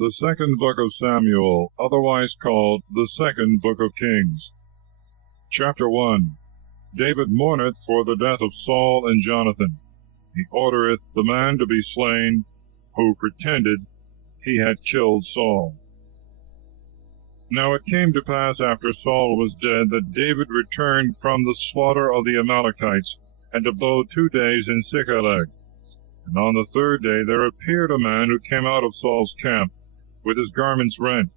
The second book of Samuel, otherwise called the second book of Kings. Chapter 1. David mourneth for the death of Saul and Jonathan. He ordereth the man to be slain, who pretended he had killed Saul. Now it came to pass after Saul was dead, that David returned from the slaughter of the Amalekites, and abode 2 days in Ziklag. And on the 3rd day there appeared a man who came out of Saul's camp, with his garments rent,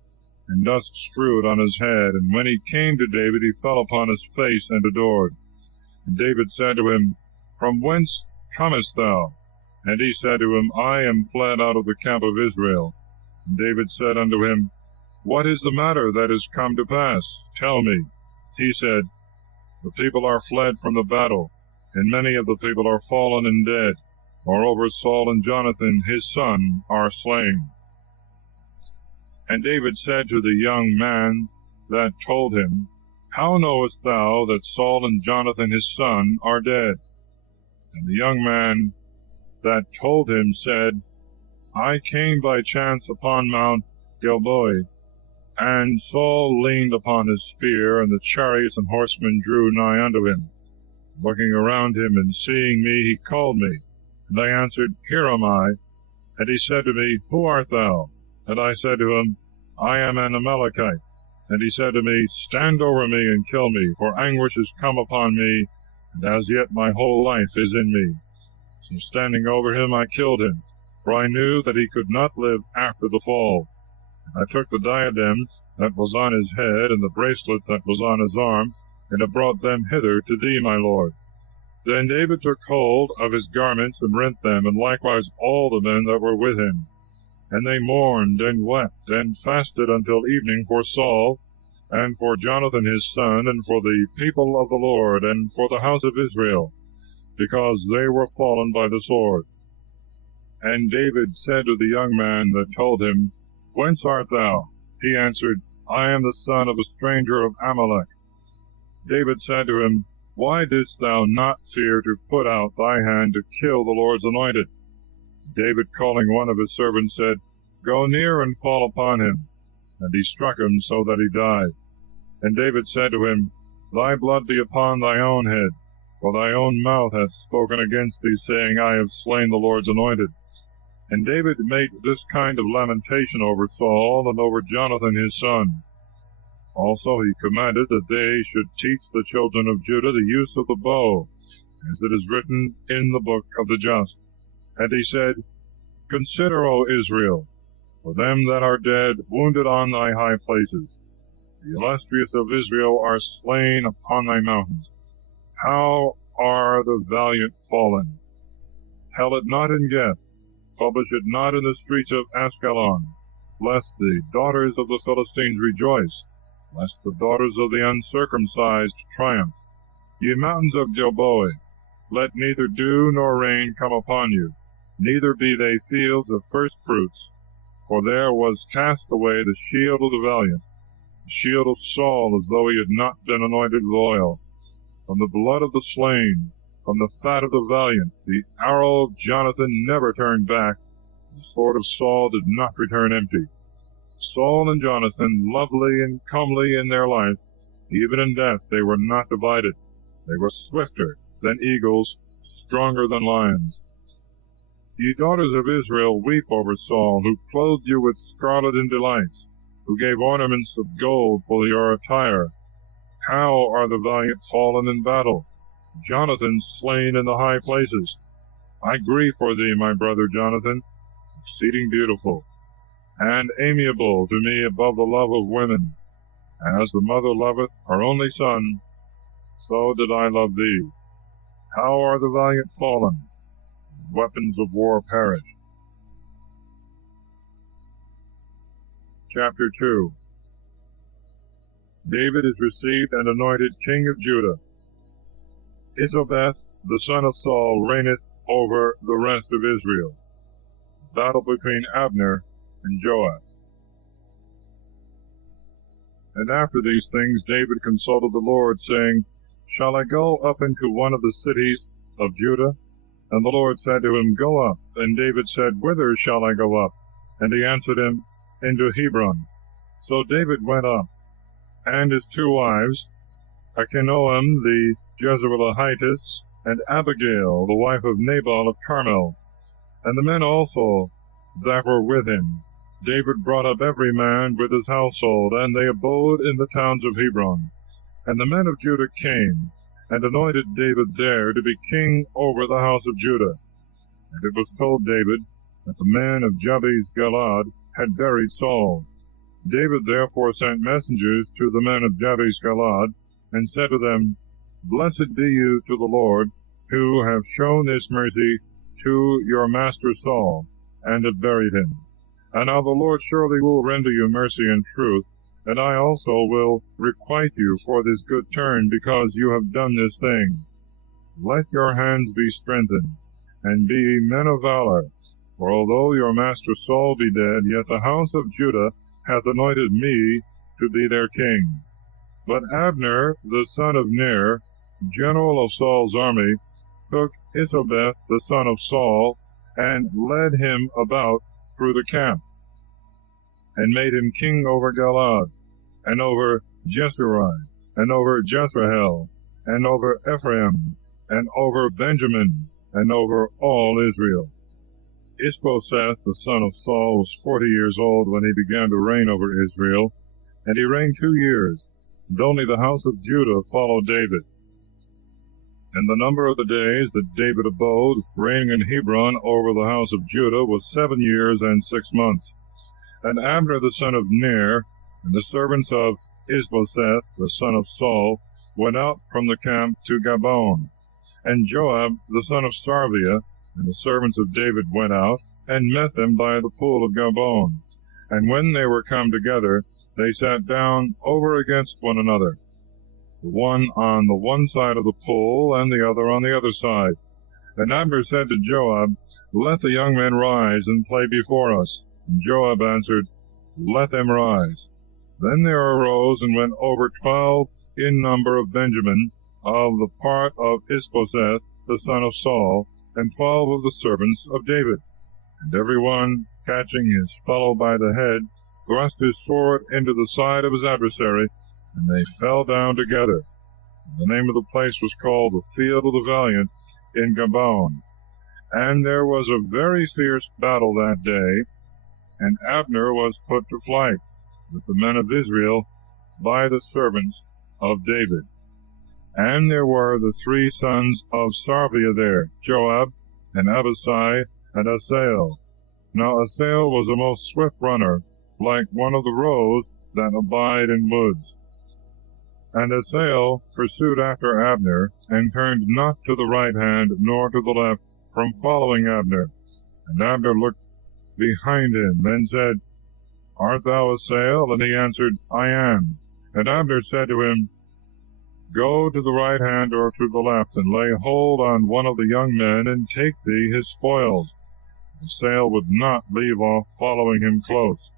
and dust strewed on his head. And when he came to David, he fell upon his face and adored. And David said to him, From whence comest thou? And he said to him, I am fled out of the camp of Israel. And David said unto him, What is the matter that is come to pass? Tell me. He said, The people are fled from the battle, and many of the people are fallen and dead. Moreover, Saul and Jonathan his son are slain. And David said to the young man that told him, How knowest thou that Saul and Jonathan his son are dead? And the young man that told him said, I came by chance upon Mount Gilboa, and Saul leaned upon his spear, and the chariots and horsemen drew nigh unto him. Looking around him and seeing me, he called me. And I answered, Here am I. And he said to me, Who art thou? And I said to him, I am an Amalekite. And he said to me, Stand over me and kill me, for anguish is come upon me, and as yet my whole life is in me. So standing over him, I killed him, for I knew that he could not live after the fall. And I took the diadem that was on his head, and the bracelet that was on his arm, and have brought them hither to thee, my lord. Then David took hold of his garments, and rent them, and likewise all the men that were with him. And they mourned, and wept, and fasted until evening for Saul, and for Jonathan his son, and for the people of the Lord, and for the house of Israel, because they were fallen by the sword. And David said to the young man that told him, Whence art thou? He answered, I am the son of a stranger of Amalek. David said to him, Why didst thou not fear to put out thy hand to kill the Lord's anointed? David, calling one of his servants, said, Go near and fall upon him. And he struck him so that he died. And David said to him, Thy blood be upon thy own head, for thy own mouth hath spoken against thee, saying, I have slain the Lord's anointed. And David made this kind of lamentation over Saul and over Jonathan his son. Also he commanded that they should teach the children of Judah the use of the bow, as it is written in the book of the just. And he said, Consider, O Israel, for them that are dead, wounded on thy high places. The illustrious of Israel are slain upon thy mountains. How are the valiant fallen? Tell it not in Geth, publish it not in the streets of Askelon, lest the daughters of the Philistines rejoice, lest the daughters of the uncircumcised triumph. Ye mountains of Gilboa, let neither dew nor rain come upon you, neither be they fields of first fruits. For there was cast away the shield of the valiant, the shield of Saul, as though he had not been anointed with oil. From the blood of the slain, from the fat of the valiant, the arrow of Jonathan never turned back, the sword of Saul did not return empty. Saul and Jonathan, lovely and comely in their life, even in death they were not divided. They were swifter than eagles, stronger than lions. Ye daughters of Israel, weep over Saul, who clothed you with scarlet and delights, who gave ornaments of gold for your attire. How are the valiant fallen in battle, Jonathan slain in the high places? I grieve for thee, my brother Jonathan, exceeding beautiful, and amiable to me above the love of women. As the mother loveth her only son, so did I love thee. How are the valiant fallen? Weapons of war perished. Chapter 2. David is received and anointed king of Judah. Isobeth, the son of Saul, reigneth over the rest of Israel. Battle between Abner and Joab. And after these things David consulted the Lord, saying, Shall I go up into one of the cities of Judah? And the Lord said to him, Go up. And David said, Whither shall I go up? And he answered him, into Hebron. So David went up, and his 2 wives, Achinoam the Jezreelitess, and Abigail, the wife of Nabal of Carmel, and the men also that were with him. David brought up every man with his household, and they abode in the towns of Hebron. And the men of Judah came, and anointed David there to be king over the house of Judah. And it was told David that the men of Jabesh Gilead had buried Saul. David therefore sent messengers to the men of Jabesh Gilead, and said to them, Blessed be you to the Lord, who have shown this mercy to your master Saul, and have buried him. And now the Lord surely will render you mercy and truth, and I also will requite you for this good turn, because you have done this thing. Let your hands be strengthened, and be men of valor. For although your master Saul be dead, yet the house of Judah hath anointed me to be their king. But Abner, the son of Ner, general of Saul's army, took Isobeth, the son of Saul, and led him about through the camp, and made him king over Galaad, and over Jeshurun, and over Jezreel, and over Ephraim, and over Benjamin, and over all Israel. Ishbosheth, the son of Saul, was 40 years old when he began to reign over Israel, and he reigned 2 years, and only the house of Judah followed David. And the number of the days that David abode, reigning in Hebron over the house of Judah, was 7 years and 6 months. And Abner the son of Ner, and the servants of Ishbosheth the son of Saul, went out from the camp to Gabon. And Joab the son of Sarviah, and the servants of David went out, and met them by the pool of Gabon. And when they were come together, they sat down over against one another, the one on the one side of the pool, and the other on the other side. And Abner said to Joab, Let the young men rise and play before us. And Joab answered, Let them rise. Then there arose and went over 12 in number of Benjamin, of the part of Ishbosheth the son of Saul, and 12 of the servants of David. And every one, catching his fellow by the head, thrust his sword into the side of his adversary, and they fell down together. And the name of the place was called the Field of the Valiant in Gabon. And there was a very fierce battle that day, and Abner was put to flight with the men of Israel by the servants of David. And there were the 3 sons of Sarviah there, Joab, and Abishai, and Asahel. Now Asahel was a most swift runner, like one of the roes that abide in woods. And Asahel pursued after Abner, and turned not to the right hand nor to the left from following Abner. And Abner looked behind him, and said, Art thou Asahel? And he answered, I am. And Abner said to him, Go to the right hand or to the left, and lay hold on one of the young men, and take thee his spoils. Asahel would not leave off following him close.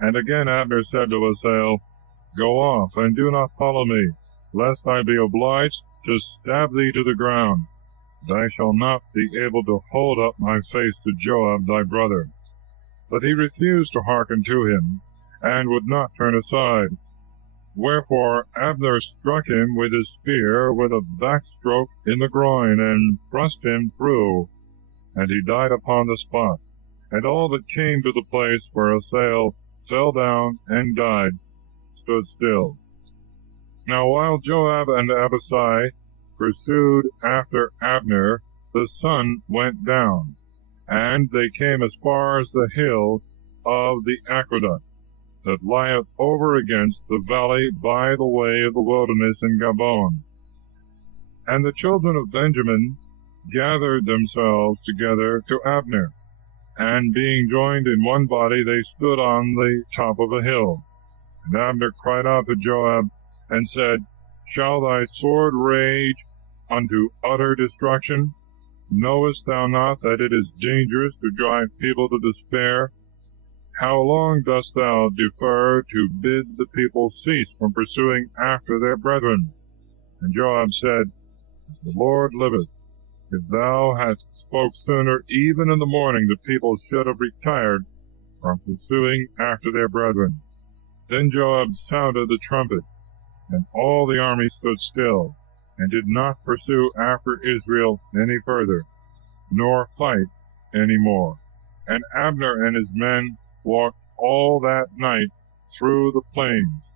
And again Abner said to Asahel, Go off, and do not follow me, lest I be obliged to stab thee to the ground. And I shall not be able to hold up my face to Joab thy brother. But he refused to hearken to him, and would not turn aside. Wherefore Abner struck him with his spear with a backstroke in the groin, and thrust him through, and he died upon the spot. And all that came to the place where Asahel fell down and died stood still. Now while Joab and Abishai pursued after Abner, the sun went down, and they came as far as the hill of the aqueduct, that lieth over against the valley by the way of the wilderness in Gabon. And the children of Benjamin gathered themselves together to Abner, and being joined in one body, they stood on the top of a hill. And Abner cried out to Joab, and said, Shall thy sword rage unto utter destruction? Knowest thou not that it is dangerous to drive people to despair? How long dost thou defer to bid the people cease from pursuing after their brethren? And Joab said, As the Lord liveth, if thou hadst spoke sooner, even in the morning the people should have retired from pursuing after their brethren. Then Joab sounded the trumpet, and all the army stood still, and did not pursue after Israel any further, nor fight any more. And Abner and his men walked all that night through the plains.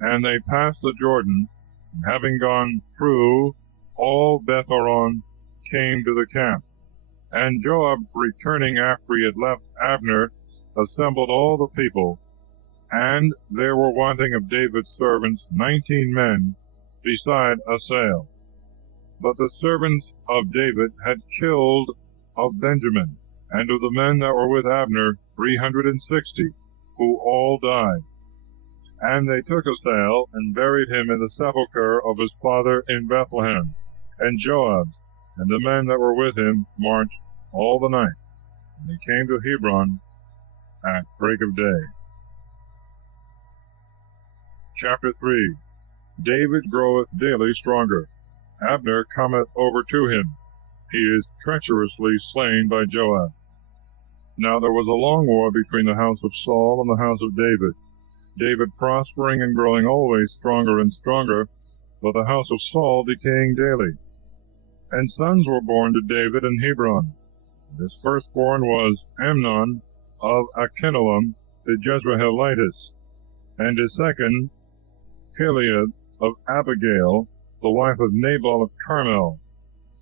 And they passed the Jordan, and having gone through all Beth-horon, came to the camp. And Joab, returning after he had left Abner, assembled all the people, and there were wanting of David's servants 19 men, beside Asahel. But the servants of David had killed of Benjamin, and of the men that were with Abner 360, who all died. And they took Asahel, and buried him in the sepulchre of his father in Bethlehem. And Joab and the men that were with him marched all the night, and they came to Hebron at break of day. Chapter 3. David groweth daily stronger. Abner cometh over to him. He is treacherously slain by Joab. Now there was a long war between the house of Saul and the house of David, David prospering and growing always stronger and stronger, but the house of Saul decaying daily. And sons were born to David in Hebron. His firstborn was Amnon of Ahinoam the Jezreelitess, and his second Gilead of Abigail, the wife of Nabal of Carmel,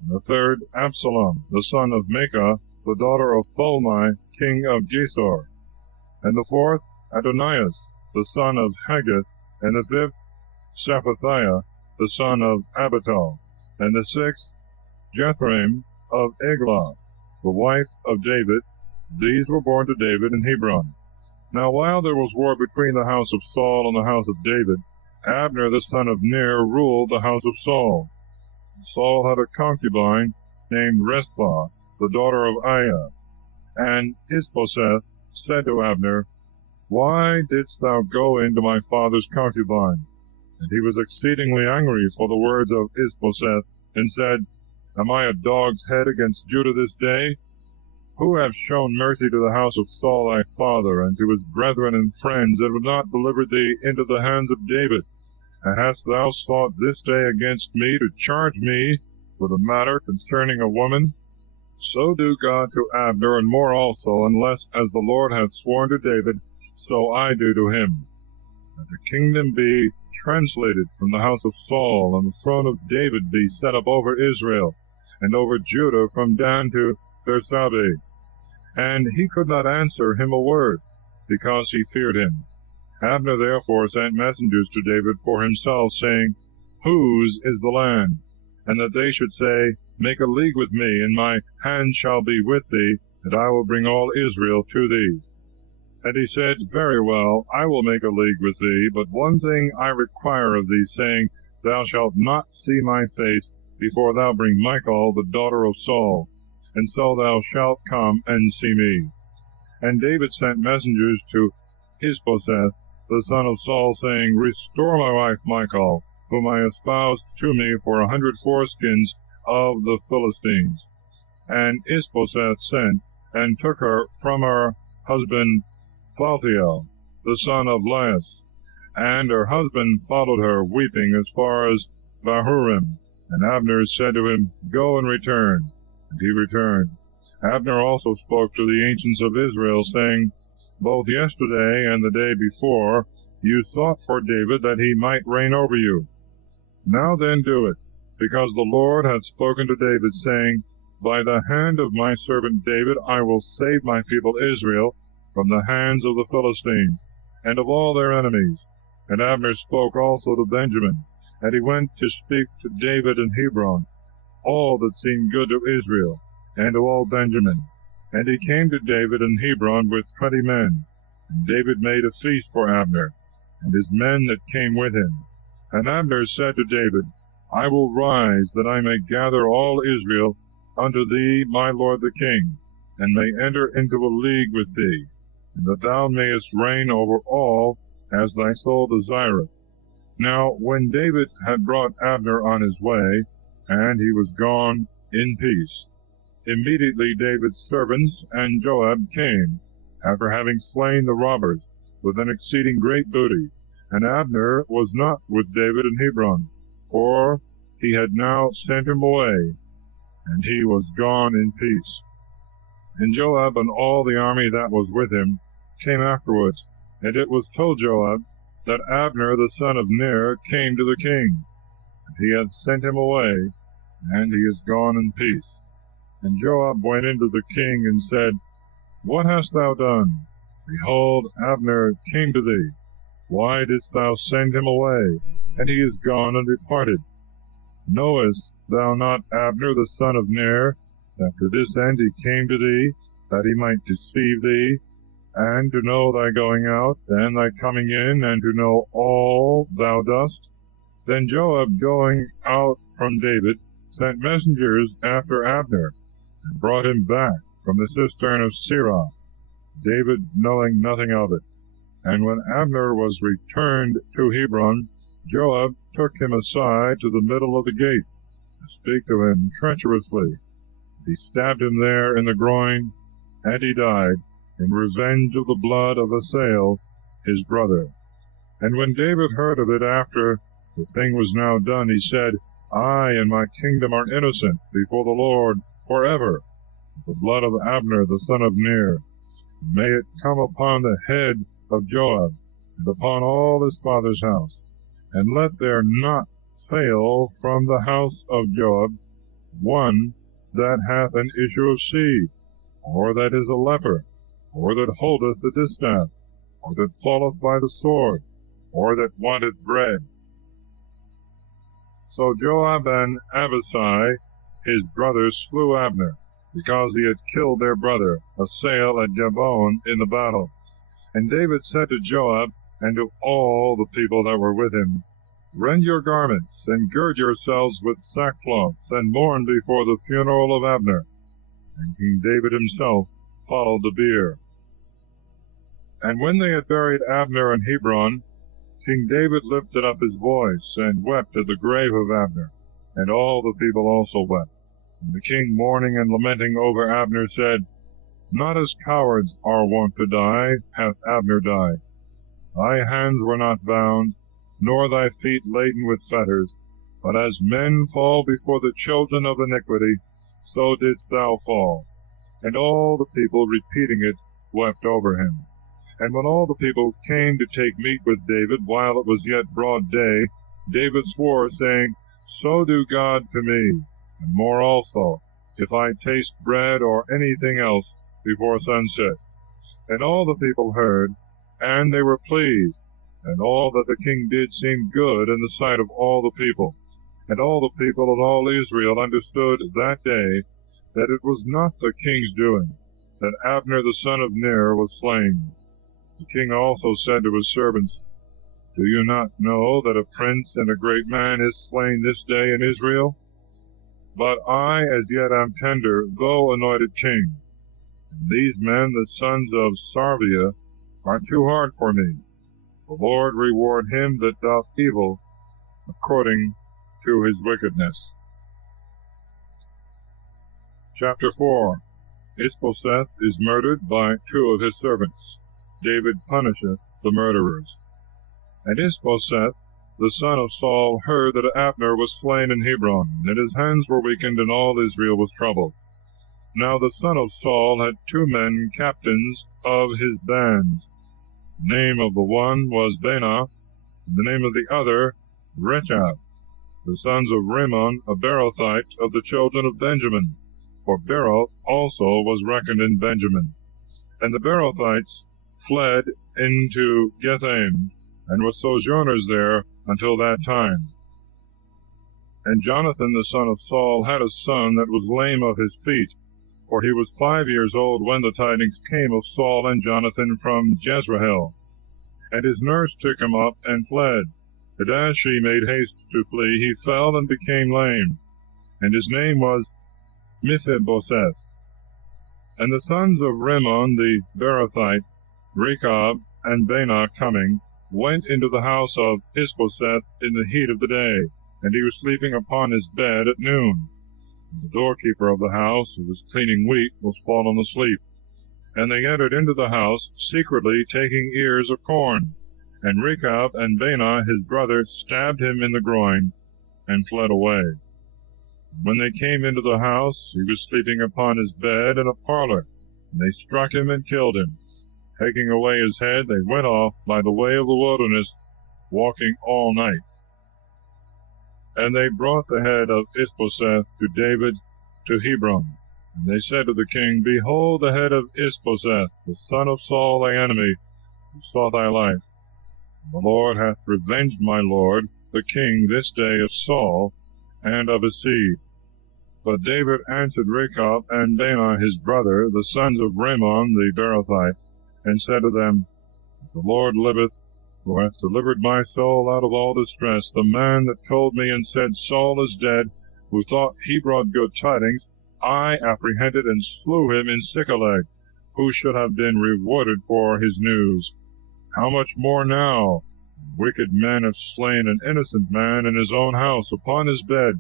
and the third Absalom, the son of Maacah, the daughter of Tholmai, king of Gesur, and the fourth Adonias, the son of Haggith, and the fifth Shephatiah, the son of Abital, and the sixth Jethraim of Eglah, the wife of David. These were born to David in Hebron. Now while there was war between the house of Saul and the house of David, Abner the son of Ner ruled the house of Saul. Saul had a concubine named Rizpah, the daughter of Aiah. And Ishbosheth said to Abner, Why didst thou go into my father's concubine? And he was exceedingly angry for the words of Ishbosheth, and said, Am I a dog's head against Judah this day? Who hath shown mercy to the house of Saul thy father, and to his brethren and friends, and would not deliver thee into the hands of David? And hast thou sought this day against me to charge me with a matter concerning a woman? So do God to Abner, and more also, unless, as the Lord hath sworn to David, so I do to him. That the kingdom be translated from the house of Saul, and the throne of David be set up over Israel, and over Judah from Dan to Bersabeh. And he could not answer him a word, because he feared him. Abner therefore sent messengers to David for himself, saying, Whose is the land? And that they should say, Make a league with me, and my hand shall be with thee, and I will bring all Israel to thee. And he said, Very well, I will make a league with thee, but one thing I require of thee, saying, Thou shalt not see my face before thou bring Michal, the daughter of Saul, and so thou shalt come and see me. And David sent messengers to Ishbosheth, the son of Saul, saying, Restore my wife Michal, whom I espoused to me for 100 foreskins of the Philistines. And Ishbosheth sent, and took her from her husband Phaltiel, the son of Laish. And her husband followed her, weeping, as far as Bahurim. And Abner said to him, Go and return. And he returned. Abner also spoke to the ancients of Israel, saying, Both yesterday and the day before you sought for David, that he might reign over you. Now then do it, because the Lord hath spoken to David, saying, By the hand of my servant David I will save my people Israel from the hands of the Philistines, and of all their enemies. And Abner spoke also to Benjamin, and he went to speak to David in Hebron, all that seemed good to Israel, and to all Benjamin. And he came to David in Hebron with 20 men. And David made a feast for Abner, and his men that came with him. And Abner said to David, I will rise, that I may gather all Israel unto thee, my lord the king, and may enter into a league with thee, and that thou mayest reign over all, as thy soul desireth. Now when David had brought Abner on his way, and he was gone in peace, immediately David's servants and Joab came, after having slain the robbers with an exceeding great booty. And Abner was not with David in Hebron, for he had now sent him away, and he was gone in peace. And Joab and all the army that was with him came afterwards, and it was told Joab that Abner the son of Ner came to the king, and he had sent him away, and he is gone in peace. And Joab went into the king and said, What hast thou done? Behold, Abner came to thee. Why didst thou send him away? And he is gone and departed. Knowest thou not Abner the son of Ner, that to this end he came to thee, that he might deceive thee, and to know thy going out, and thy coming in, and to know all thou dost? Then Joab, going out from David, sent messengers after Abner, and brought him back from the cistern of Sirah, David knowing nothing of it. And when Abner was returned to Hebron, Joab took him aside to the middle of the gate, to speak to him treacherously. He stabbed him there in the groin, and he died, in revenge of the blood of Asahel, his brother. And when David heard of it after the thing was now done, he said, I and my kingdom are innocent before the Lord forever. The blood of Abner the son of Ner, may it come upon the head of Joab, and upon all his father's house. And let there not fail from the house of Joab one that hath an issue of seed, or that is a leper, or that holdeth the distaff, or that falleth by the sword, or that wanteth bread. So Joab and Abishai his brothers slew Abner, because he had killed their brother Asahel at Gibeon in the battle. And David said to Joab and to all the people that were with him, Rend your garments, and gird yourselves with sackcloths, and mourn before the funeral of Abner. And King David himself followed the bier. And when they had buried Abner in Hebron, King David lifted up his voice, and wept at the grave of Abner, and all the people also wept. And the king, mourning and lamenting over Abner, said, Not as cowards are wont to die, hath Abner died. Thy hands were not bound, nor thy feet laden with fetters, but as men fall before the children of iniquity, so didst thou fall. And all the people, repeating it, wept over him. And when all the people came to take meat with David, while it was yet broad day, David swore, saying, So do God to me, and more also, if I taste bread or anything else before sunset. And all the people heard, and they were pleased, and all that the king did seemed good in the sight of all the people. And all the people and all Israel understood that day that it was not the king's doing, that Abner the son of Ner was slain. The king also said to his servants, Do you not know that a prince and a great man is slain this day in Israel? But I as yet am tender, though anointed king. And these men, the sons of Sarvia, are too hard for me. The Lord reward him that doth evil according to his wickedness. Chapter 4. Ishbosheth is murdered by 2 of his servants. David punisheth the murderers. And Ishbosheth, the son of Saul, heard that Abner was slain in Hebron, and his hands were weakened, and all Israel was troubled. Now the son of Saul had 2 men captains of his bands. The name of the one was Benah, and the name of the other Rechab, the sons of Rimmon, a Beerothite of the children of Benjamin, for Beeroth also was reckoned in Benjamin. And the Beerothites fled into Gethaim, and were sojourners there until that time. And Jonathan the son of Saul had a son that was lame of his feet, for he was 5 years old when the tidings came of Saul and Jonathan from Jezreel. And his nurse took him up and fled. But as she made haste to flee, he fell and became lame, and his name was Mephibosheth. And the sons of Rimmon the Beerothite, Rechab and Benah, coming, went into the house of Ishbosheth in the heat of the day, and he was sleeping upon his bed at noon. And the doorkeeper of the house, who was cleaning wheat, was fallen asleep. And they entered into the house, secretly taking ears of corn. And Rechab and Baanah his brother stabbed him in the groin, and fled away. When they came into the house, he was sleeping upon his bed in a parlor, and they struck him and killed him. Taking away his head, they went off by the way of the wilderness, walking all night. And they brought the head of Ishbosheth to David to Hebron. And they said to the king, Behold the head of Ishbosheth, the son of Saul thy enemy, who sought thy life. The Lord hath revenged my lord, the king, this day of Saul, and of his seed. But David answered Rechab and Baanah his brother, the sons of Rimmon the Beerothite, and said to them, As the Lord liveth, who hath delivered my soul out of all distress, the man that told me and said, Saul is dead, who thought he brought good tidings, I apprehended and slew him in Siklag, who should have been rewarded for his news. How much more now? Wicked men have slain an innocent man in his own house, upon his bed.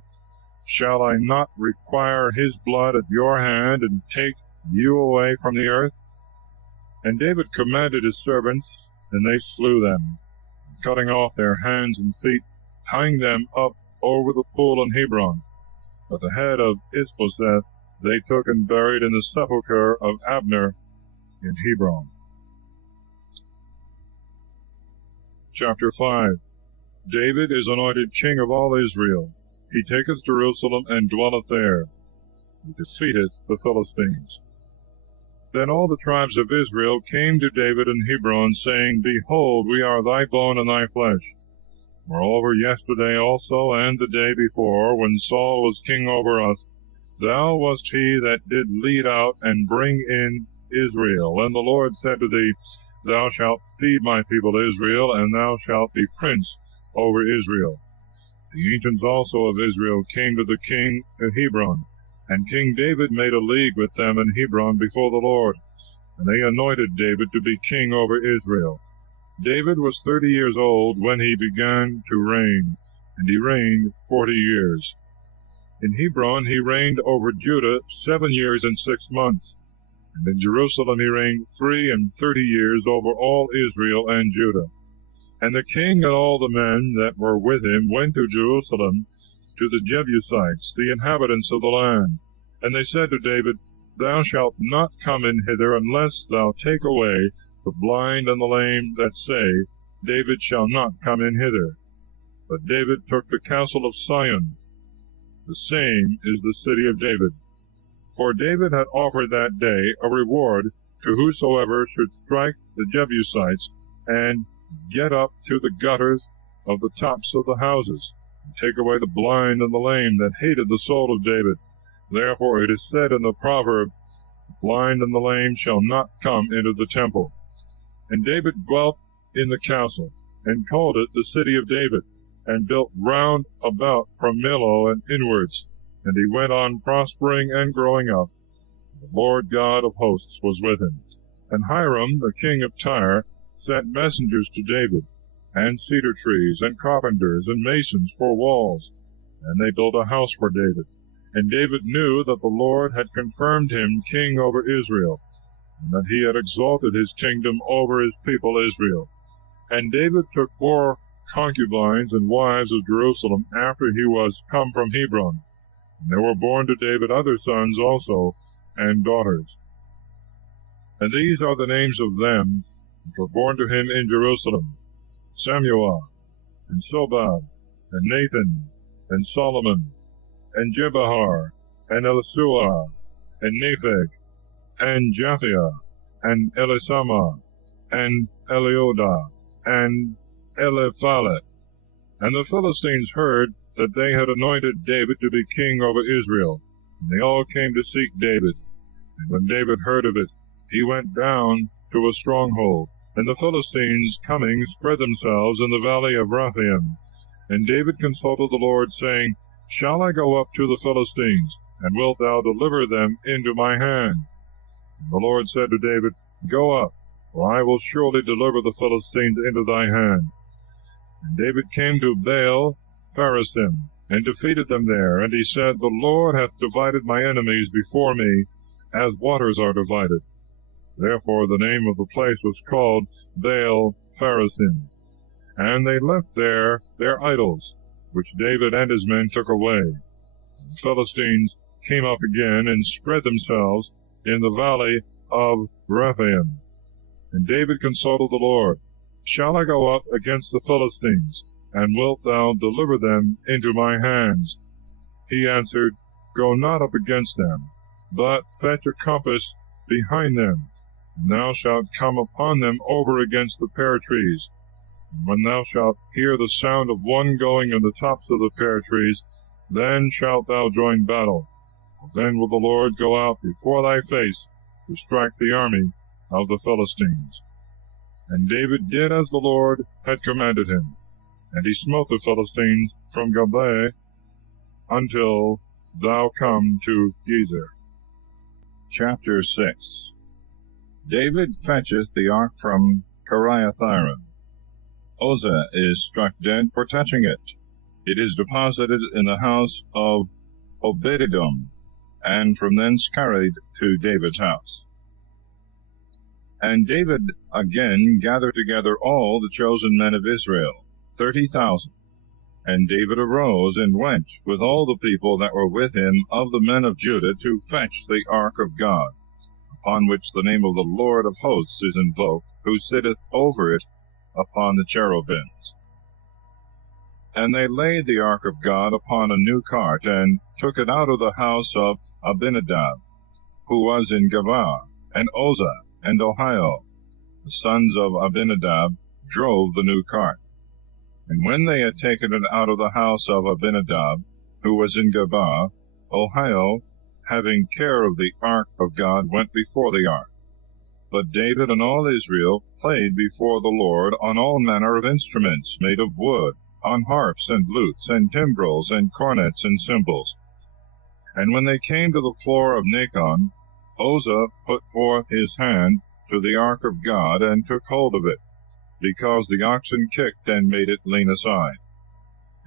Shall I not require his blood at your hand, and take you away from the earth? And David commanded his servants, and they slew them, cutting off their hands and feet, tying them up over the pool in Hebron. But the head of Ishbosheth they took and buried in the sepulchre of Abner in Hebron. Chapter 5. David is anointed king of all Israel. He taketh Jerusalem and dwelleth there. He defeateth the Philistines. Then all the tribes of Israel came to David in Hebron, saying, Behold, we are thy bone and thy flesh. Moreover, yesterday also, and the day before, when Saul was king over us, thou wast he that did lead out and bring in Israel. And the Lord said to thee, Thou shalt feed my people Israel, and thou shalt be prince over Israel. The ancients also of Israel came to the king at Hebron, and King David made a league with them in Hebron before the Lord, and they anointed David to be king over Israel. David was 30 years old when he began to reign, and he reigned 40 years. In Hebron he reigned over Judah 7 years and 6 months, and in Jerusalem he reigned 33 years over all Israel and Judah. And the king and all the men that were with him went to Jerusalem to the Jebusites, the inhabitants of the land. And they said to David, Thou shalt not come in hither, unless thou take away the blind and the lame that say, David shall not come in hither. But David took the castle of Sion. The same is the city of David. For David had offered that day a reward to whosoever should strike the Jebusites, and get up to the gutters of the tops of the houses, and take away the blind and the lame that hated the soul of David. Therefore it is said in the proverb, The blind and the lame shall not come into the temple. And David dwelt in the castle, and called it the city of David, and built round about from Millo and inwards. And he went on prospering and growing up. The Lord God of hosts was with him. And Hiram, the king of Tyre, sent messengers to David, and cedar trees, and carpenters, and masons for walls. And they built a house for David. And David knew that the Lord had confirmed him king over Israel, and that he had exalted his kingdom over his people Israel. And David took 4 concubines and wives of Jerusalem after he was come from Hebron. And there were born to David other sons also, and daughters. And these are the names of them which were born to him in Jerusalem: Samuel, and Sobab, and Nathan, and Solomon, and Jebahar, and Elisua, and Nepheg, and Japhia, and Elisama, and Elioda, and Eliphalet. And the Philistines heard that they had anointed David to be king over Israel, and they all came to seek David. And when David heard of it, he went down to a stronghold. And the Philistines coming spread themselves in the valley of Rephaim. And David consulted the Lord, saying, Shall I go up to the Philistines, and wilt thou deliver them into my hand? And the Lord said to David, Go up, for I will surely deliver the Philistines into thy hand. And David came to Baal Pharazim, and defeated them there. And he said, The Lord hath divided my enemies before me, as waters are divided. Therefore the name of the place was called Baal-Perazim. And they left there their idols, which David and his men took away. The Philistines came up again and spread themselves in the valley of Rephaim. And David consulted the Lord, Shall I go up against the Philistines, and wilt thou deliver them into my hands? He answered, Go not up against them, but fetch a compass behind them, and thou shalt come upon them over against the pear trees. And when thou shalt hear the sound of one going in the tops of the pear trees, then shalt thou join battle. Then will the Lord go out before thy face to strike the army of the Philistines. And David did as the Lord had commanded him, and he smote the Philistines from Gibeah until thou come to Gezer. Chapter 6. David fetcheth the ark from Kiriathaim. Uzzah is struck dead for touching it. It is deposited in the house of Obed-Edom, and from thence carried to David's house. And David again gathered together all the chosen men of Israel, 30,000. And David arose and went with all the people that were with him of the men of Judah to fetch the ark of God, upon which the name of the Lord of hosts is invoked, who sitteth over it upon the cherubims. And they laid the ark of God upon a new cart, and took it out of the house of Abinadab, who was in Gibeah, and Uzzah and Ohio, the sons of Abinadab, drove the new cart. And when they had taken it out of the house of Abinadab, who was in Gibeah, Ohio, having care of the ark of God, went before the ark. But David and all Israel played before the Lord on all manner of instruments made of wood, on harps and lutes and timbrels and cornets and cymbals. And when they came to the floor of Nachon, Uzzah put forth his hand to the ark of God, and took hold of it, because the oxen kicked and made it lean aside.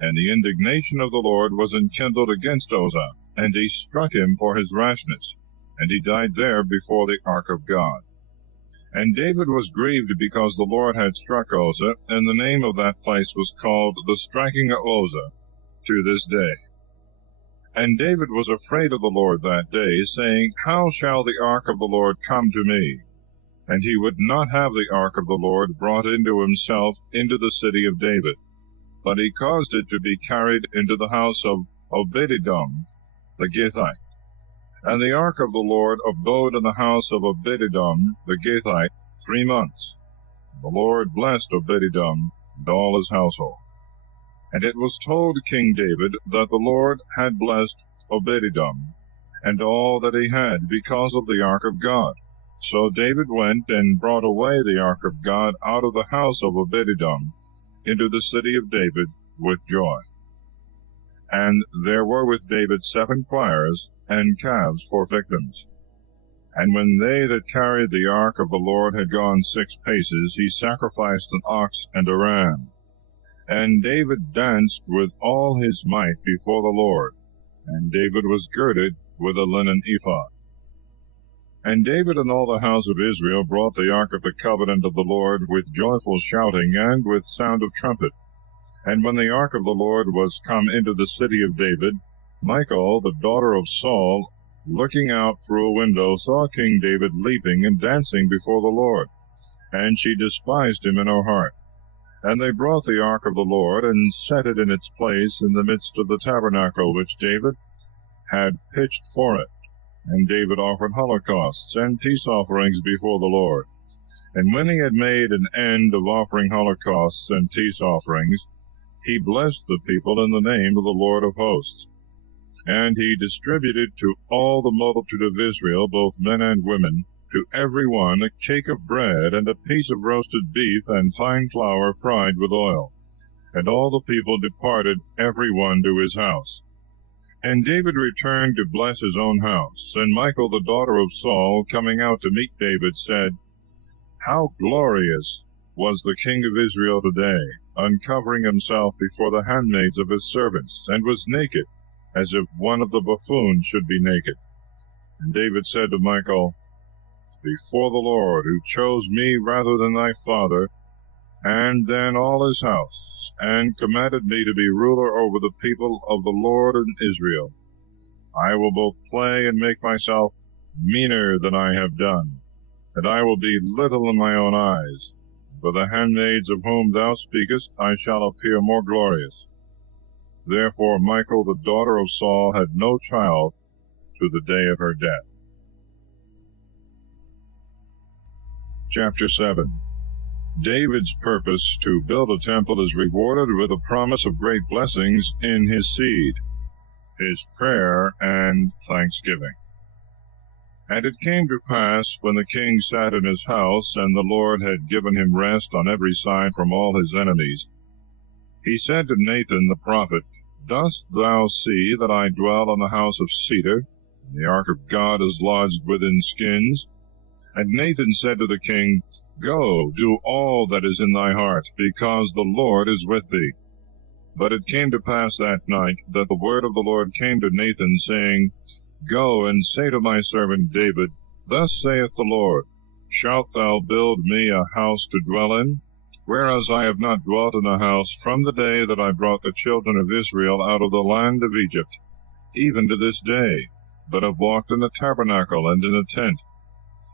And the indignation of the Lord was enkindled against Uzzah, and he struck him for his rashness, and he died there before the ark of God. And David was grieved because the Lord had struck Uzzah, and the name of that place was called the striking of Uzzah to this day. And David was afraid of the Lord that day, saying, How shall the ark of the Lord come to me? And he would not have the ark of the Lord brought into himself into the city of David, but he caused it to be carried into the house of Obed-Edom the Gittite. And the ark of the Lord abode in the house of Obed-Edom the Gittite 3 months. The Lord blessed Obed-Edom and all his household. And it was told King David that the Lord had blessed Obed-Edom and all that he had because of the ark of God. So David went and brought away the ark of God out of the house of Obed-Edom into the city of David with joy. And there were with David 7 choirs and calves for victims. And when they that carried the ark of the Lord had gone 6 paces, he sacrificed an ox and a ram. And David danced with all his might before the Lord, and David was girded with a linen ephod. And David and all the house of Israel brought the ark of the covenant of the Lord with joyful shouting and with sound of trumpet. And when the ark of the Lord was come into the city of David, Michal, the daughter of Saul, looking out through a window, saw King David leaping and dancing before the Lord, and she despised him in her heart. And they brought the ark of the Lord, and set it in its place in the midst of the tabernacle which David had pitched for it. And David offered holocausts and peace offerings before the Lord. And when he had made an end of offering holocausts and peace offerings, he blessed the people in the name of the Lord of hosts. And he distributed to all the multitude of Israel, both men and women, to every one a cake of bread, and a piece of roasted beef, and fine flour fried with oil. And all the people departed, every one to his house. And David returned to bless his own house. And Michal, the daughter of Saul, coming out to meet David, said, How glorious was the king of Israel today, uncovering himself before the handmaids of his servants, and was naked, as if one of the buffoons should be naked. And David said to Michal, before the Lord, who chose me rather than thy father, and than all his house, and commanded me to be ruler over the people of the Lord in Israel. I will both play and make myself meaner than I have done, and I will be little in my own eyes. For the handmaids of whom thou speakest, I shall appear more glorious. Therefore Michal, the daughter of Saul, had no child to the day of her death. Chapter 7. David's purpose to build a temple is rewarded with a promise of great blessings in his seed, his prayer and thanksgiving. And it came to pass, when the king sat in his house, and the Lord had given him rest on every side from all his enemies, he said to Nathan the prophet, Dost thou see that I dwell in the house of cedar, and the ark of God is lodged within skins? And Nathan said to the king, Go, do all that is in thy heart, because the Lord is with thee. But it came to pass that night that the word of the Lord came to Nathan, saying, Go and say to my servant David, Thus saith the Lord, Shalt thou build me a house to dwell in? Whereas I have not dwelt in a house from the day that I brought the children of Israel out of the land of Egypt, even to this day, but have walked in a tabernacle and in a tent.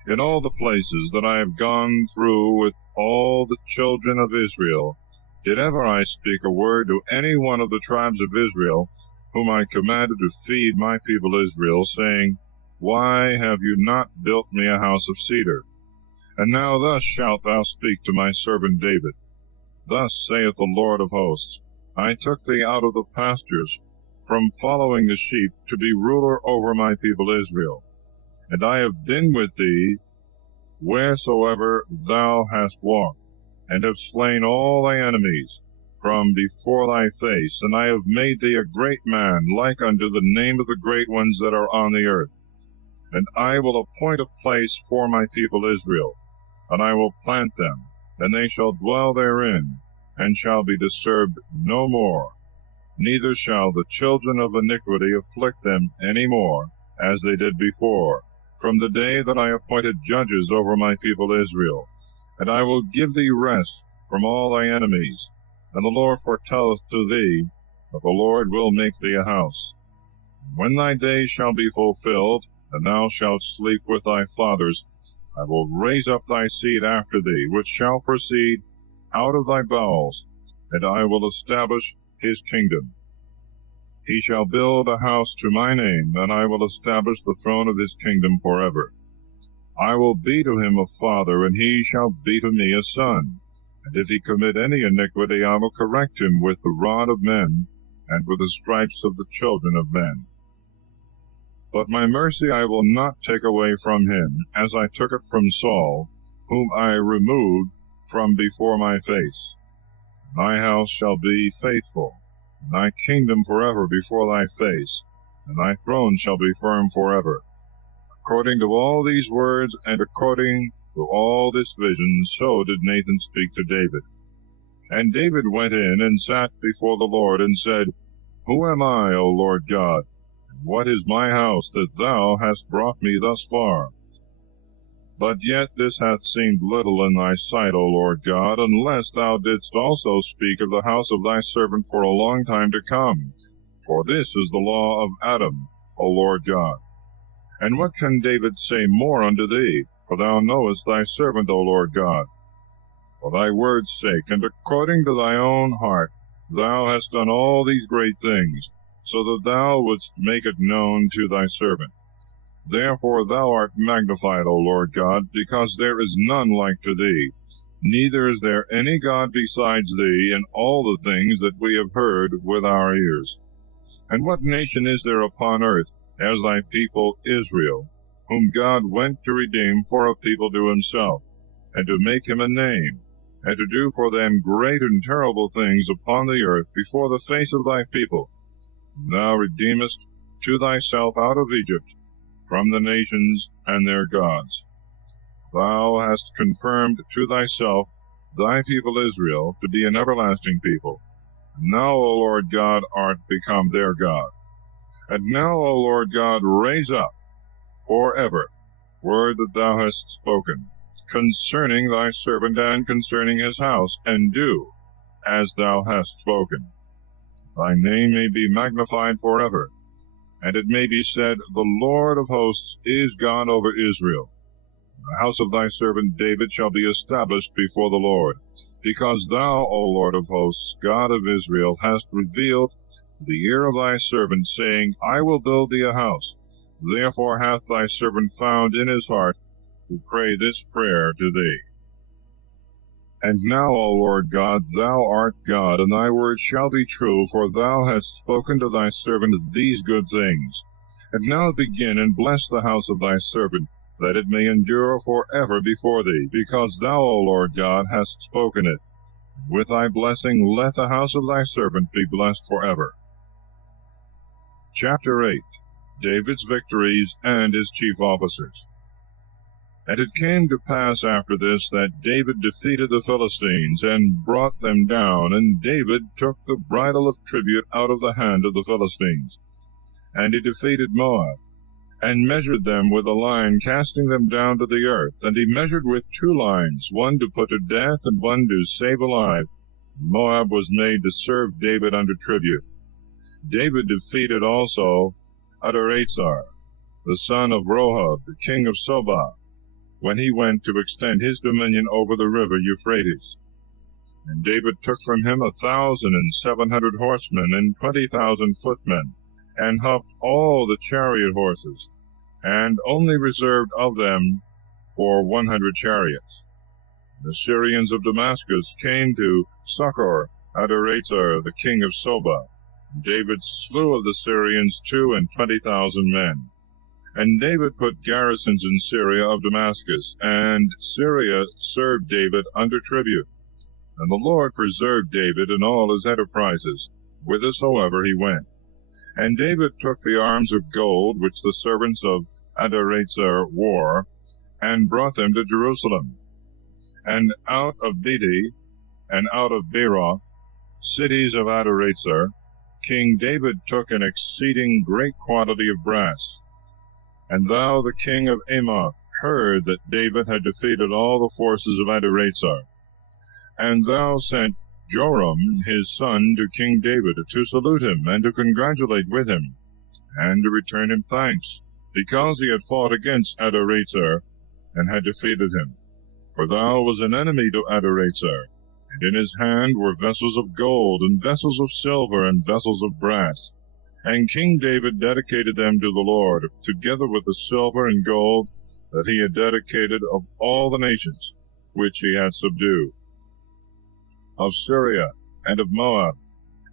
In all the places that I have gone through with all the children of Israel, did ever I speak a word to any one of the tribes of Israel, whom I commanded to feed my people Israel, saying, Why have you not built me a house of cedar? And now thus shalt thou speak to my servant David. Thus saith the Lord of hosts, I took thee out of the pastures, from following the sheep, to be ruler over my people Israel. And I have been with thee wheresoever thou hast walked, and have slain all thy enemies from before thy face, and I have made thee a great man, like unto the name of the great ones that are on the earth. And I will appoint a place for my people Israel, and I will plant them, and they shall dwell therein, and shall be disturbed no more. Neither shall the children of iniquity afflict them any more, as they did before, from the day that I appointed judges over my people Israel. And I will give thee rest from all thy enemies. And the Lord foretelleth to thee that the Lord will make thee a house. When thy days shall be fulfilled, and thou shalt sleep with thy fathers, I will raise up thy seed after thee, which shall proceed out of thy bowels, and I will establish his kingdom. He shall build a house to my name, and I will establish the throne of his kingdom forever. I will be to him a father, and he shall be to me a son. And if he commit any iniquity, I will correct him with the rod of men, and with the stripes of the children of men. But my mercy I will not take away from him, as I took it from Saul, whom I removed from before my face. Thy house shall be faithful, and thy kingdom forever before thy face, and thy throne shall be firm forever. According to all these words, and according to all this vision, so did Nathan speak to David. And David went in and sat before the Lord, and said, Who am I, O Lord God? And what is my house, that thou hast brought me thus far? But yet this hath seemed little in thy sight, O Lord God, unless thou didst also speak of the house of thy servant for a long time to come. For this is the law of Adam, O Lord God. And what can David say more unto thee? For thou knowest thy servant, O Lord God. For thy word's sake, and according to thy own heart, thou hast done all these great things, so that thou wouldst make it known to thy servant. Therefore thou art magnified, O Lord God, because there is none like to thee, neither is there any God besides thee in all the things that we have heard with our ears. And what nation is there upon earth as thy people Israel, whom God went to redeem for a people to himself, and to make him a name, and to do for them great and terrible things upon the earth before the face of thy people? Thou redeemest to thyself out of Egypt from the nations and their gods. Thou hast confirmed to thyself thy people Israel to be an everlasting people. And now, O Lord God, art become their God. And now, O Lord God, raise up forever word that thou hast spoken concerning thy servant and concerning his house, and do as thou hast spoken. Thy name may be magnified forever, and it may be said, The Lord of hosts is God over Israel. The house of thy servant David shall be established before the Lord, because thou, O Lord of hosts, God of Israel, hast revealed to the ear of thy servant, saying, I will build thee a house. Therefore hath thy servant found in his heart to pray this prayer to thee. And now, O Lord God, thou art God, and thy word shall be true, for thou hast spoken to thy servant these good things. And now begin and bless the house of thy servant, that it may endure forever before thee, because thou, O Lord God, hast spoken it. With thy blessing let the house of thy servant be blessed forever. Chapter 8. David's victories and his chief officers. And it came to pass after this that David defeated the Philistines, and brought them down, and David took the bridle of tribute out of the hand of the Philistines. And he defeated Moab, and measured them with a line, casting them down to the earth. And he measured with 2 lines, one to put to death, and one to save alive. Moab was made to serve David under tribute. David defeated also Adultery, the son of Rohab, the king of Sobah, when he went to extend his dominion over the river Euphrates. And David took from him 1,700 horsemen and 20,000 footmen, and houghed all the chariot horses, and only reserved of them for 100 chariots. The Syrians of Damascus came to succor Adultery, the king of Sobah. David slew of the Syrians 22,000 men. And David put garrisons in Syria of Damascus, and Syria served David under tribute. And the Lord preserved David in all his enterprises, whithersoever he went. And David took the arms of gold which the servants of Adultery wore, and brought them to Jerusalem. And out of Beti, and out of Beeroth, cities of Adultery, King David took an exceeding great quantity of brass. And thou, the king of Amoth, heard that David had defeated all the forces of Adultery. And thou sent Joram his son to King David, to salute him, and to congratulate with him, and to return him thanks, because he had fought against Adultery, and had defeated him. For thou was an enemy to Adultery, and in his hand were vessels of gold, and vessels of silver, and vessels of brass. And King David dedicated them to the Lord, together with the silver and gold that he had dedicated of all the nations which he had subdued, of Syria, and of Moab,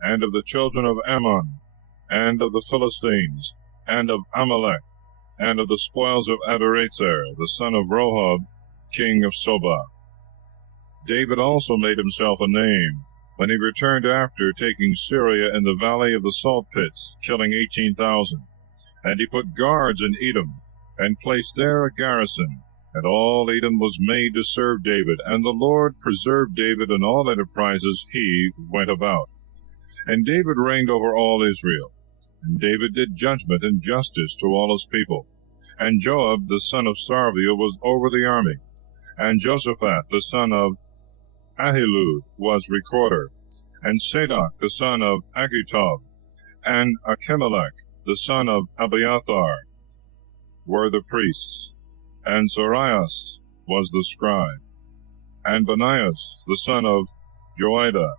and of the children of Ammon, and of the Philistines, and of Amalek, and of the spoils of Adultery, the son of Rohab, king of Sobah. David also made himself a name, when he returned after taking Syria in the valley of the salt pits, killing 18,000. And he put guards in Edom, and placed there a garrison, and all Edom was made to serve David, and the Lord preserved David in all enterprises he went about. And David reigned over all Israel, and David did judgment and justice to all his people. And Joab the son of Sarviel was over the army, and Joshaphat the son of Ahilud was recorder, and Sadok the son of Achitob, and Achimelech the son of Abiathar were the priests, and Zarias was the scribe, and Benaias the son of Joiada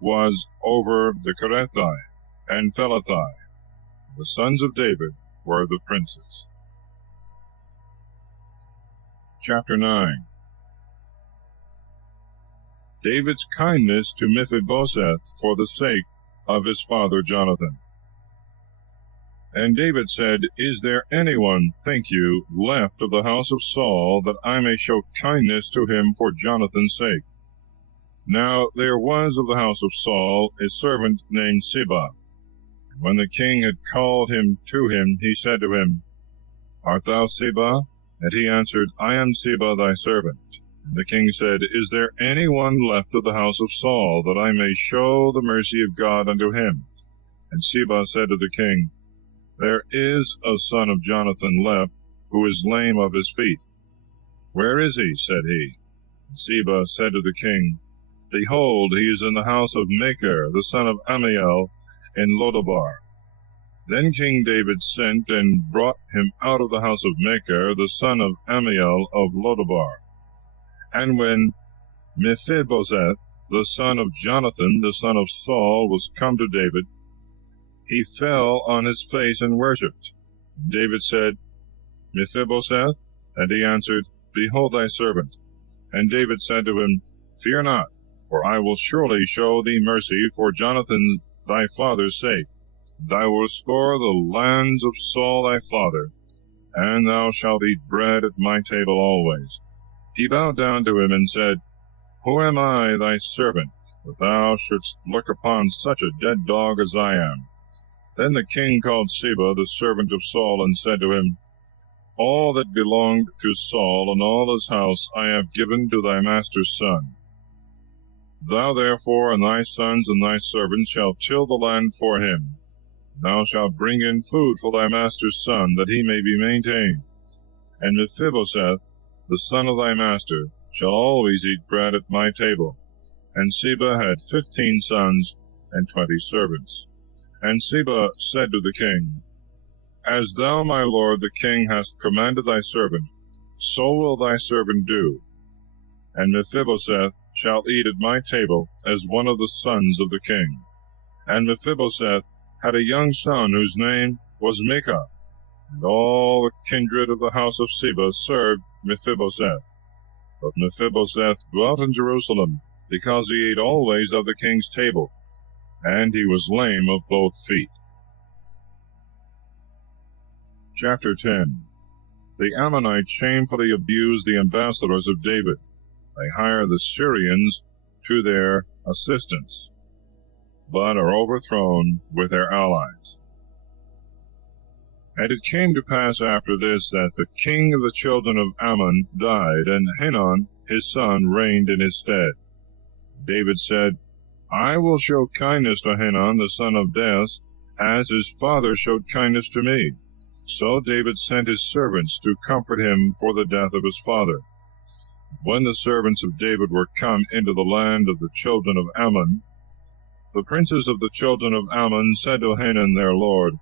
was over the Kerethi, and Phelathi. The sons of David were the princes. Chapter 9. David's kindness to Mephibosheth for the sake of his father Jonathan. And David said, Is there anyone, think you, left of the house of Saul, that I may show kindness to him for Jonathan's sake? Now there was of the house of Saul a servant named Ziba. When the king had called him to him, he said to him, Art thou Ziba? And he answered, I am Ziba thy servant. And the king said, Is there any one left of the house of Saul, that I may show the mercy of God unto him? And Ziba said to the king, There is a son of Jonathan left, who is lame of his feet. Where is he? Said he. Ziba said to the king, Behold, he is in the house of Machir, the son of Ammiel, in Lodabar. Then King David sent and brought him out of the house of Machir, the son of Ammiel of Lodabar. And when Mephibosheth, the son of Jonathan, the son of Saul, was come to David, he fell on his face and worshipped. David said, Mephibosheth? And he answered, Behold thy servant. And David said to him, Fear not, for I will surely show thee mercy for Jonathan thy father's sake. And I will restore the lands of Saul thy father, and thou shalt eat bread at my table always. He bowed down to him and said, Who am I, thy servant, that thou shouldst look upon such a dead dog as I am? Then the king called Ziba, the servant of Saul, and said to him, All that belonged to Saul and all his house I have given to thy master's son. Thou therefore and thy sons and thy servants shall till the land for him. Thou shalt bring in food for thy master's son, that he may be maintained. And Mephibosheth, the son of thy master, shall always eat bread at my table. And Ziba had 15 sons and 20 servants. And Ziba said to the king, As thou, my lord the king, hast commanded thy servant, so will thy servant do. And Mephibosheth shall eat at my table as one of the sons of the king. And Mephibosheth had a young son whose name was Micah, and all the kindred of the house of Ziba served Mephibosheth. But Mephibosheth dwelt in Jerusalem, because he ate always of the king's table, and he was lame of both feet. Chapter 10. The Ammonites shamefully abuse the ambassadors of David. They hire the Syrians to their assistance, but are overthrown with their allies. And it came to pass after this that the king of the children of Ammon died, and Hanun his son reigned in his stead. David said, I will show kindness to Hanun the son of Deus, as his father showed kindness to me. So David sent his servants to comfort him for the death of his father. When the servants of David were come into the land of the children of Ammon, the princes of the children of Ammon said to Hanun their lord,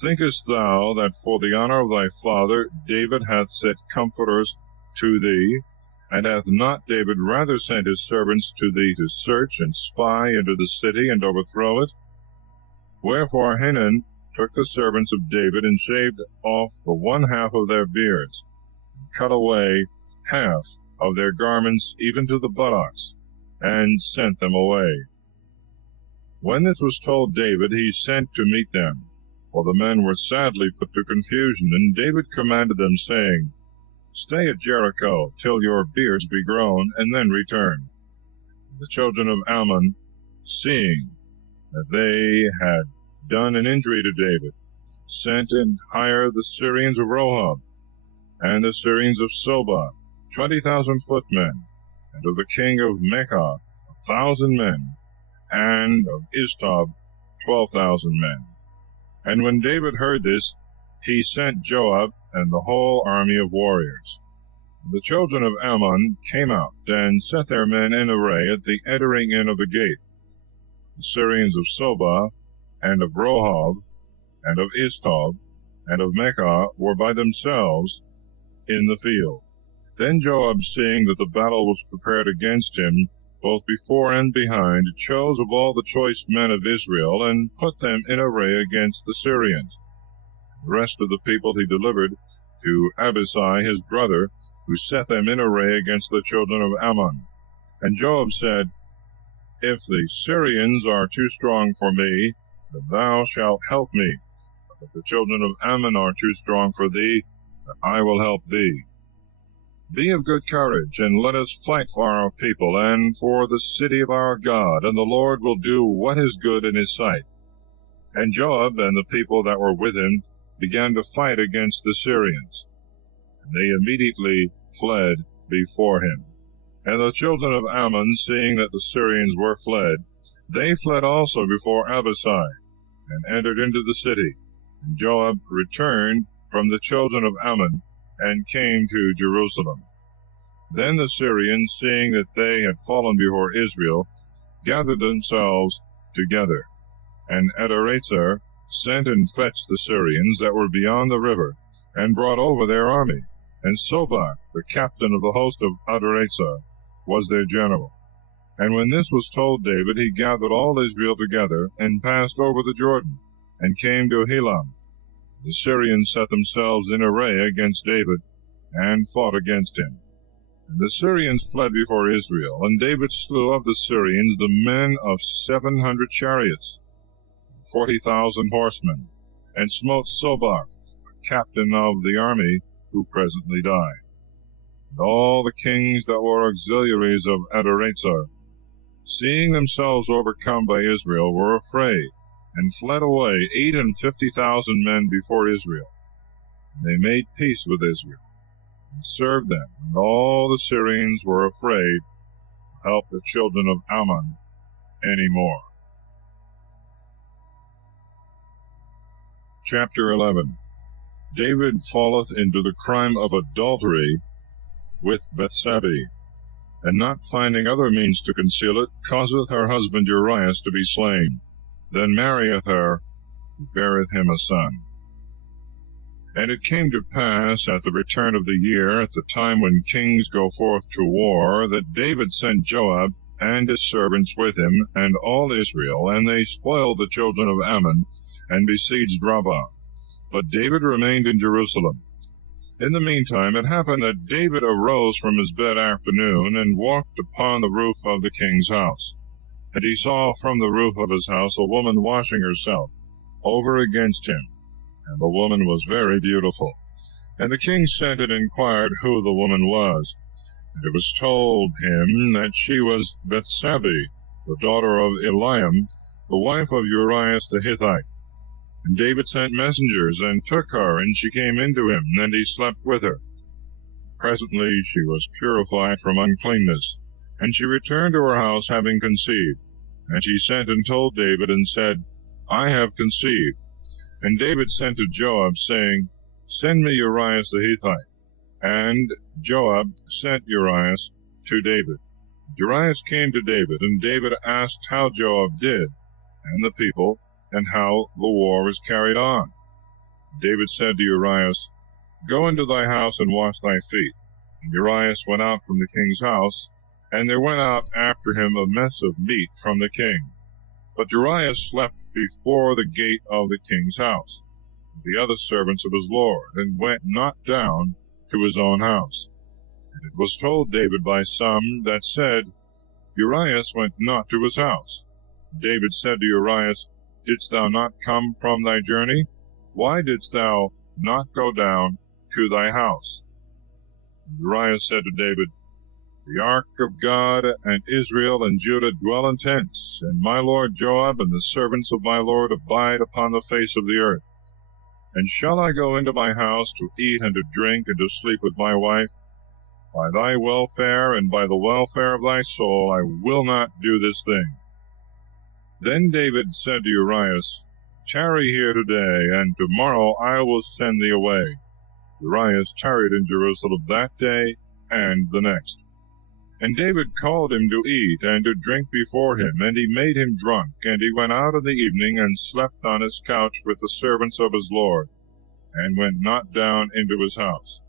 Thinkest thou that for the honor of thy father David hath set comforters to thee? And hath not David rather sent his servants to thee to search and spy into the city and overthrow it? Wherefore Hanun took the servants of David and shaved off the one half of their beards, and cut away half of their garments even to the buttocks, and sent them away. When this was told David, he sent to meet them, for the men were sadly put to confusion. And David commanded them, saying, Stay at Jericho till your beards be grown, and then return. The children of Ammon, seeing that they had done an injury to David, sent and hired the Syrians of Rehob, and the Syrians of Sobah, 20,000 footmen, and of the king of Machah 1,000 men, and of Istob 12,000 men. And when David heard this, he sent Joab and the whole army of warriors. The children of Ammon came out and set their men in array at the entering in of the gate. The Syrians of Sobah, and of Rehob, and of Istob, and of Machah were by themselves in the field. Then Joab, seeing that the battle was prepared against him, both before and behind, chose of all the choice men of Israel, and put them in array against the Syrians. The rest of the people he delivered to Abishai his brother, who set them in array against the children of Ammon. And Joab said, If the Syrians are too strong for me, then thou shalt help me. But if the children of Ammon are too strong for thee, then I will help thee. Be of good courage, and let us fight for our people, and for the city of our God, and the Lord will do what is good in his sight. And Joab and the people that were with him began to fight against the Syrians, and they immediately fled before him. And the children of Ammon, seeing that the Syrians were fled, they fled also before Abishai, and entered into the city. And Joab returned from the children of Ammon, and came to Jerusalem. Then the Syrians, seeing that they had fallen before Israel, gathered themselves together. And Adultery sent and fetched the Syrians that were beyond the river, and brought over their army. And Sobach, the captain of the host of Adultery, was their general. And when this was told David, he gathered all Israel together, and passed over the Jordan, and came to Helam. The Syrians set themselves in array against David, and fought against him. And the Syrians fled before Israel, and David slew of the Syrians the men of 700 chariots, 40,000 horsemen, and smote Sobach, captain of the army, who presently died. And all the kings that were auxiliaries of Adultery, seeing themselves overcome by Israel, were afraid, and fled away 50,000 men before Israel. And they made peace with Israel, and served them, and all the Syrians were afraid to help the children of Ammon any more. Chapter 11. David falleth into the crime of adultery with Bathsheba, and not finding other means to conceal it, causeth her husband Urias to be slain, then marrieth her, and beareth him a son. And it came to pass at the return of the year, at the time when kings go forth to war, that David sent Joab and his servants with him, and all Israel, and they spoiled the children of Ammon, and besieged Rabbah. But David remained in Jerusalem. In the meantime it happened that David arose from his bed afternoon, and walked upon the roof of the king's house. And he saw from the roof of his house a woman washing herself, over against him, and the woman was very beautiful. And the king sent and inquired who the woman was. And it was told him that she was Bathsheba, the daughter of Eliam, the wife of Urias the Hittite. And David sent messengers, and took her, and she came into him, and he slept with her. Presently she was purified from uncleanness, and she returned to her house, having conceived. And she sent and told David, and said, I have conceived. And David sent to Joab, saying, Send me Urias the Hittite. And Joab sent Urias to David. Urias came to David, and David asked how Joab did, and the people, and how the war was carried on. David said to Urias, Go into thy house and wash thy feet. And Urias went out from the king's house, and there went out after him a mess of meat from the king. But Urias slept before the gate of the king's house, the other servants of his lord, and went not down to his own house. And it was told David by some that said, Urias went not to his house. David said to Urias, Didst thou not come from thy journey? Why didst thou not go down to thy house? And Urias said to David, The ark of God and Israel and Judah dwell in tents, and my lord Joab and the servants of my lord abide upon the face of the earth. And shall I go into my house to eat and to drink and to sleep with my wife? By thy welfare and by the welfare of thy soul I will not do this thing. Then David said to Urias, Tarry here today, and tomorrow I will send thee away. Urias tarried in Jerusalem that day and the next. And David called him to eat and to drink before him, and he made him drunk. And he went out in the evening, and slept on his couch with the servants of his lord, and went not down into his house.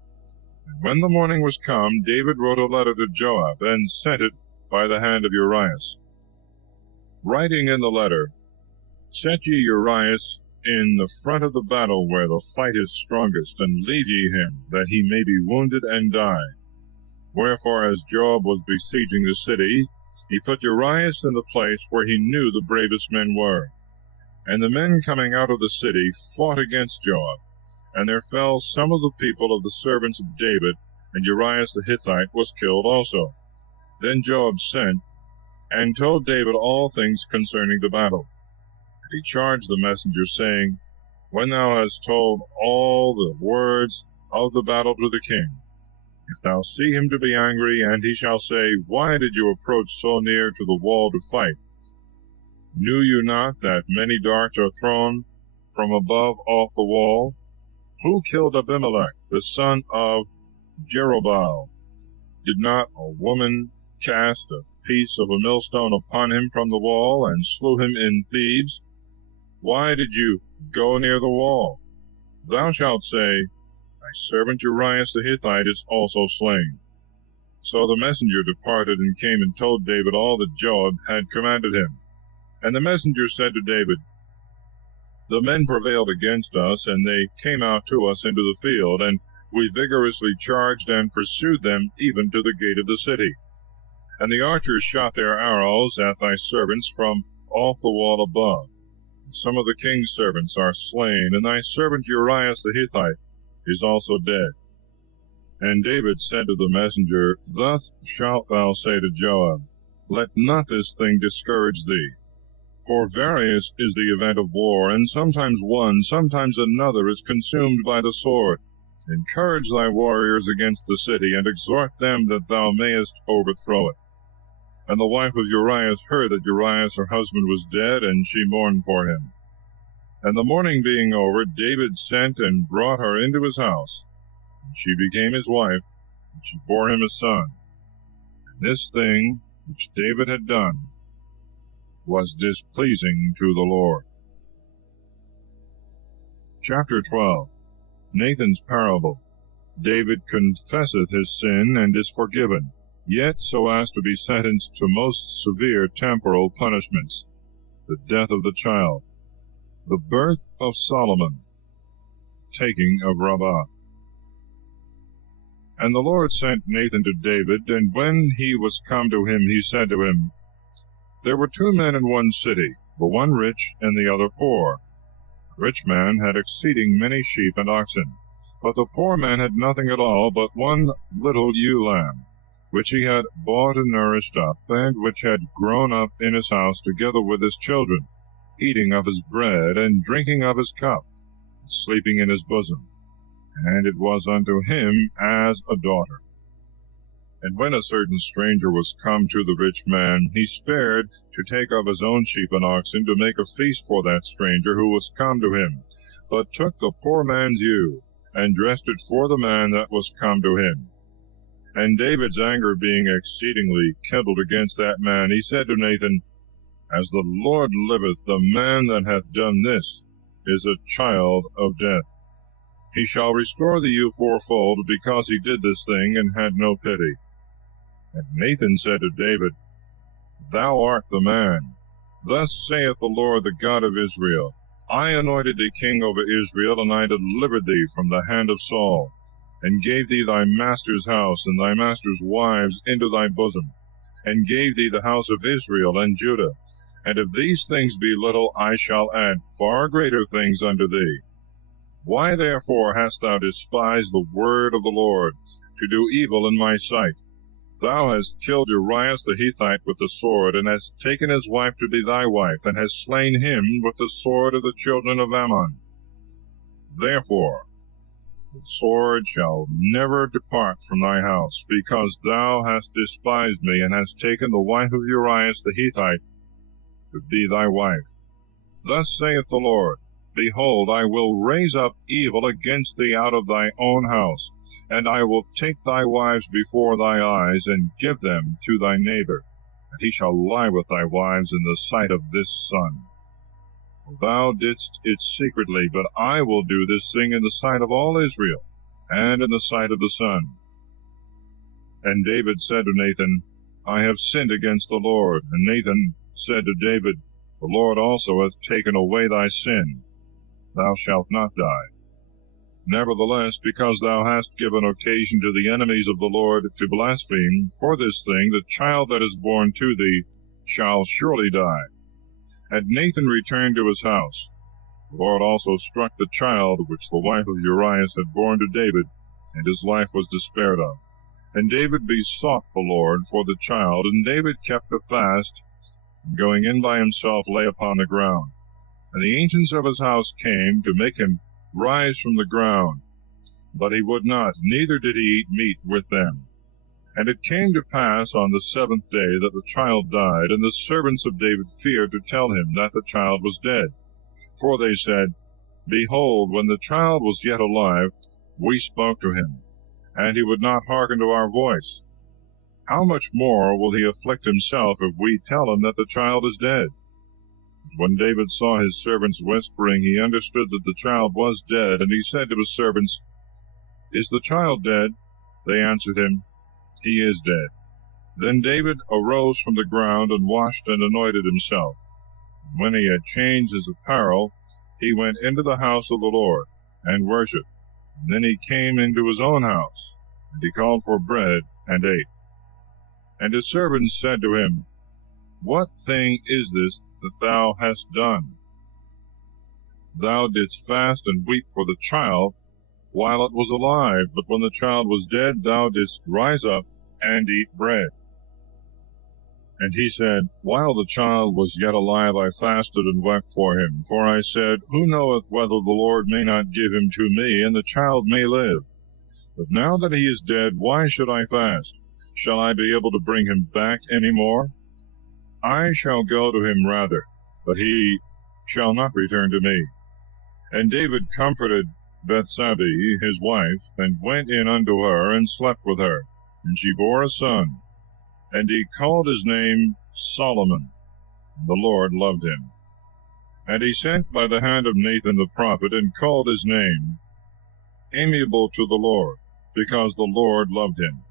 And when the morning was come, David wrote a letter to Joab, and sent it by the hand of Urias, writing in the letter, Set ye Urias in the front of the battle where the fight is strongest, and leave ye him, that he may be wounded and die. Wherefore, as Joab was besieging the city, he put Urias in the place where he knew the bravest men were. And the men coming out of the city fought against Joab, and there fell some of the people of the servants of David, and Urias the Hittite was killed also. Then Joab sent, and told David all things concerning the battle. And he charged the messenger, saying, When thou hast told all the words of the battle to the king, if thou see him to be angry, and he shall say, Why did you approach so near to the wall to fight? Knew you not that many darts are thrown from above off the wall? Who killed Abimelech, the son of Jerubbaal? Did not a woman cast a piece of a millstone upon him from the wall, and slew him in Thebes? Why did you go near the wall? Thou shalt say, Thy servant Urias the Hittite is also slain. So the messenger departed, and came and told David all that Joab had commanded him. And the messenger said to David, The men prevailed against us, and they came out to us into the field, and we vigorously charged and pursued them even to the gate of the city. And the archers shot their arrows at thy servants from off the wall above. Some of the king's servants are slain, and thy servant Urias the Hittite is also dead. And David said to the messenger, Thus shalt thou say to Joab, Let not this thing discourage thee. For various is the event of war, and sometimes one, sometimes another is consumed by the sword. Encourage thy warriors against the city, and exhort them that thou mayest overthrow it. And the wife of Urias heard that Urias her husband was dead, and she mourned for him. And the mourning being over, David sent and brought her into his house. And she became his wife, and she bore him a son. And this thing which David had done was displeasing to the Lord. Chapter 12. Nathan's parable. David confesseth his sin, and is forgiven, yet so as to be sentenced to most severe temporal punishments. The death of the child. The birth of Solomon. Taking of Rabbah. And the Lord sent Nathan to David, and when he was come to him, he said to him, There were 2 men in one city, the one rich and the other poor. The rich man had exceeding many sheep and oxen, but the poor man had nothing at all but one little ewe lamb, which he had bought and nourished up, and which had grown up in his house together with his children, eating of his bread, and drinking of his cup, and sleeping in his bosom. And it was unto him as a daughter. And when a certain stranger was come to the rich man, he spared to take of his own sheep and oxen, to make a feast for that stranger who was come to him, but took the poor man's ewe, and dressed it for the man that was come to him. And David's anger being exceedingly kindled against that man, he said to Nathan, As the Lord liveth, the man that hath done this is a child of death. He shall restore the ewe fourfold, because he did this thing, and had no pity. And Nathan said to David, Thou art the man. Thus saith the Lord, the God of Israel, I anointed thee king over Israel, and I delivered thee from the hand of Saul, and gave thee thy master's house and thy master's wives into thy bosom, and gave thee the house of Israel and Judah. And if these things be little, I shall add far greater things unto thee. Why therefore hast thou despised the word of the Lord, to do evil in my sight? Thou hast killed Urias the Hittite with the sword, and hast taken his wife to be thy wife, and hast slain him with the sword of the children of Ammon. Therefore the sword shall never depart from thy house, because thou hast despised me, and hast taken the wife of Urias the Hittite to be thy wife. Thus saith the Lord, Behold, I will raise up evil against thee out of thy own house, and I will take thy wives before thy eyes, and give them to thy neighbor, and he shall lie with thy wives in the sight of this sun. Thou didst it secretly, but I will do this thing in the sight of all Israel, and in the sight of the sun. And David said to Nathan, I have sinned against the Lord. And Nathan said to David, The Lord also hath taken away thy sin. Thou shalt not die. Nevertheless, because thou hast given occasion to the enemies of the Lord to blaspheme, for this thing the child that is born to thee shall surely die. And Nathan returned to his house. The Lord also struck the child which the wife of Urias had borne to David, and his life was despaired of. And David besought the Lord for the child, and David kept a fast, and going in by himself lay upon the ground. And the ancients of his house came to make him rise from the ground, but he would not, neither did he eat meat with them. And it came to pass on the 7th day that the child died, and the servants of David feared to tell him that the child was dead. For they said, Behold, when the child was yet alive, we spoke to him, and he would not hearken to our voice. How much more will he afflict himself if we tell him that the child is dead? When David saw his servants whispering, he understood that the child was dead, and he said to his servants, Is the child dead? They answered him, He is dead. Then David arose from the ground and washed and anointed himself. And when he had changed his apparel, he went into the house of the Lord, and worshipped. And then he came into his own house, and he called for bread, and ate. And his servants said to him, What thing is this that thou hast done? Thou didst fast and weep for the child while it was alive, but when the child was dead, thou didst rise up and eat bread. And he said, While the child was yet alive, I fasted and wept for him. For I said, Who knoweth whether the Lord may not give him to me, and the child may live? But now that he is dead, why should I fast? Shall I be able to bring him back any more? I shall go to him rather, but he shall not return to me. And David comforted Bethsabee his wife, and went in unto her, and slept with her. And she bore a son, and he called his name Solomon. The Lord loved him. And he sent by the hand of Nathan the prophet, and called his name Amiable to the Lord, because the Lord loved him.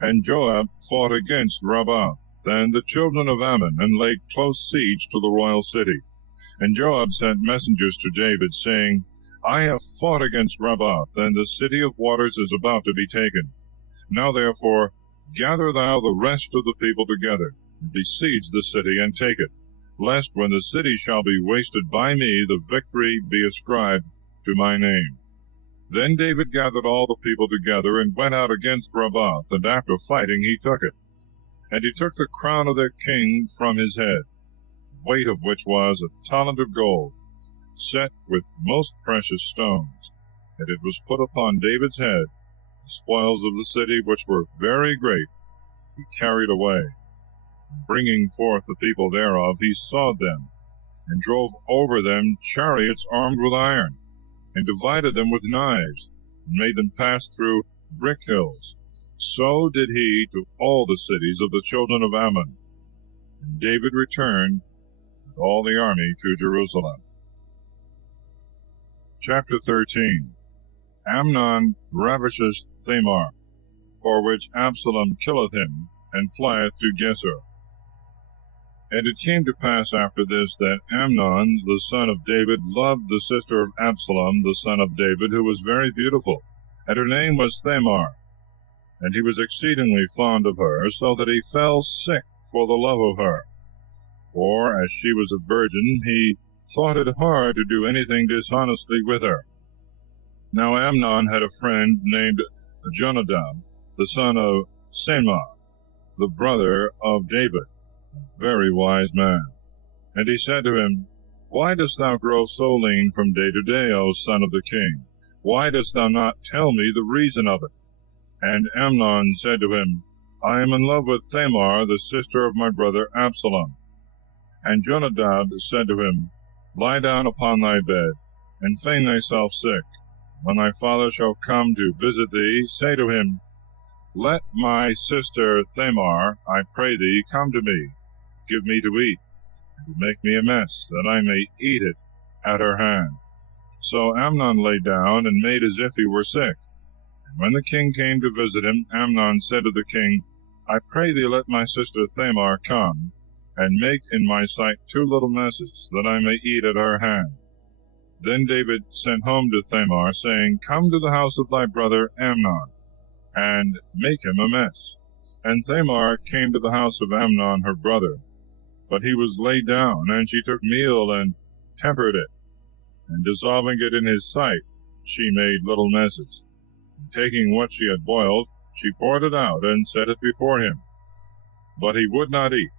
And Joab fought against Rabbah, and the children of Ammon, and laid close siege to the royal city. And Joab sent messengers to David, saying, I have fought against Rabbah, and the city of waters is about to be taken. Now therefore gather thou the rest of the people together, and besiege the city, and take it, lest when the city shall be wasted by me, the victory be ascribed to my name. Then David gathered all the people together, and went out against Rabbah, and after fighting he took it. And he took the crown of their king from his head, weight of which was a talent of gold, set with most precious stones. And it was put upon David's head. The spoils of the city, which were very great, he carried away. Bringing forth the people thereof, he sawed them, and drove over them chariots armed with iron, and divided them with knives, and made them pass through brick hills. So did he to all the cities of the children of Ammon. And David returned with all the army to Jerusalem. Chapter 13. Amnon ravishes Thamar, for which Absalom killeth him, and flieth to Gesur. And it came to pass after this, that Amnon the son of David loved the sister of Absalom the son of David, who was very beautiful, and her name was Thamar. And he was exceedingly fond of her, so that he fell sick for the love of her. For as she was a virgin, he thought it hard to do anything dishonestly with her. Now Amnon had a friend named Jonadab, the son of Samah, the brother of David, a very wise man. And he said to him, Why dost thou grow so lean from day to day, O son of the king? Why dost thou not tell me the reason of it? And Amnon said to him, I am in love with Thamar, the sister of my brother Absalom. And Jonadab said to him, Lie down upon thy bed, and feign thyself sick. When thy father shall come to visit thee, say to him, Let my sister Thamar, I pray thee, come to me, give me to eat, and make me a mess, that I may eat it at her hand. So Amnon lay down, and made as if he were sick. And when the king came to visit him, Amnon said to the king, I pray thee, let my sister Thamar come, and make in my sight 2 little messes, that I may eat at her hand. Then David sent home to Thamar, saying, Come to the house of thy brother Amnon, and make him a mess. And Thamar came to the house of Amnon her brother. But he was laid down, and she took meal and tempered it, and dissolving it in his sight, she made little messes. And taking what she had boiled, she poured it out, and set it before him. But he would not eat.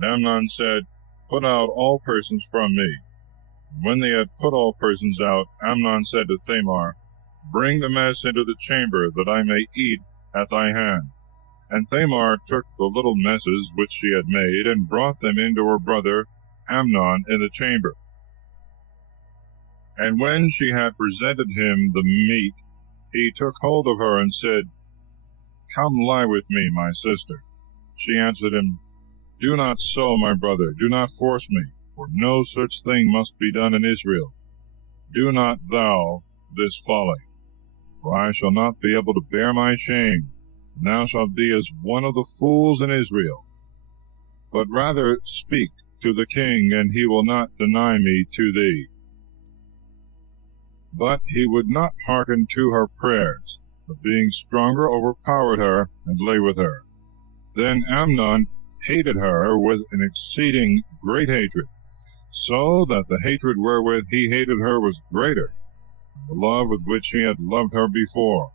And Amnon said, Put out all persons from me. And when they had put all persons out, Amnon said to Thamar, Bring the mess into the chamber, that I may eat at thy hand. And Thamar took the little messes which she had made, and brought them into her brother Amnon in the chamber. And when she had presented him the meat, he took hold of her and said, Come lie with me, my sister. She answered him, Do not so, my brother, do not force me, for no such thing must be done in Israel. Do not thou this folly, for I shall not be able to bear my shame, and thou shalt be as one of the fools in Israel. But rather speak to the king, and he will not deny me to thee. But he would not hearken to her prayers, but being stronger overpowered her, and lay with her. Then Amnon hated her with an exceeding great hatred, so that the hatred wherewith he hated her was greater than the love with which he had loved her before.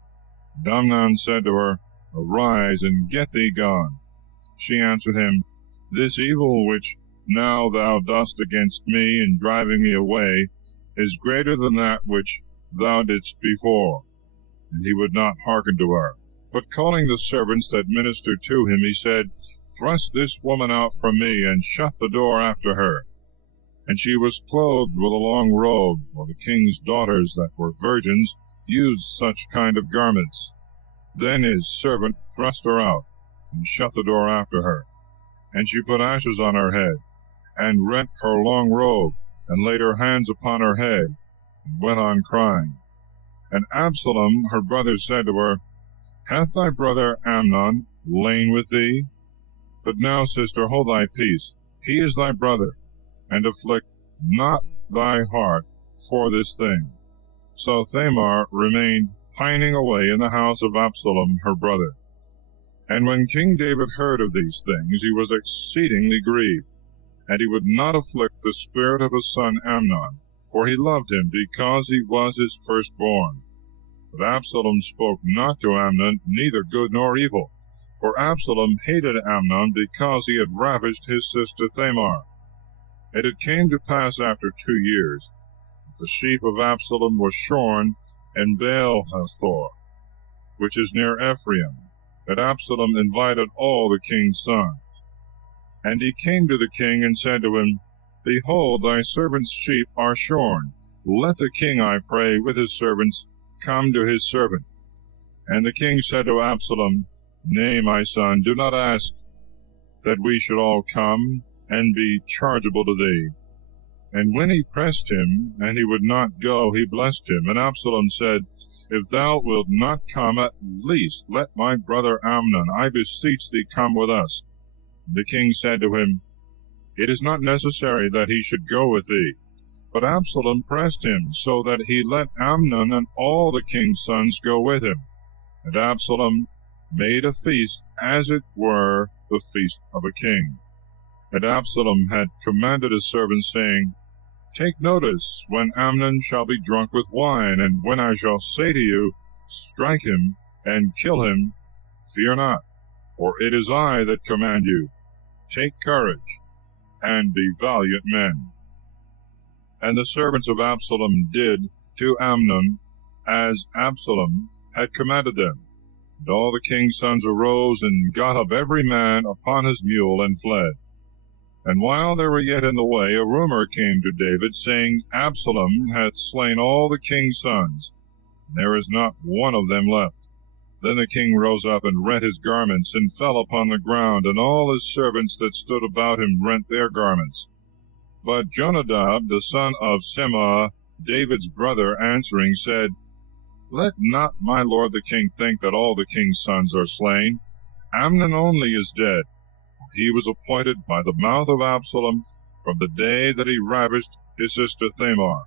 And Amnon said to her, Arise, and get thee gone. She answered him, This evil which now thou dost against me in driving me away is greater than that which thou didst before. And he would not hearken to her. But calling the servants that ministered to him, he said, Thrust this woman out from me, and shut the door after her. And she was clothed with a long robe, for the king's daughters that were virgins used such kind of garments. Then his servant thrust her out, and shut the door after her. And she put ashes on her head, and rent her long robe, and laid her hands upon her head, and went on crying. And Absalom her brother said to her, Hath thy brother Amnon lain with thee? But now, sister, hold thy peace. He is thy brother, and afflict not thy heart for this thing. So Tamar remained pining away in the house of Absalom her brother. And when King David heard of these things, he was exceedingly grieved, and he would not afflict the spirit of his son Amnon, for he loved him, because he was his firstborn. But Absalom spoke not to Amnon, neither good nor evil, for Absalom hated Amnon because he had ravished his sister Tamar. And it came to pass after 2 years, that the sheep of Absalom were shorn in Baal-Hathor, which is near Ephraim, that Absalom invited all the king's sons. And he came to the king and said to him, Behold, thy servant's sheep are shorn. Let the king, I pray, with his servants come to his servant. And the king said to Absalom, Nay, my son, do not ask that we should all come and be chargeable to thee. And when he pressed him, and he would not go, he blessed him. And Absalom said, If thou wilt not come, at least let my brother Amnon, I beseech thee, come with us. And the king said to him, It is not necessary that he should go with thee. But Absalom pressed him, so that he let Amnon and all the king's sons go with him. And Absalom made a feast, as it were the feast of a king. And Absalom had commanded his servants, saying, Take notice when Amnon shall be drunk with wine, and when I shall say to you, Strike him and kill him, fear not, for it is I that command you. Take courage, and be valiant men. And the servants of Absalom did to Amnon as Absalom had commanded them. And all the king's sons arose, and got up every man upon his mule, and fled. And while they were yet in the way, a rumor came to David, saying, Absalom hath slain all the king's sons, and there is not one of them left. Then the king rose up and rent his garments, and fell upon the ground, and all his servants that stood about him rent their garments. But Jonadab, the son of Shema, David's brother, answering, said, Let not my lord the king think that all the king's sons are slain. Amnon only is dead. He was appointed by the mouth of Absalom from the day that he ravished his sister Tamar.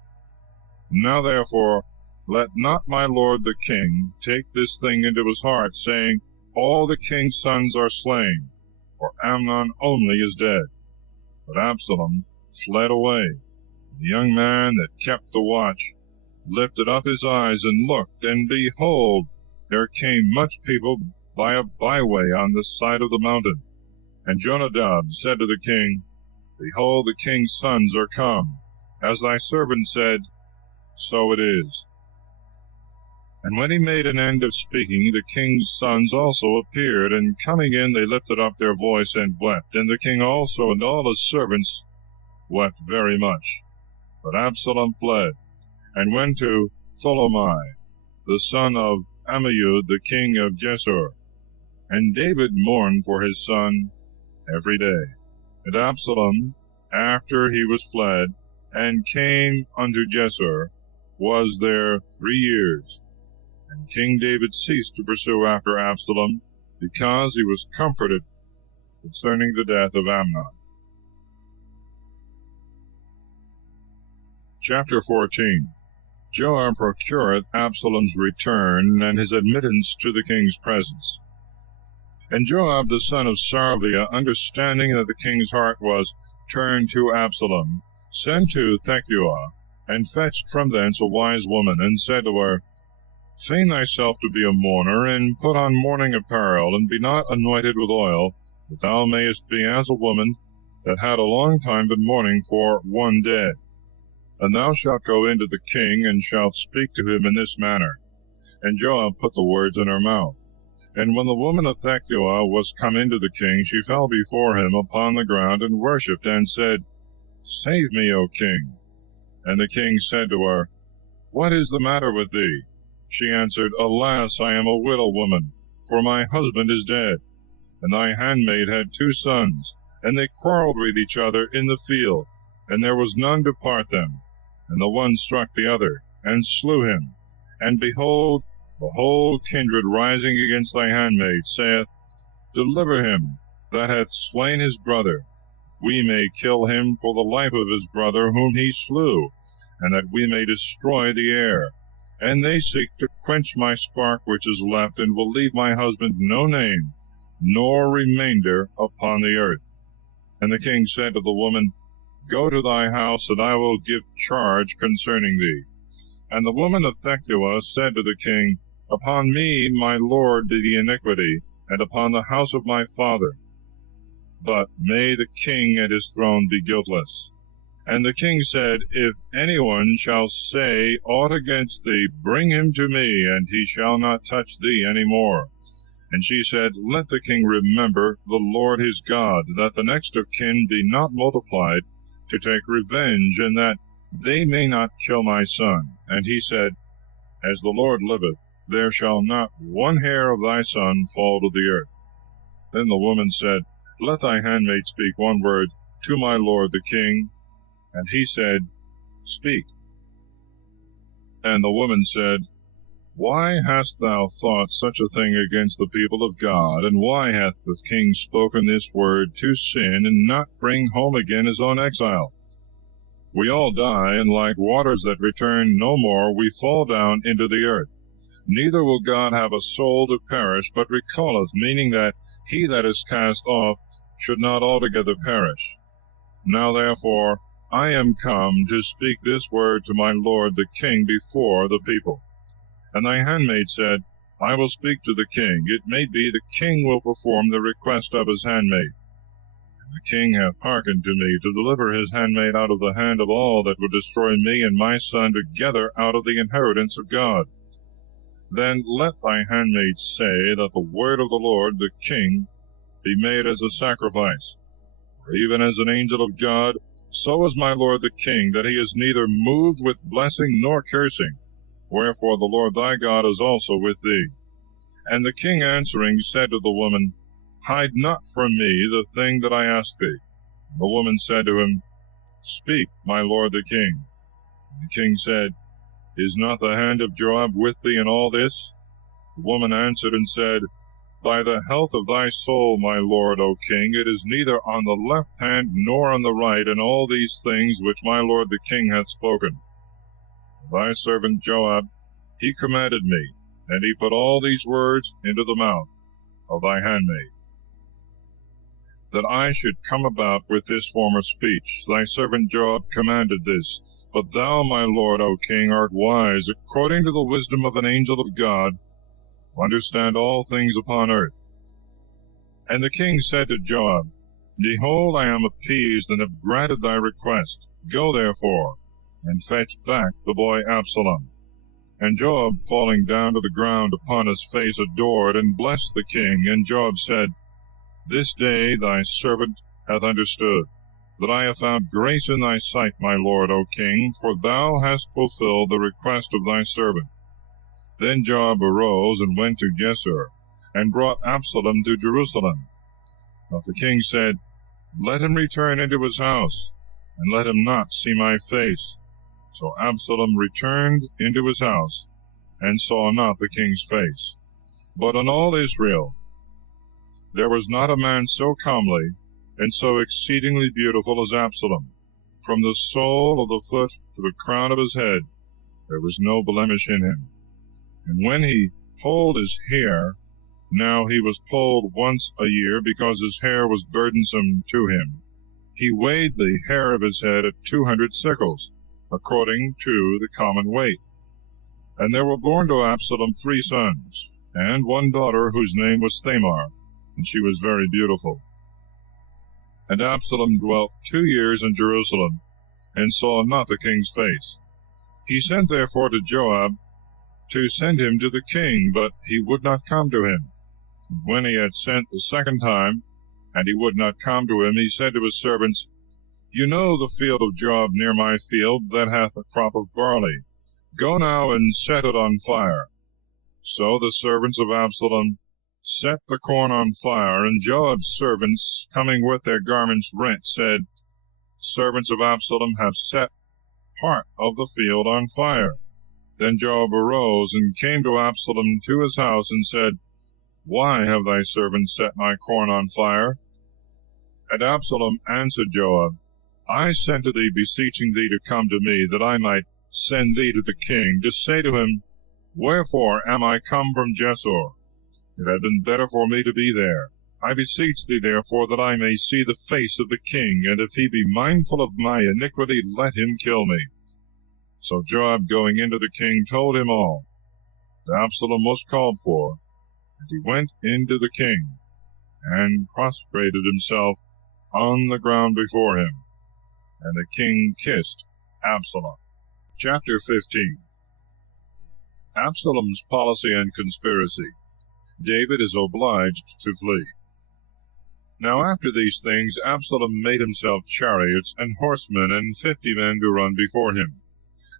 Now therefore, let not my lord the king take this thing into his heart, saying, All the king's sons are slain, for Amnon only is dead. But Absalom fled away. The young man that kept the watch lifted up his eyes and looked, and behold, there came much people by a byway on the side of the mountain. And Jonadab said to the king, Behold, the king's sons are come. As thy servant said, so it is. And when he made an end of speaking, the king's sons also appeared, and coming in they lifted up their voice and wept. And the king also and all his servants wept very much. But Absalom fled. and went to Tholomai, the son of Ammihud, the king of Geshur. And David mourned for his son every day. And Absalom, after he was fled, and came unto Geshur, was there 3 years. And King David ceased to pursue after Absalom, because he was comforted concerning the death of Amnon. Chapter 14. Joab procureth Absalom's return, and his admittance to the king's presence. And Joab the son of Sarviah, understanding that the king's heart was turned to Absalom, sent to Thecua, and fetched from thence a wise woman, and said to her, Feign thyself to be a mourner, and put on mourning apparel, and be not anointed with oil, that thou mayest be as a woman that had a long time been mourning for one dead. And thou shalt go into the king, and shalt speak to him in this manner. And Joab put the words in her mouth. And when the woman of Thecua was come into the king, she fell before him upon the ground, and worshipped, and said, Save me, O king. And the king said to her, What is the matter with thee? She answered, Alas, I am a widow woman, for my husband is dead. And thy handmaid had 2 sons, and they quarreled with each other in the field, and there was none to part them. And the one struck the other, and slew him. And behold, the whole kindred rising against thy handmaid saith, Deliver him that hath slain his brother. We may kill him for the life of his brother whom he slew, and that we may destroy the heir. And they seek to quench my spark which is left, and will leave my husband no name, nor remainder upon the earth. And the king said to the woman, Go to thy house, and I will give charge concerning thee. And the woman of Thecua said to the king, Upon me, my lord, did the iniquity, and upon the house of my father. But may the king and his throne be guiltless. And the king said, If anyone shall say aught against thee, bring him to me, and he shall not touch thee any more. And she said, Let the king remember the Lord his God, that the next of kin be not multiplied, to take revenge, and that they may not kill my son. And he said, As the Lord liveth, there shall not one hair of thy son fall to the earth. Then the woman said, Let thy handmaid speak one word to my lord the king. And he said, Speak. And the woman said, Why hast thou thought such a thing against the people of God? And why hath the king spoken this word to sin, and not bring home again his own exile? We all die, and like waters that return no more, we fall down into the earth. Neither will God have a soul to perish, but recalleth, meaning that he that is cast off should not altogether perish. Now therefore I am come to speak this word to my lord the king before the people. And thy handmaid said, I will speak to the king. It may be the king will perform the request of his handmaid. And the king hath hearkened to me, to deliver his handmaid out of the hand of all that would destroy me and my son together out of the inheritance of God. Then let thy handmaid say that the word of the Lord the king be made as a sacrifice. For even as an angel of God, so is my lord the king, that he is neither moved with blessing nor cursing. Wherefore the Lord thy God is also with thee. And the king answering said to the woman, Hide not from me the thing that I ask thee. And the woman said to him, Speak, my lord the king. And the king said, Is not the hand of Joab with thee in all this? The woman answered and said, By the health of thy soul, my lord, O king, it is neither on the left hand nor on the right in all these things which my lord the king hath spoken. Thy servant Joab, he commanded me, and he put all these words into the mouth of thy handmaid, that I should come about with this form of speech. Thy servant Joab commanded this. But thou, my lord, O king, art wise, according to the wisdom of an angel of God, to understand all things upon earth. And the king said to Joab, Behold, I am appeased, and have granted thy request. Go therefore, and fetch back the boy Absalom. And Joab, falling down to the ground upon his face, adored, and blessed the king. And Joab said, This day thy servant hath understood. that I have found grace in thy sight, my lord, O king, for thou hast fulfilled the request of thy servant. Then Joab arose and went to Geshur, and brought Absalom to Jerusalem. But the king said, Let him return into his house, and let him not see my face. So Absalom returned into his house, and saw not the king's face. But in all Israel there was not a man so comely and so exceedingly beautiful as Absalom. From the sole of the foot to the crown of his head there was no blemish in him. And when he polled his hair, now he was polled once a year, because his hair was burdensome to him, he weighed the hair of his head at 200 sickles, according to the common weight. And there were born to Absalom 3 sons, and one daughter whose name was Thamar, and she was very beautiful. And Absalom dwelt 2 years in Jerusalem, and saw not the king's face. He sent therefore to Joab to send him to the king, but he would not come to him. And when he had sent the second time, and he would not come to him, he said to his servants, You know the field of Joab near my field, that hath a crop of barley. Go now and set it on fire. So the servants of Absalom set the corn on fire, and Joab's servants, coming with their garments rent, said, Servants of Absalom have set part of the field on fire. Then Joab arose and came to Absalom to his house, and said, Why have thy servants set my corn on fire? And Absalom answered Joab, I sent to thee, beseeching thee to come to me, that I might send thee to the king, to say to him, Wherefore am I come from Geshur? It had been better for me to be there. I beseech thee, therefore, that I may see the face of the king, and if he be mindful of my iniquity, let him kill me. So Joab, going into the king, told him all. And Absalom was called for, and he went into the king, and prostrated himself on the ground before him. And the king kissed Absalom. Chapter 15. Absalom's policy and conspiracy. David is obliged to flee. Now after these things Absalom made himself chariots and horsemen, and 50 men to run before him.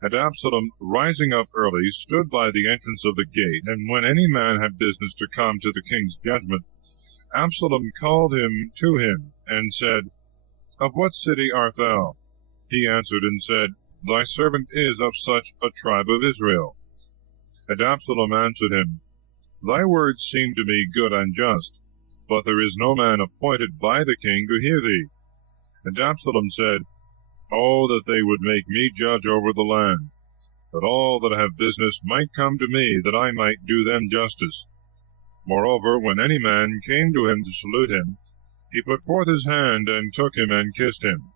And Absalom, rising up early, stood by the entrance of the gate, and when any man had business to come to the king's judgment, Absalom called him to him, and said, Of what city art thou? He answered and said, Thy servant is of such a tribe of Israel. And Absalom answered him, Thy words seem to me good and just, but there is no man appointed by the king to hear thee. And Absalom said, Oh, that they would make me judge over the land, that all that have business might come to me, that I might do them justice. Moreover, when any man came to him to salute him, he put forth his hand, and took him, and kissed him.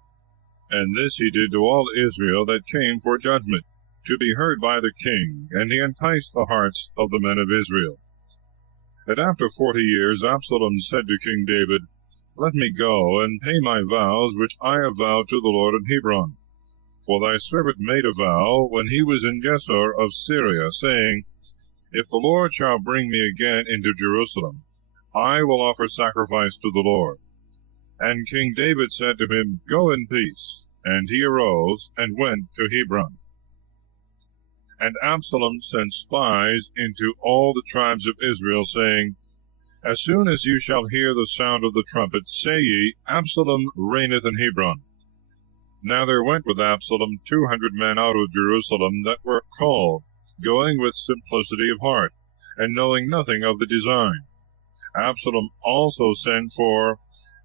And this he did to all Israel that came for judgment, to be heard by the king, and he enticed the hearts of the men of Israel. And after 40 years Absalom said to King David, Let me go, and pay my vows which I have vowed to the Lord in Hebron. For thy servant made a vow, when he was in Geshur of Syria, saying, If the Lord shall bring me again into Jerusalem, I will offer sacrifice to the Lord. And King David said to him, Go in peace. And he arose, and went to Hebron. And Absalom sent spies into all the tribes of Israel, saying, As soon as you shall hear the sound of the trumpet, say ye, Absalom reigneth in Hebron. Now there went with Absalom 200 men out of Jerusalem that were called, going with simplicity of heart, and knowing nothing of the design. Absalom also sent for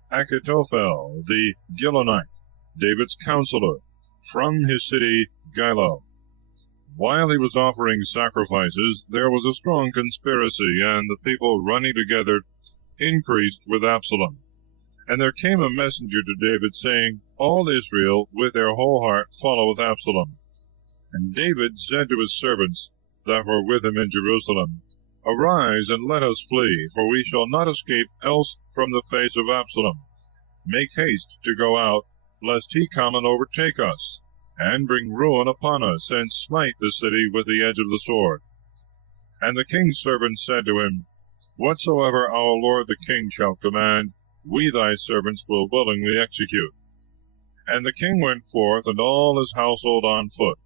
Achitophel the Gilonite, David's counselor, from his city Gilo. While he was offering sacrifices, there was a strong conspiracy, and the people running together increased with Absalom. And there came a messenger to David, saying, All Israel with their whole heart followeth Absalom. And David said to his servants that were with him in Jerusalem, Arise, and let us flee, for we shall not escape else from the face of Absalom. Make haste to go out, lest he come and overtake us, and bring ruin upon us, and smite the city with the edge of the sword. And the king's servants said to him, Whatsoever our lord the king shall command, we thy servants will willingly execute. And the king went forth, and all his household on foot.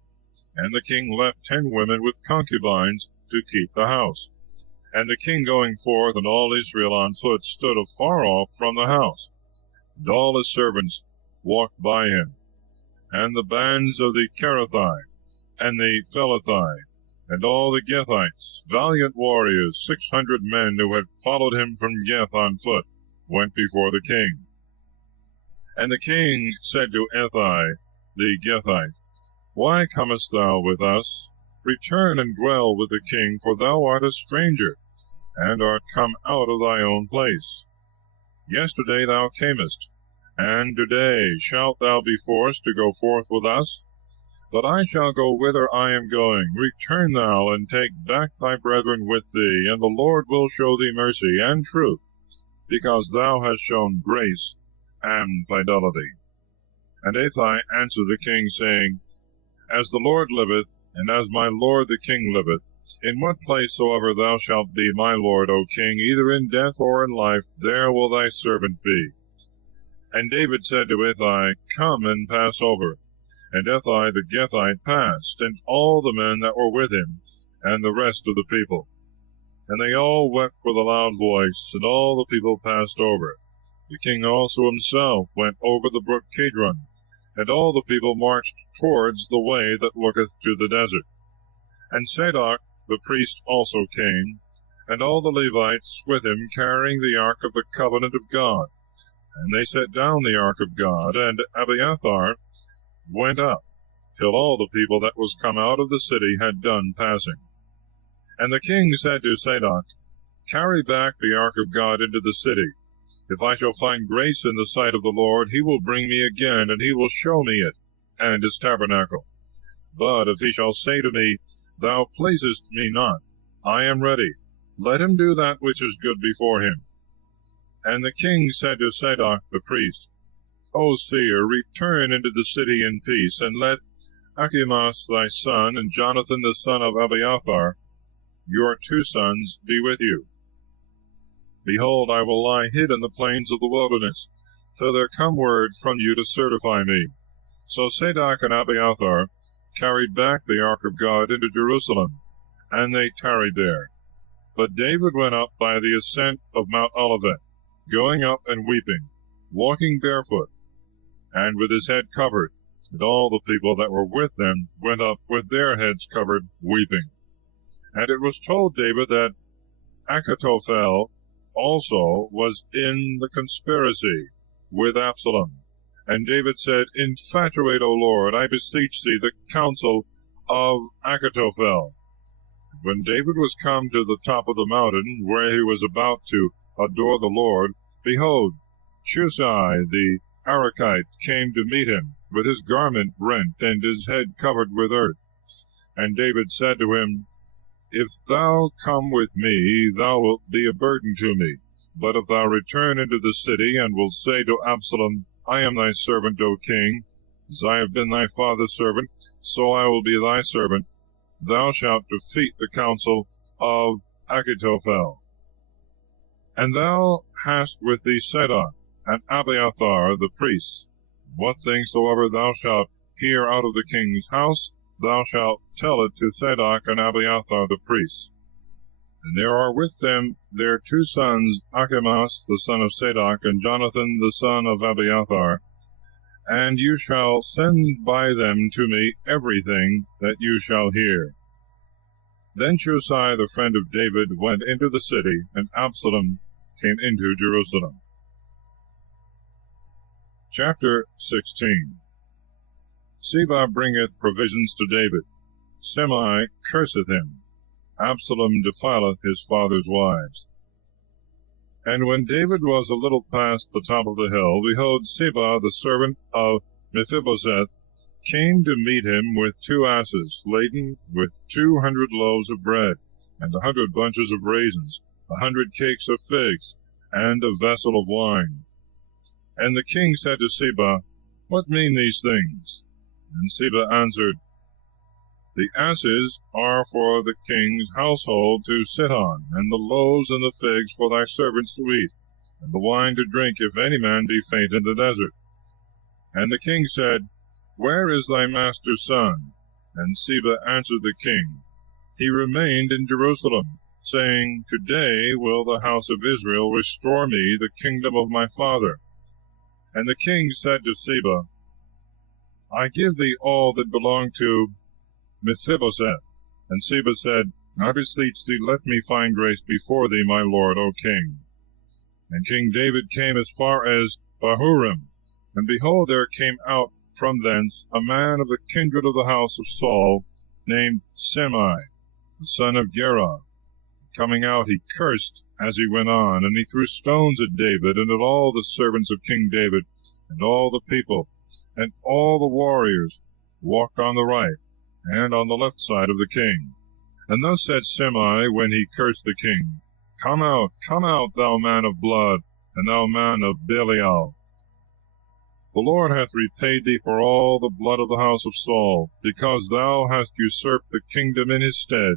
And the king left 10 women with concubines to keep the house. And the king going forth, and all Israel on foot, stood afar off from the house. And all his servants walked by him. And the bands of the Cherethites, and the Philistines, and all the Gethites, valiant warriors, 600 men who had followed him from Geth on foot, went before the king. And the king said to Ethai the Gethite, Why comest thou with us? Return and dwell with the king, for thou art a stranger, and art come out of thy own place. Yesterday thou camest, and today shalt thou be forced to go forth with us? But I shall go whither I am going. Return thou, and take back thy brethren with thee, and the Lord will show thee mercy and truth, because thou hast shown grace and fidelity. And Athai answered the king, saying, As the Lord liveth, and as my lord the king liveth, in what place soever thou shalt be my lord, O king, either in death or in life, there will thy servant be. And David said to Athai, Come and pass over. And Athai the Gethite passed, and all the men that were with him, and the rest of the people. And they all wept with a loud voice, and all the people passed over. The king also himself went over the brook Kidron, and all the people marched towards the way that looketh to the desert. And Zadok the priest also came, and all the Levites with him, carrying the ark of the covenant of God. And they set down the ark of God, and Abiathar went up, till all the people that was come out of the city had done passing. And the king said to Zadok, Carry back the ark of God into the city. If I shall find grace in the sight of the Lord, he will bring me again, and he will show me it, and his tabernacle. But if he shall say to me, Thou pleasest me not, I am ready. Let him do that which is good before him. And the king said to Zadok the priest, O seer, return into the city in peace, and let Achimaas thy son, and Jonathan the son of Abiathar, your 2 sons, be with you. Behold, I will lie hid in the plains of the wilderness, till there come word from you to certify me. So Zadok and Abiathar carried back the ark of God into Jerusalem, and they tarried there. But David went up by the ascent of Mount Olivet, going up and weeping, walking barefoot, and with his head covered, and all the people that were with them went up with their heads covered, weeping. And it was told David that Achitophel also was in the conspiracy with Absalom. And David said, Infatuate, O Lord, I beseech thee, the counsel of Achitophel. When David was come to the top of the mountain, where he was about to adore the Lord, behold, Shusai the Arachite came to meet him, with his garment rent, and his head covered with earth. And David said to him, If thou come with me, thou wilt be a burden to me. But if thou return into the city, and wilt say to Absalom, I am thy servant, O king, as I have been thy father's servant, so I will be thy servant, thou shalt defeat the counsel of Achitophel. And thou hast with thee Zadok and Abiathar the priests. What things soever thou shalt hear out of the king's house, thou shalt tell it to Zadok and Abiathar the priests. And there are with them their 2 sons, Achimaas the son of Zadok, and Jonathan the son of Abiathar. And you shall send by them to me everything that you shall hear. Then Shusai the friend of David went into the city, and Absalom came into Jerusalem. Chapter 16. Ziba bringeth provisions to David. Shimei curseth him. Absalom defileth his father's wives. And when David was a little past the top of the hill, behold, Ziba, the servant of Mephibosheth, came to meet him with 2 asses, laden with 200 loaves of bread, and 100 bunches of raisins, 100 cakes of figs, and a vessel of wine. And the king said to Ziba, What mean these things? And Ziba answered, The asses are for the king's household to sit on, and the loaves and the figs for thy servants to eat, and the wine to drink, if any man be faint in the desert. And the king said, Where is thy master's son? And Ziba answered the king, He remained in Jerusalem, saying, Today will the house of Israel restore me the kingdom of my father. And the king said to Ziba, I give thee all that belonged to Mephibosheth. And Ziba said, I beseech thee, let me find grace before thee, my lord, O king. And King David came as far as Bahurim, and behold, there came out from thence a man of the kindred of the house of Saul, named Shimei, the son of Gera. Coming out, he cursed as he went on, and he threw stones at David, and at all the servants of King David, and all the people, and all the warriors walked on the right and on the left side of the king. And thus said Shimei when he cursed the king, come out, thou man of blood, and thou man of Belial. The Lord hath repaid thee for all the blood of the house of Saul, because thou hast usurped the kingdom in his stead.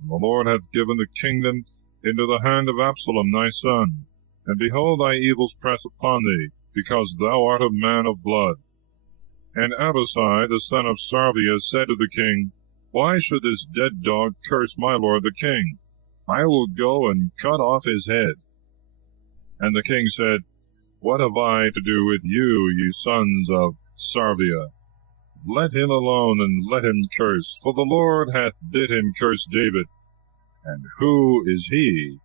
And the Lord hath given the kingdom into the hand of Absalom thy son. And behold, thy evils press upon thee, because thou art a man of blood. And Abishai the son of Sarviah said to the king, Why should this dead dog curse my lord the king? I will go and cut off his head. And the king said, What have I to do with you, ye sons of Sarviah? Let him alone, and let him curse, for the Lord hath bid him curse David. And who is he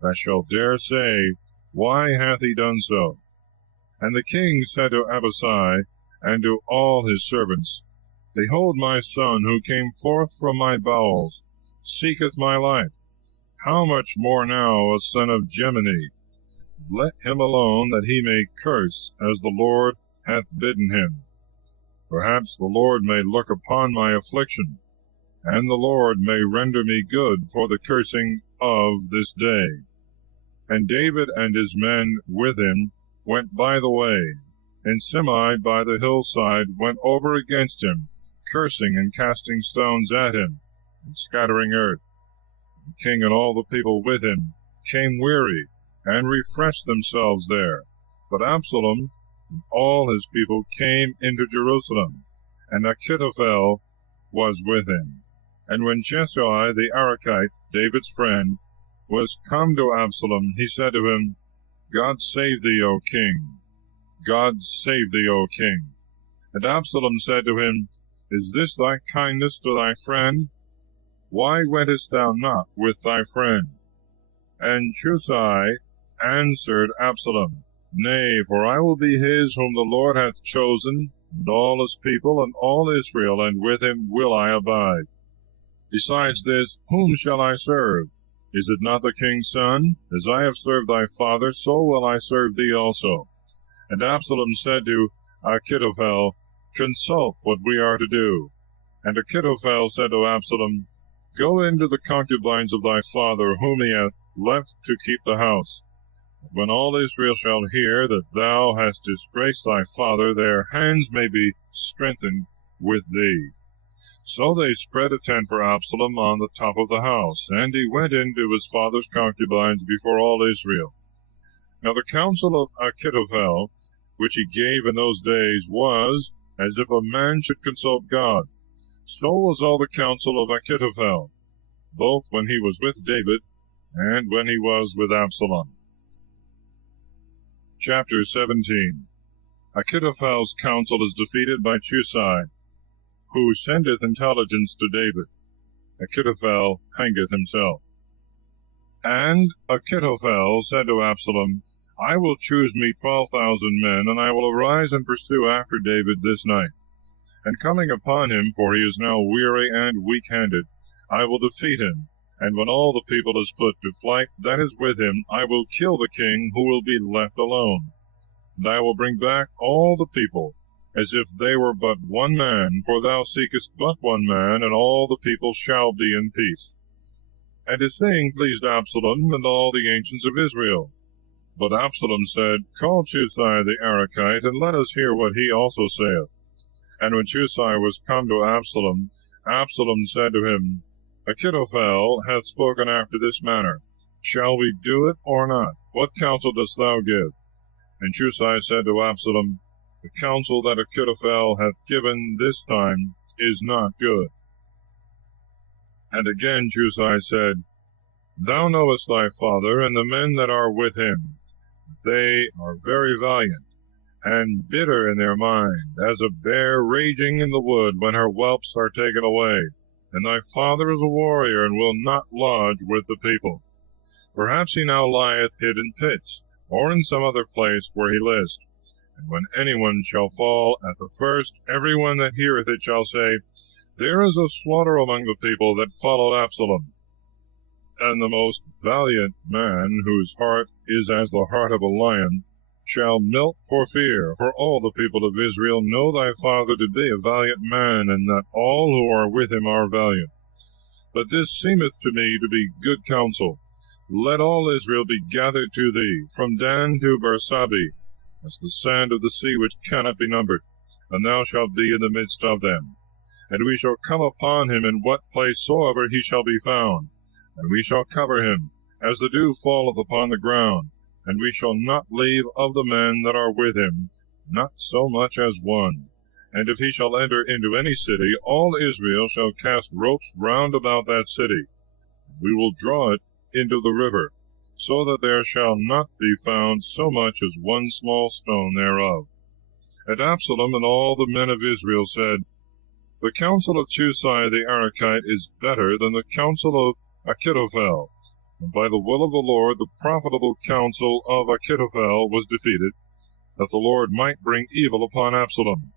that shall dare say, Why hath he done so? And the king said to Abishai and to all his servants, Behold, my son, who came forth from my bowels, seeketh my life. How much more now a son of Gemini? Let him alone, that he may curse, as the Lord hath bidden him. Perhaps the Lord may look upon my affliction, and the Lord may render me good for the cursing of this day. And David and his men with him went by the way, and Shimei by the hillside went over against him, cursing and casting stones at him, and scattering earth. The king and all the people with him came weary, and refreshed themselves there. But Absalom and all his people came into Jerusalem, and Achitophel was with him. And when Jeshai the Arachite, David's friend, was come to Absalom, he said to him, God save thee, O king! God save thee, O king! And Absalom said to him, Is this thy kindness to thy friend? Why wentest thou not with thy friend? And Shusai answered Absalom, Nay, for I will be his whom the Lord hath chosen, and all his people, and all Israel, and with him will I abide. Besides this, whom shall I serve? Is it not the king's son? As I have served thy father, so will I serve thee also. And Absalom said to Achitophel, Consult what we are to do. And Achitophel said to Absalom, Go into the concubines of thy father, whom he hath left to keep the house. When all Israel shall hear that thou hast disgraced thy father, their hands may be strengthened with thee. So they spread a tent for Absalom on the top of the house, and he went into his father's concubines before all Israel. Now the counsel of Achitophel, which he gave in those days, was as if a man should consult God. So was all the counsel of Achitophel, both when he was with David and when he was with Absalom. Chapter 17. Achitophel's counsel is defeated by Shusai, who sendeth intelligence to David. Achitophel hangeth himself. And Achitophel said to Absalom, I will choose me 12,000 men, and I will arise and pursue after David this night. And coming upon him, for he is now weary and weak-handed, I will defeat him. And when all the people is put to flight that is with him, I will kill the king, who will be left alone. And I will bring back all the people, as if they were but one man, for thou seekest but one man, and all the people shall be in peace. And his saying pleased Absalom and all the ancients of Israel. But Absalom said, Call Shusai the Arachite, and let us hear what he also saith. And when Shusai was come to Absalom, Absalom said to him, Achitophel hath spoken after this manner. Shall we do it or not? What counsel dost thou give? And Shusai said to Absalom, The counsel that Achitophel hath given this time is not good. And again Chusai said, Thou knowest thy father, and the men that are with him. They are very valiant, and bitter in their mind, as a bear raging in the wood when her whelps are taken away. And thy father is a warrior, and will not lodge with the people. Perhaps he now lieth hid in pits, or in some other place where he list. And when any one shall fall at the first, every one that heareth it shall say, There is a slaughter among the people that followed Absalom. And the most valiant man, whose heart is as the heart of a lion, shall melt for fear. For all the people of Israel know thy father to be a valiant man, and that all who are with him are valiant. But this seemeth to me to be good counsel. Let all Israel be gathered to thee, from Dan to Bersabee, as the sand of the sea which cannot be numbered, and thou shalt be in the midst of them. And we shall come upon him in what place soever he shall be found, and we shall cover him, as the dew falleth upon the ground, and we shall not leave of the men that are with him, not so much as one. And if he shall enter into any city, all Israel shall cast ropes round about that city. We will draw it into the river, so that there shall not be found so much as one small stone thereof. And Absalom and all the men of Israel said, The counsel of Chusai the Arachite is better than the counsel of Achitophel. And by the will of the Lord the profitable counsel of Achitophel was defeated, that the Lord might bring evil upon Absalom.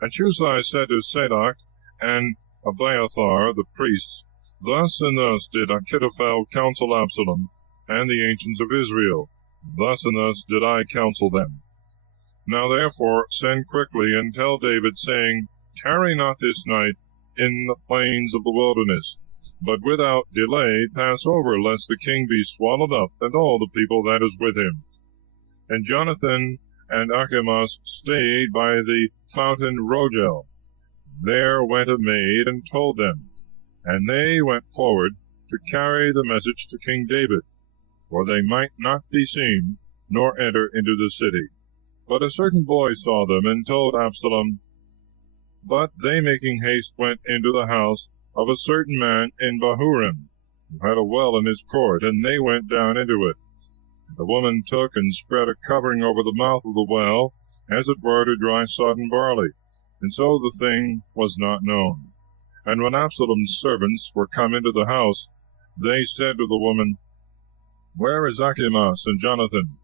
And Chusai said to Zadok and Abiathar the priests, Thus and thus did Achitophel counsel Absalom, and the ancients of Israel. Thus and thus did I counsel them. Now therefore send quickly, and tell David, saying, Tarry not this night in the plains of the wilderness, but without delay pass over, lest the king be swallowed up, and all the people that is with him. And Jonathan and Achimaas stayed by the fountain Rogel. There went a maid and told them, and they went forward to carry the message to King David, for they might not be seen, nor enter into the city. But a certain boy saw them, and told Absalom. But they, making haste, went into the house of a certain man in Bahurim, who had a well in his court, and they went down into it. And the woman took and spread a covering over the mouth of the well, as it were to dry sodden barley, and so the thing was not known. And when Absalom's servants were come into the house, they said to the woman, Where is Achimaas and Jonathan?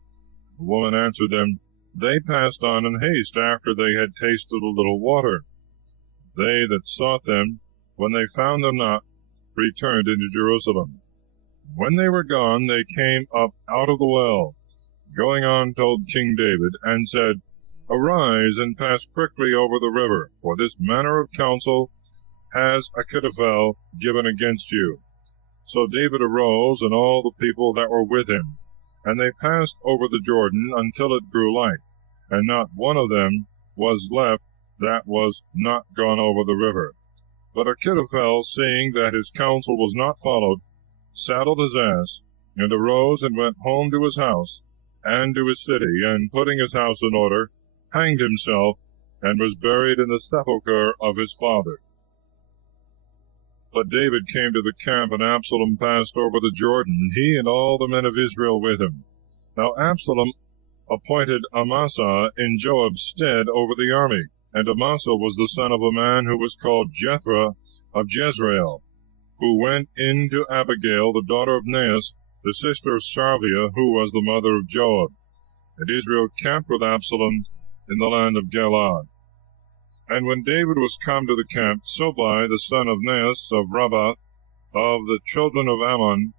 The woman answered them, They passed on in haste after they had tasted a little water. They that sought them, when they found them not, returned into Jerusalem. When they were gone, they came up out of the well, going on told King David, and said, Arise and pass quickly over the river, for this manner of counsel has Achitophel given against you. So David arose, and all the people that were with him, and they passed over the Jordan until it grew light, and not one of them was left that was not gone over the river. But Achitophel, seeing that his counsel was not followed, saddled his ass, and arose and went home to his house, and to his city, and putting his house in order, hanged himself, and was buried in the sepulchre of his father. But David came to the camp, and Absalom passed over the Jordan, he and all the men of Israel with him. Now Absalom appointed Amasa in Joab's stead over the army, and Amasa was the son of a man who was called Jethro of Jezreel, who went in to Abigail, the daughter of Naas, the sister of Sarvia, who was the mother of Joab. And Israel camped with Absalom in the land of Galaad. And when David was come to the camp, Sobai, the son of Naas of Rabbah, of the children of Ammon,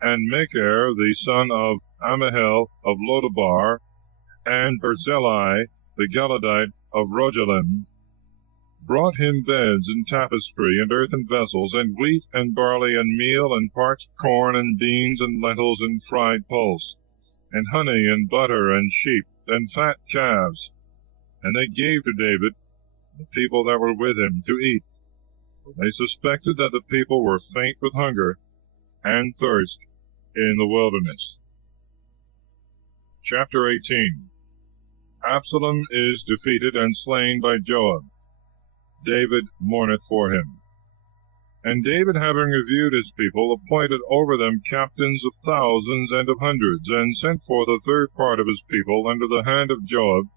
and Machir, the son of Ammiel of Lodabar, and Barzillai, the Galadite of Rogelim, brought him beds and tapestry, and earthen vessels, and wheat, and barley, and meal, and parched corn, and beans, and lentils, and fried pulse, and honey, and butter, and sheep, and fat calves. And they gave to David the people that were with him to eat, for they suspected that the people were faint with hunger and thirst in the wilderness. Chapter 18. Absalom is defeated and slain by Joab. David mourneth for him. And David, having reviewed his people, appointed over them captains of thousands and of hundreds, and sent forth a third part of his people under the hand of Joab,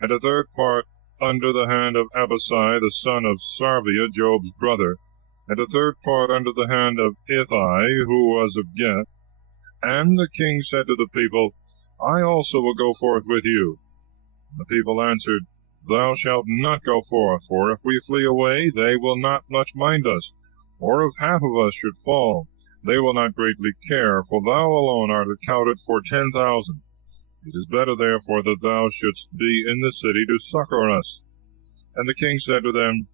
and a third part under the hand of Abishai the son of Sarviah, Joab's brother, and a third part under the hand of Ittai, who was of Geth. And the king said to the people, I also will go forth with you. And the people answered, Thou shalt not go forth, for if we flee away, they will not much mind us. Or if half of us should fall, they will not greatly care, for thou alone art accounted for 10,000. It is better therefore that thou shouldst be in the city to succor us. And the king said to them,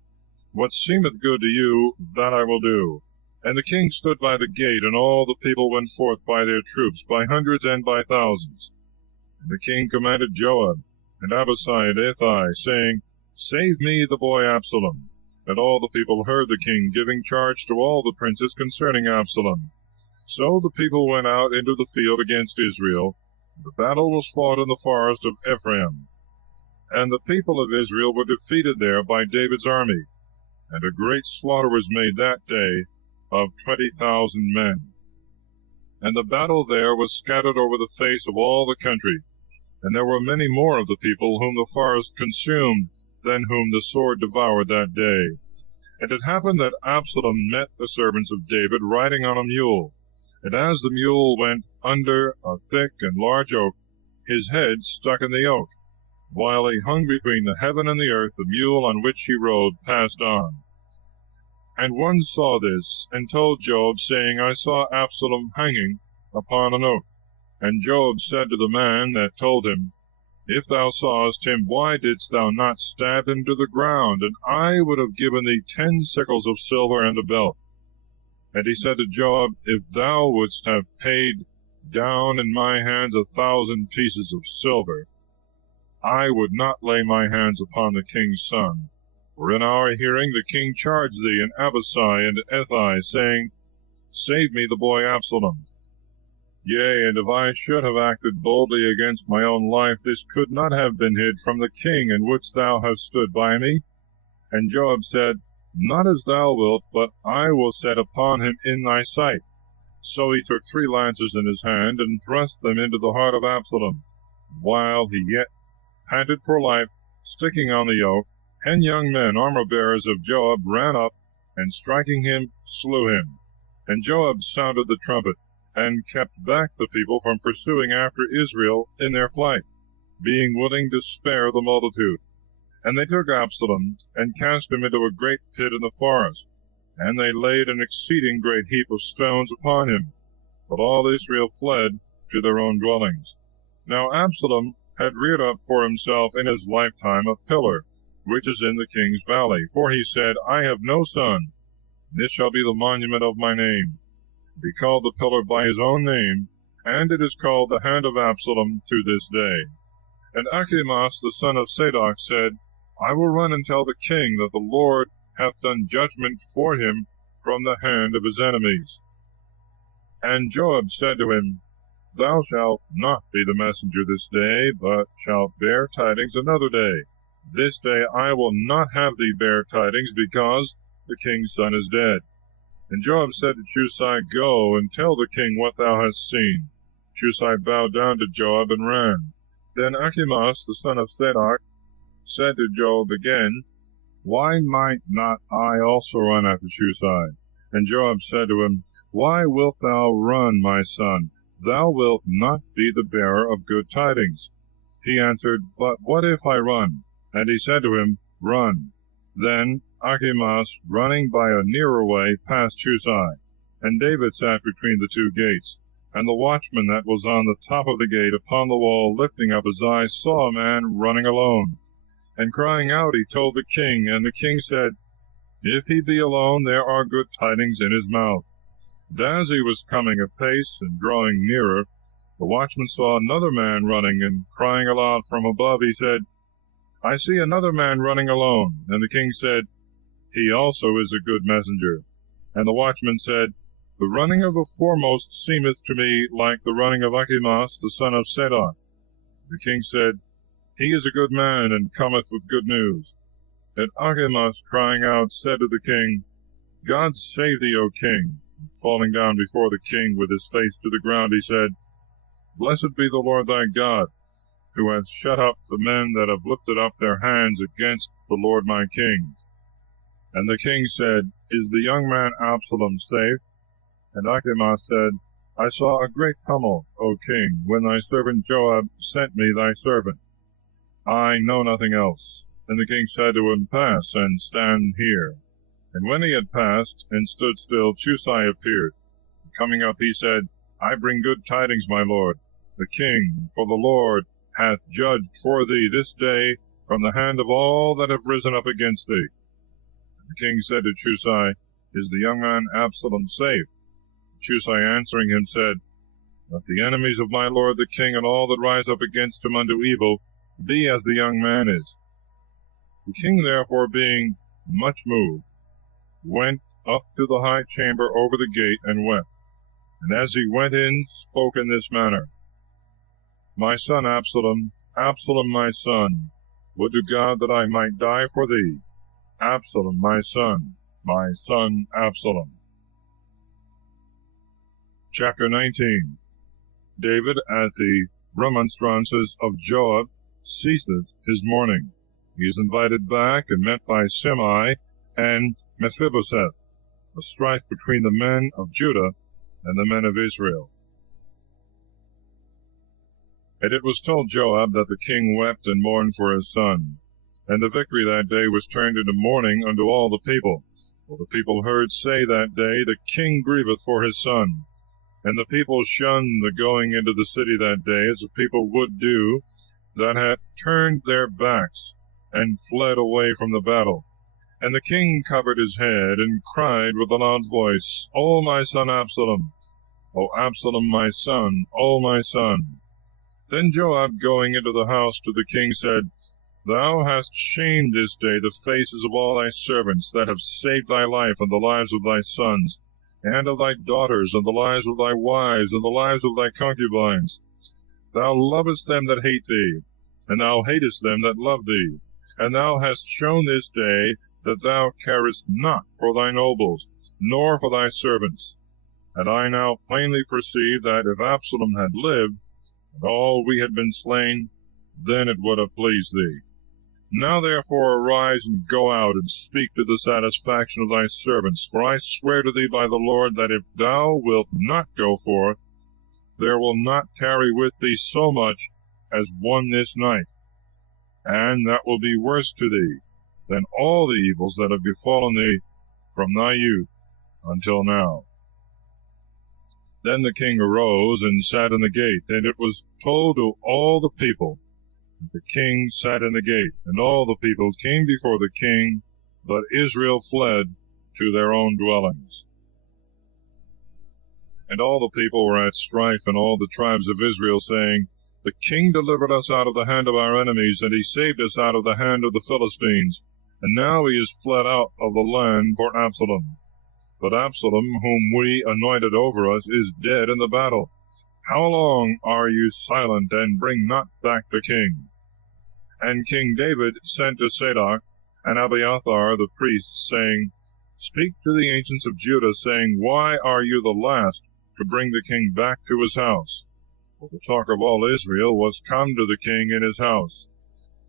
What seemeth good to you, that I will do. And the king stood by the gate, and all the people went forth by their troops, by hundreds and by thousands. And the king commanded Joab, and Abishai, and Ittai, saying, Save me the boy Absalom. And all the people heard the king giving charge to all the princes concerning Absalom. So the people went out into the field against Israel. The battle was fought in the forest of Ephraim. And the people of Israel were defeated there by David's army. And a great slaughter was made that day of 20,000 men. And the battle there was scattered over the face of all the country. And there were many more of the people whom the forest consumed than whom the sword devoured that day. And it happened that Absalom met the servants of David riding on a mule. And as the mule went under a thick and large oak, his head stuck in the oak. While he hung between the heaven and the earth, the mule on which he rode passed on. And one saw this, and told Joab, saying, I saw Absalom hanging upon an oak. And Joab said to the man that told him, If thou sawest him, why didst thou not stab him to the ground? And I would have given thee 10 sickles of silver and a belt. And he said to Joab, If thou wouldst have paid down in my hands 1,000 pieces of silver, I would not lay my hands upon the king's son. For in our hearing the king charged thee, and Abishai, and Ittai, saying, Save me the boy Absalom. Yea, and if I should have acted boldly against my own life, this could not have been hid from the king, and wouldst thou have stood by me? And Joab said, Not as thou wilt, but I will set upon him in thy sight. So he took 3 lances in his hand, and thrust them into the heart of Absalom. While he yet panted for life, sticking on the yoke, 10 young men, armor-bearers of Joab, ran up, and striking him, slew him. And Joab sounded the trumpet, and kept back the people from pursuing after Israel in their flight, being willing to spare the multitude. And they took Absalom, and cast him into a great pit in the forest. And they laid an exceeding great heap of stones upon him. But all Israel fled to their own dwellings. Now Absalom had reared up for himself in his lifetime a pillar, which is in the king's valley. For he said, I have no son, this shall be the monument of my name. He called the pillar by his own name, and it is called the hand of Absalom to this day. And Achimaas the son of Zadok said, I will run and tell the king that the Lord hath done judgment for him from the hand of his enemies. And Joab said to him, Thou shalt not be the messenger this day, but shalt bear tidings another day. This day I will not have thee bear tidings, because the king's son is dead. And Joab said to Shusai, Go, and tell the king what thou hast seen. Shusai bowed down to Joab and ran. Then Achimaas the son of Zadok said to Joab again, Why might not I also run after Shusai? And Joab said to him, Why wilt thou run, my son? Thou wilt not be the bearer of good tidings. He answered, But what if I run? And he said to him, Run. Then Achimaas, running by a nearer way, passed Shusai. And David sat between the 2 gates. And the watchman that was on the top of the gate upon the wall, lifting up his eyes, saw a man running alone. And crying out, he told the king. And the king said, If he be alone, there are good tidings in his mouth. And as he was coming apace and drawing nearer, the watchman saw another man running, and crying aloud from above, he said, I see another man running alone. And the king said, He also is a good messenger. And the watchman said, The running of the foremost seemeth to me like the running of Achimaas the son of Zadok. The king said, He is a good man, and cometh with good news. And Achimaas, crying out, said to the king, God save thee, O king. And falling down before the king with his face to the ground, he said, Blessed be the Lord thy God, who hath shut up the men that have lifted up their hands against the Lord my king. And the king said, Is the young man Absalom safe? And Achimaas said, I saw a great tumult, O king, when thy servant Joab sent me thy servant. I know nothing else. And the king said to him, Pass, and stand here. And when he had passed, and stood still, Chusai appeared. Coming up, he said, I bring good tidings, my lord, the king, for the Lord hath judged for thee this day from the hand of all that have risen up against thee. And the king said to Chusai, Is the young man Absalom safe? Chusai answering him said, Let the enemies of my lord the king and all that rise up against him unto evil be as the young man is. The king therefore, being much moved, went up to the high chamber over the gate and wept. And as he went in, spoke in this manner, My son Absalom, Absalom my son, would to God that I might die for thee. Absalom my son Absalom. Chapter 19. David, at the remonstrances of Joab, ceaseth his mourning. He is invited back and met by Shimei and Mephibosheth, a strife between the men of Judah and the men of Israel. And it was told Joab that the king wept and mourned for his son. And the victory that day was turned into mourning unto all the people. For the people heard say that day, The king grieveth for his son. And the people shunned the going into the city that day, as the people would do that had turned their backs and fled away from the battle. And the king covered his head, and cried with a loud voice, O my son Absalom! O Absalom my son! O my son! Then Joab, going into the house to the king, said, Thou hast shamed this day the faces of all thy servants that have saved thy life and the lives of thy sons, and of thy daughters, and the lives of thy wives, and the lives of thy concubines. Thou lovest them that hate thee, and thou hatest them that love thee. And thou hast shown this day that thou carest not for thy nobles, nor for thy servants. And I now plainly perceive that if Absalom had lived, and all we had been slain, then it would have pleased thee. Now therefore arise and go out, and speak to the satisfaction of thy servants. For I swear to thee by the Lord, that if thou wilt not go forth, there will not tarry with thee so much as one this night. And that will be worse to thee than all the evils that have befallen thee from thy youth until now. Then the king arose and sat in the gate, and it was told to all the people that the king sat in the gate. And all the people came before the king, but Israel fled to their own dwellings. And all the people were at strife in all the tribes of Israel, saying, The king delivered us out of the hand of our enemies, and he saved us out of the hand of the Philistines. And now he is fled out of the land for Absalom. But Absalom, whom we anointed over us, is dead in the battle. How long are you silent, and bring not back the king? And King David sent to Zadok and Abiathar the priests, saying, Speak to the ancients of Judah, saying, Why are you the last to bring the king back to his house? For the talk of all Israel was come to the king in his house.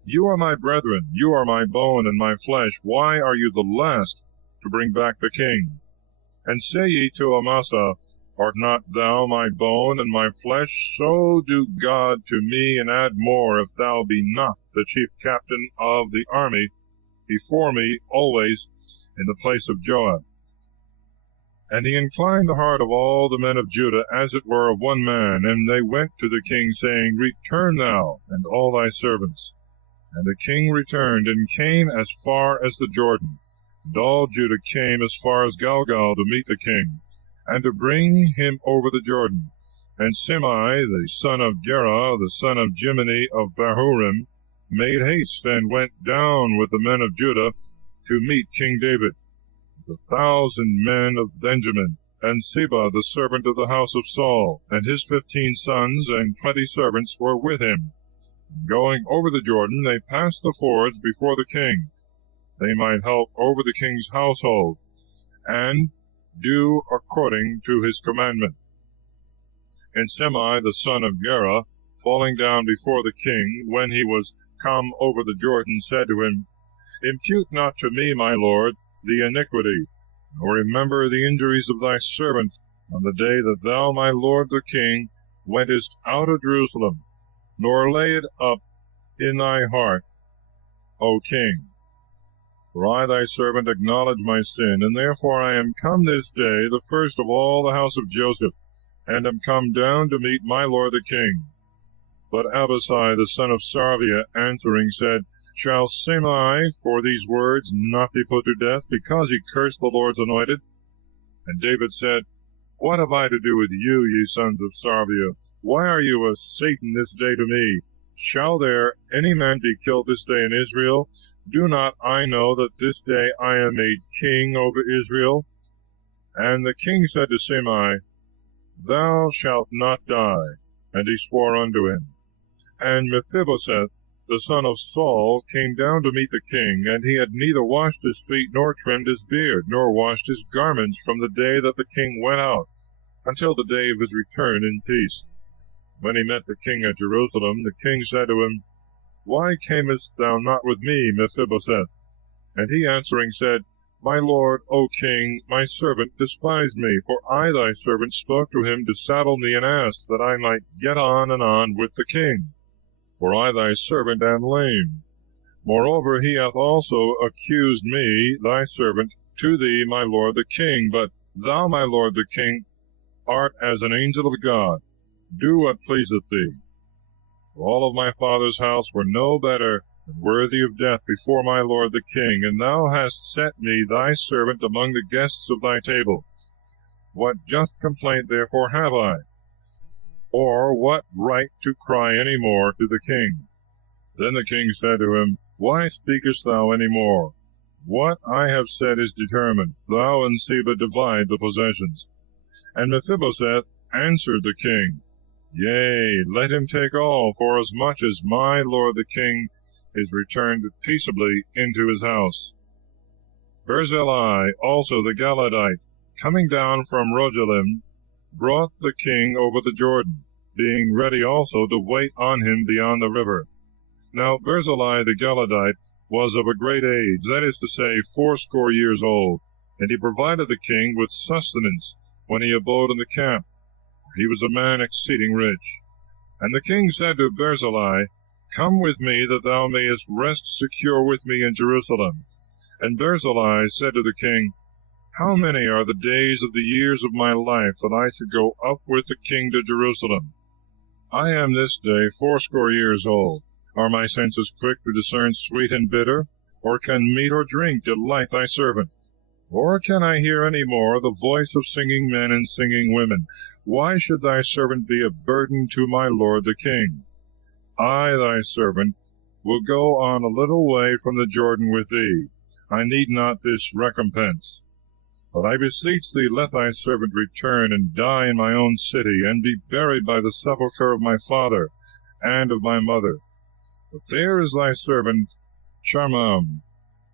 You are my brethren, you are my bone and my flesh. Why are you the last to bring back the king? And say ye to Amasa, Art not thou my bone and my flesh? So do God to me, and add more, if thou be not the chief captain of the army before me always in the place of Joab. And he inclined the heart of all the men of Judah, as it were of one man. And they went to the king, saying, Return thou, and all thy servants. And the king returned, and came as far as the Jordan. And all Judah came as far as Galgal to meet the king, and to bring him over the Jordan. And Shimei, the son of Gera, the son of Jimini of Bahurim, made haste, and went down with the men of Judah to meet King David, the 1,000 men of Benjamin, and Seba, the servant of the house of Saul, and his 15 sons and 20 servants were with him. Going over the Jordan, they passed the fords before the king. They might help over the king's household, and do according to his commandment. And Shimei the son of Gera, falling down before the king, when he was come over the Jordan, said to him, Impute not to me, my lord, the iniquity, nor remember the injuries of thy servant, on the day that thou, my lord the king, wentest out of Jerusalem, nor lay it up in thy heart, O king. For I thy servant acknowledge my sin, and therefore I am come this day, the first of all the house of Joseph, and am come down to meet my lord the king. But Abishai the son of Sarvia answering said, Shall Shimei for these words not be put to death, because he cursed the Lord's anointed? And David said, What have I to do with you, ye sons of Sarvia? Why are you a Satan this day to me? Shall there any man be killed this day in Israel? Do not I know that this day I am made king over Israel? And the king said to Shimei, Thou shalt not die. And he swore unto him. And Mephibosheth, the son of Saul, came down to meet the king, and he had neither washed his feet, nor trimmed his beard, nor washed his garments from the day that the king went out, until the day of his return in peace. When he met the king at Jerusalem, the king said to him, Why camest thou not with me, Mephibosheth? And he answering said, My lord, O king, my servant despised me, for I thy servant spoke to him to saddle me an ass, that I might get on and on with the king. For I thy servant am lame. Moreover, he hath also accused me, thy servant, to thee, my lord the king. But thou, my lord the king, art as an angel of God. Do what pleaseth thee. For all of my father's house were no better than worthy of death before my lord the king, and thou hast set me, thy servant, among the guests of thy table. What just complaint therefore have I? Or what right to cry any more to the king? Then the king said to him, Why speakest thou any more? What I have said is determined. Thou and Ziba divide the possessions. And Mephibosheth answered the king, Yea, let him take all, forasmuch as my lord the king is returned peaceably into his house. Barzillai also the Galadite, coming down from Rogelim, brought the king over the Jordan, being ready also to wait on him beyond the river. Now Barzillai the Galadite was of a great age, that is to say, 80 years old, and he provided the king with sustenance when he abode in the camp. He was a man exceeding rich. And the king said to Barzillai, Come with me, that thou mayest rest secure with me in Jerusalem. And Barzillai said to the king, How many are the days of the years of my life, that I should go up with the king to Jerusalem? I am this day 80 years old. Are my senses quick to discern sweet and bitter? Or can meat or drink delight thy servant? Or can I hear any more the voice of singing men and singing women? Why should thy servant be a burden to my lord the king? I, thy servant, will go on a little way from the Jordan with thee. I need not this recompense. But I beseech thee, let thy servant return and die in my own city, and be buried by the sepulchre of my father and of my mother. But there is thy servant Charmam.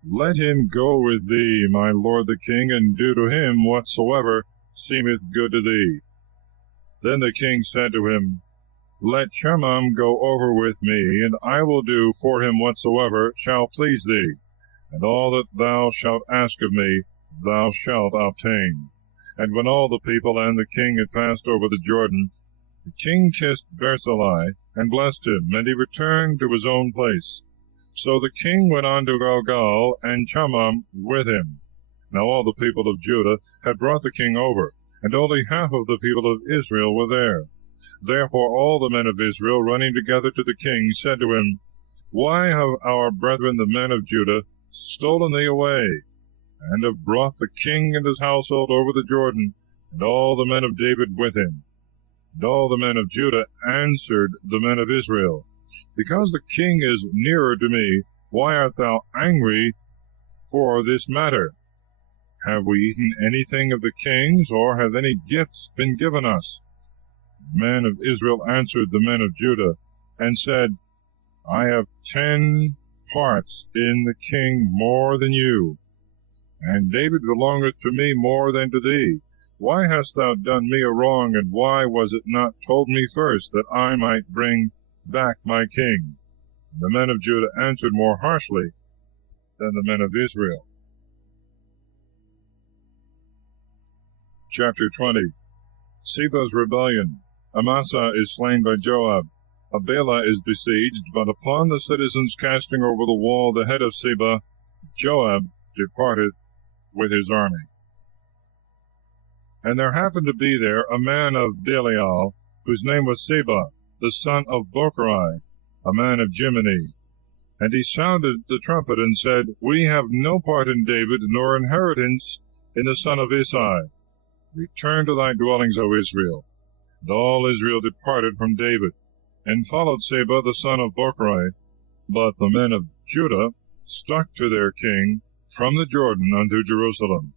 Let him go with thee, my lord the king, and do to him whatsoever seemeth good to thee. Then the king said to him, Let Charmam go over with me, and I will do for him whatsoever shall please thee, and all that thou shalt ask of me thou shalt obtain. And when all the people and the king had passed over the Jordan, the king kissed Barzillai, and blessed him, and he returned to his own place. So the king went on to Gilgal, and Charmam with him. Now all the people of Judah had brought the king over, and only half of the people of Israel were there. Therefore all the men of Israel, running together to the king, said to him, Why have our brethren the men of Judah stolen thee away, and have brought the king and his household over the Jordan, and all the men of David with him? And all the men of Judah answered the men of Israel, Because the king is nearer to me, why art thou angry for this matter? Have we eaten anything of the king's, or have any gifts been given us? The men of Israel answered the men of Judah, and said, I have 10 parts in the king more than you, and David belongeth to me more than to thee. Why hast thou done me a wrong, and why was it not told me first, that I might bring back my king? The men of Judah answered more harshly than the men of Israel. Chapter 20. Seba's rebellion. Amasa is slain by Joab. Abela is besieged, but upon the citizens casting over the wall the head of Seba, Joab departeth with his army. And there happened to be there a man of Belial, whose name was Seba, the son of Bochrai, a man of Jimini. And he sounded the trumpet, and said, We have no part in David, nor inheritance in the son of Isai. Return to thy dwellings, O Israel. And all Israel departed from David, and followed Seba the son of Bochrai. But the men of Judah stuck to their king from the Jordan unto Jerusalem.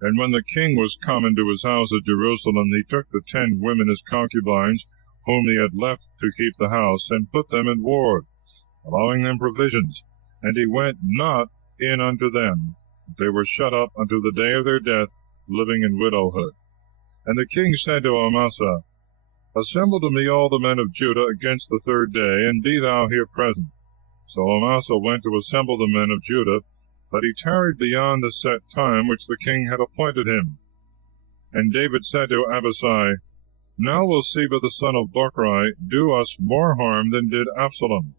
And when the king was come into his house at Jerusalem, he took the 10 women as concubines, whom he had left to keep the house, and put them in ward, allowing them provisions. And he went not in unto them. They were shut up unto the day of their death, living in widowhood. And the king said to Amasa, Assemble to me all the men of Judah against the 3rd day, and be thou here present. So Amasa went to assemble the men of Judah, but he tarried beyond the set time which the king had appointed him. And David said to Abishai, Now will Seba the son of Bochrai do us more harm than did Absalom.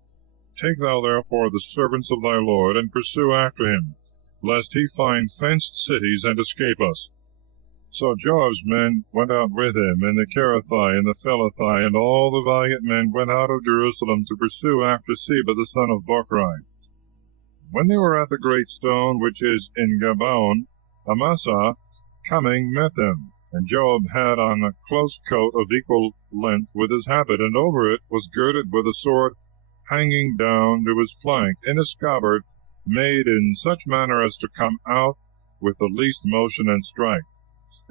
Take thou therefore the servants of thy Lord, and pursue after him, lest he find fenced cities and escape us. So Joab's men went out with him, and the Cherethites and the Philistines, and all the valiant men went out of Jerusalem to pursue after Seba the son of Bochrai. When they were at the great stone which is in Gabaon, Amasa coming met them, and Joab had on a close coat of equal length with his habit, and over it was girded with a sword hanging down to his flank, in a scabbard made in such manner as to come out with the least motion and strike.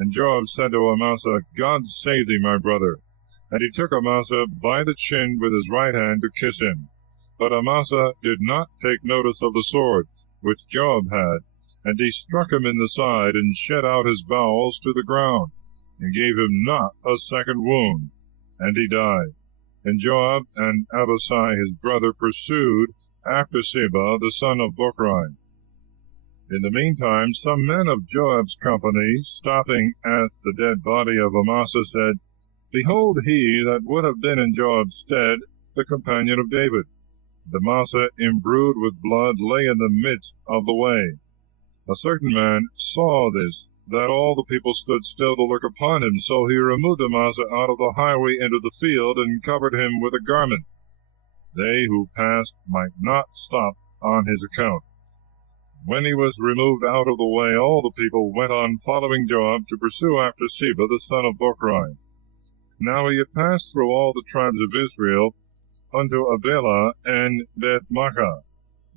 And Joab said to Amasa, God save thee, my brother. And he took Amasa by the chin with his right hand to kiss him. But Amasa did not take notice of the sword which Joab had, and he struck him in the side, and shed out his bowels to the ground, and gave him not a second wound, and he died. And Joab and Abishai his brother pursued after Seba the son of Bochrai. In the meantime some men of Joab's company, stopping at the dead body of Amasa, said, Behold, he that would have been in Joab's stead, the companion of David. And Amasa, imbrued with blood, lay in the midst of the way. A certain man saw this, that all the people stood still to look upon him. So he removed Amasa out of the highway into the field, and covered him with a garment. They who passed might not stop on his account. When he was removed out of the way, all the people went on following Joab to pursue after Seba the son of Bochrai. Now he had passed through all the tribes of Israel unto Abela and Beth-maachah.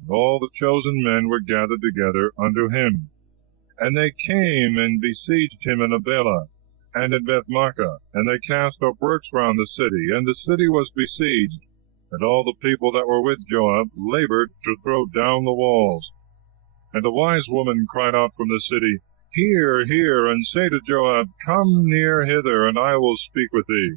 All the chosen men were gathered together unto him. And they came and besieged him in Abela and in Beth-maachah, and they cast up works round the city, and the city was besieged. And all the people that were with Joab labored to throw down the walls. And a wise woman cried out from the city, Hear, hear, and say to Joab, Come near hither, and I will speak with thee.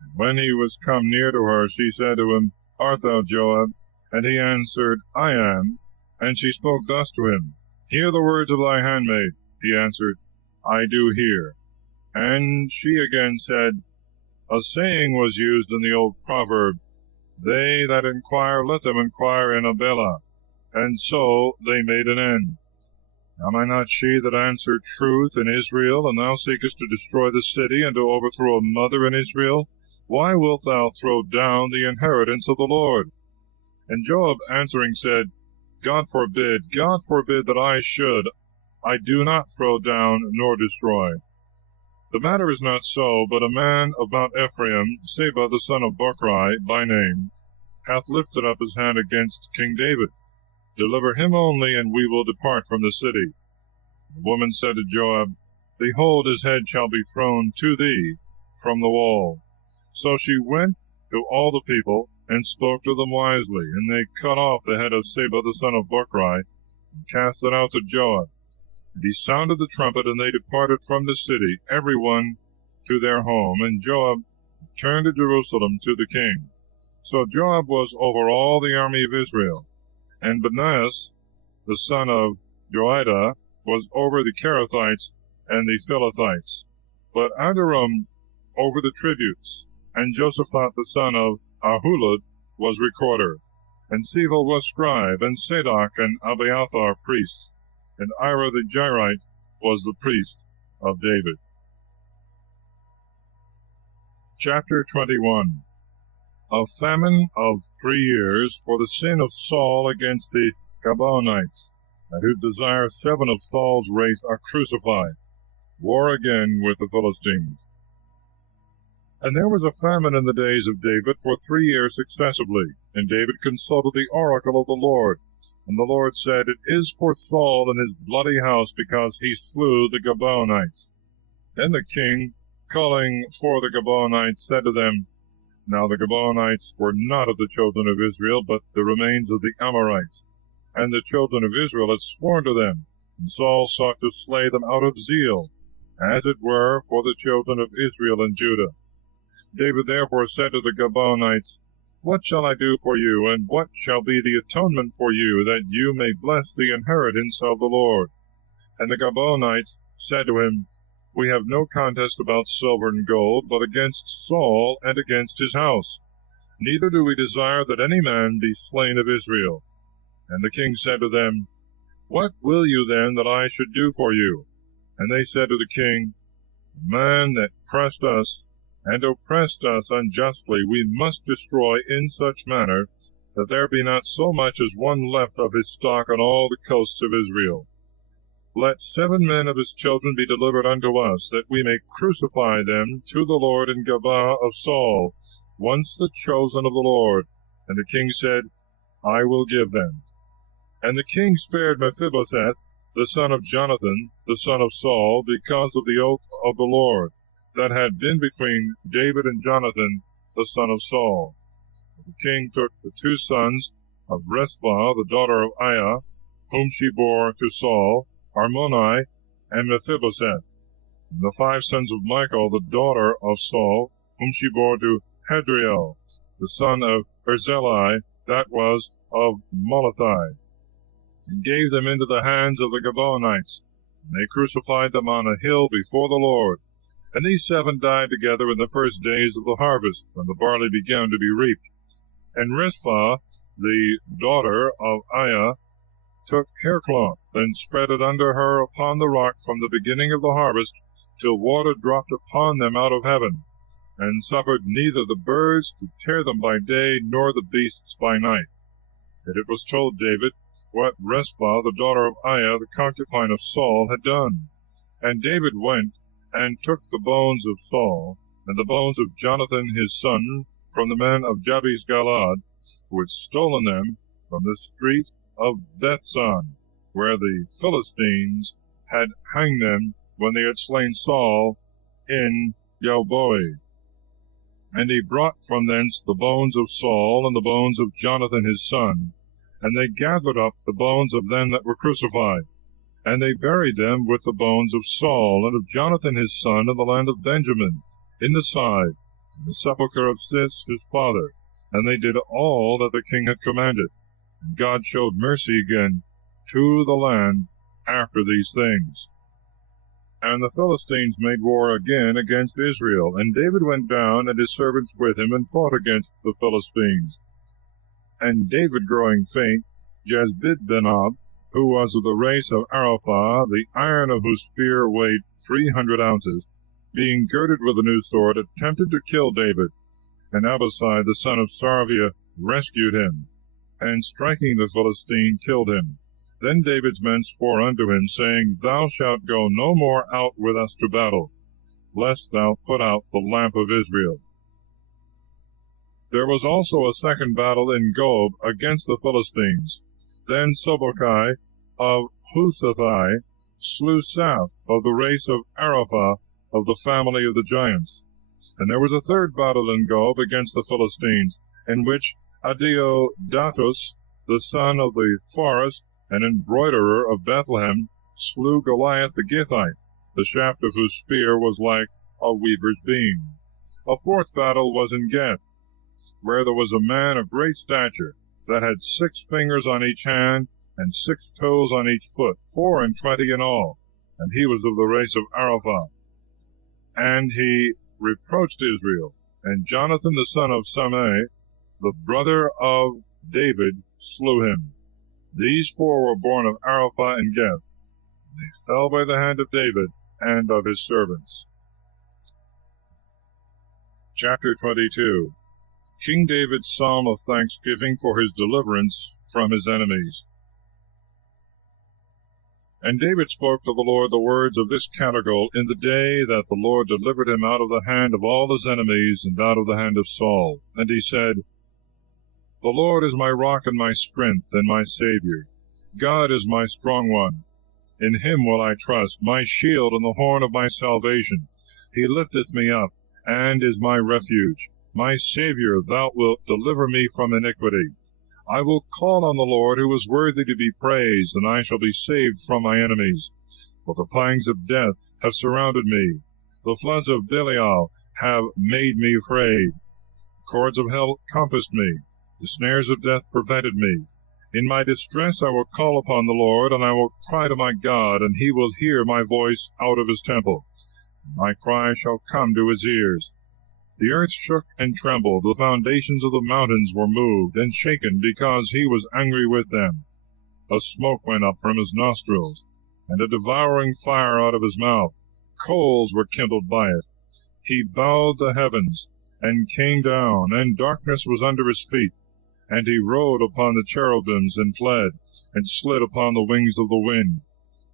And when he was come near to her, she said to him, Art thou Joab? And he answered, I am. And she spoke thus to him, Hear the words of thy handmaid. He answered, I do hear. And she again said, A saying was used in the old proverb, They that inquire, let them inquire in Abela. And so they made an end. Am I not she that answered truth in Israel, and thou seekest to destroy the city, and to overthrow a mother in Israel? Why wilt thou throw down the inheritance of the Lord? And Joab answering said, God forbid that I should. I do not throw down nor destroy. The matter is not so, but a man of Mount Ephraim, Seba the son of Bochrai by name, hath lifted up his hand against King David. Deliver him only, and we will depart from the city. The woman said to Joab, Behold, his head shall be thrown to thee from the wall. So she went to all the people, and spoke to them wisely. And they cut off the head of Seba the son of Buchri, and cast it out to Joab. And he sounded the trumpet, and they departed from the city, every one to their home. And Joab returned to Jerusalem to the king. So Joab was over all the army of Israel. And Benaias, the son of Joiada, was over the Kerethites and the Philisthites. But Adoram over the tributes. And Joshaphat the son of Ahulad was recorder. And Sival was scribe, and Sadok and Abiathar priests. And Ira the Jairite was the priest of David. Chapter 21. A famine of 3 years for the sin of Saul against the Gabaonites, at whose desire 7 of Saul's race are crucified. War again with the Philistines. And there was a famine in the days of David for 3 years successively. And David consulted the oracle of the Lord. And the Lord said, It is for Saul and his bloody house, because he slew the Gabaonites. Then the king, calling for the Gabaonites, said to them, Now the Gabaonites were not of the children of Israel, but the remains of the Amorites. And the children of Israel had sworn to them, and Saul sought to slay them out of zeal, as it were for the children of Israel and Judah. David therefore said to the Gabaonites, What shall I do for you, and what shall be the atonement for you, that you may bless the inheritance of the Lord? And the Gabaonites said to him, We have no contest about silver and gold, but against Saul and against his house. Neither do we desire that any man be slain of Israel. And the king said to them, What will you then that I should do for you? And they said to the king, The man that pressed us and oppressed us unjustly we must destroy in such manner that there be not so much as one left of his stock on all the coasts of Israel. Let 7 men of his children be delivered unto us, that we may crucify them to the Lord in Gabaa of Saul, once the chosen of the Lord. And the king said, I will give them. And the king spared Mephibosheth, the son of Jonathan, the son of Saul, because of the oath of the Lord that had been between David and Jonathan, the son of Saul. The king took the 2 sons of Resphah, the daughter of Aiah, whom she bore to Saul, Armoni, and Mephibosheth, and the 5 sons of Michal, the daughter of Saul, whom she bore to Hadriel, the son of Barzillai, that was of Molathai, and gave them into the hands of the Gabaonites. And they crucified them on a hill before the Lord. And these 7 died together in the first days of the harvest, when the barley began to be reaped. And Rizpah, the daughter of Aiah, took haircloth, and spread it under her upon the rock from the beginning of the harvest, till water dropped upon them out of heaven, and suffered neither the birds to tear them by day, nor the beasts by night. And it was told David what Rizpah, the daughter of Aiah, the concubine of Saul, had done. And David went and took the bones of Saul, and the bones of Jonathan his son, from the men of Jabez Galad, who had stolen them from the street of Bethsan, where the Philistines had hanged them when they had slain Saul in Gilboa. And he brought from thence the bones of Saul and the bones of Jonathan his son, and they gathered up the bones of them that were crucified. And they buried them with the bones of Saul and of Jonathan his son in the land of Benjamin, in the side, in the sepulchre of Cis his father. And they did all that the king had commanded. And God showed mercy again to the land after these things. And the Philistines made war again against Israel. And David went down, and his servants with him, and fought against the Philistines. And David, growing faint, Jezbid-Benob, who was of the race of Araphah, the iron of whose spear weighed 300 ounces, being girded with a new sword, attempted to kill David. And Abishai the son of Sarvia rescued him, and striking the Philistine, killed him. Then David's men swore unto him, saying, Thou shalt go no more out with us to battle, lest thou put out the lamp of Israel. There was also a second battle in Gob against the Philistines. Then Sobokai of Husathai slew Seth of the race of Araphah, of the family of the giants. And there was a third battle in Gob against the Philistines, in which Adeodatus, the son of the forest, an embroiderer of Bethlehem, slew Goliath the Gittite, the shaft of whose spear was like a weaver's beam. A fourth battle was in Gath, where there was a man of great stature, that had 6 fingers on each hand, and 6 toes on each foot, 24 in all, and he was of the race of Arapha. And he reproached Israel, and Jonathan the son of Shimei, the brother of David, slew him. These 4 were born of Arapha and Gath. They fell by the hand of David and of his servants. Chapter 22. King David's psalm of thanksgiving for his deliverance from his enemies. And David spoke to the Lord the words of this canticle in the day that the Lord delivered him out of the hand of all his enemies and out of the hand of Saul. And he said, The Lord is my rock and my strength and my Savior. God is my strong one. In him will I trust, my shield and the horn of my salvation. He lifteth me up, and is my refuge. My Savior, thou wilt deliver me from iniquity. I will call on the Lord, who is worthy to be praised, and I shall be saved from my enemies. For the pangs of death have surrounded me. The floods of Belial have made me afraid. The cords of hell compassed me. The snares of death prevented me. In my distress I will call upon the Lord, and I will cry to my God, and he will hear my voice out of his temple. My cry shall come to his ears. The earth shook and trembled, the foundations of the mountains were moved and shaken, because he was angry with them. A smoke went up from his nostrils, and a devouring fire out of his mouth. Coals were kindled by it. He bowed the heavens, and came down, and darkness was under his feet. And he rode upon the cherubims, and fled, and slid upon the wings of the wind.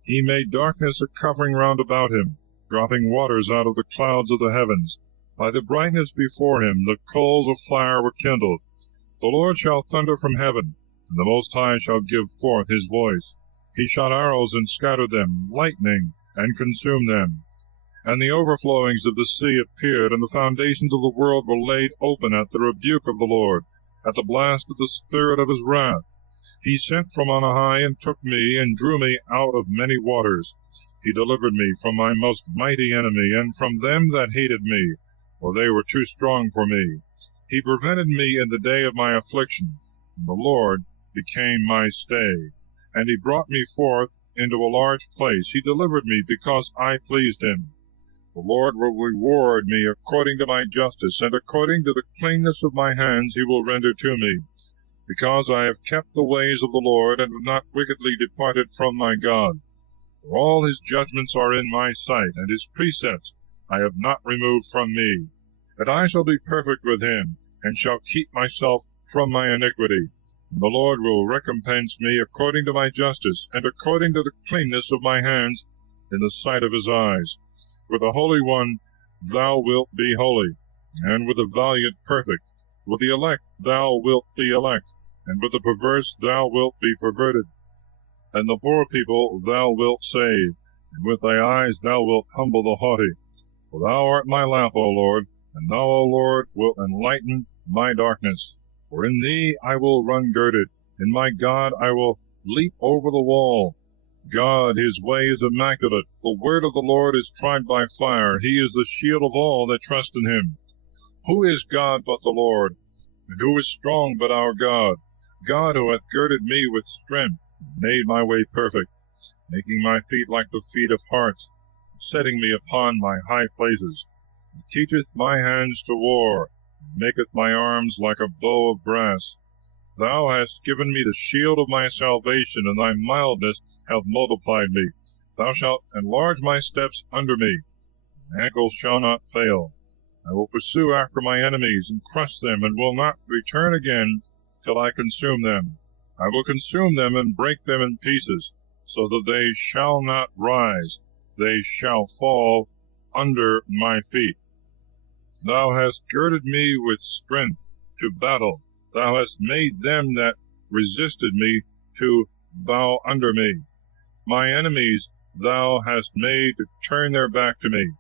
He made darkness a covering round about him, dropping waters out of the clouds of the heavens. By the brightness before him the coals of fire were kindled. The Lord shall thunder from heaven, and the Most High shall give forth his voice. He shot arrows and scattered them, lightning, and consumed them. And the overflowings of the sea appeared, and the foundations of the world were laid open at the rebuke of the Lord, at the blast of the spirit of his wrath. He sent from on high, and took me, and drew me out of many waters. He delivered me from my most mighty enemy, and from them that hated me, for they were too strong for me. He prevented me in the day of my affliction, and the Lord became my stay. And he brought me forth into a large place. He delivered me because I pleased him. The Lord will reward me according to my justice, and according to the cleanness of my hands he will render to me. Because I have kept the ways of the Lord, and have not wickedly departed from my God. For all his judgments are in my sight, and his precepts I have not removed from me. That I shall be perfect with him, and shall keep myself from my iniquity. And the Lord will recompense me according to my justice, and according to the cleanness of my hands in the sight of his eyes. With the Holy One thou wilt be holy, and with the valiant perfect. With the elect thou wilt be elect, and with the perverse thou wilt be perverted. And the poor people thou wilt save, and with thy eyes thou wilt humble the haughty. For thou art my lamp, O Lord, and thou, O Lord, wilt enlighten my darkness. For in thee I will run girded, in my God I will leap over the wall. God, his way is immaculate. The word of the Lord is tried by fire. He is the shield of all that trust in him. Who is God but the Lord? And who is strong but our God? God, who hath girded me with strength, made my way perfect, making my feet like the feet of harts, setting me upon my high places. He teacheth my hands to war, and maketh my arms like a bow of brass. Thou hast given me the shield of my salvation, and thy mildness hath multiplied me. Thou shalt enlarge my steps under me. My ankles shall not fail. I will pursue after my enemies, and crush them, and will not return again till I consume them. I will consume them and break them in pieces, so that they shall not rise. They shall fall under my feet. Thou hast girded me with strength to battle. Thou hast made them that resisted me to bow under me. My enemies thou hast made to turn their back to me.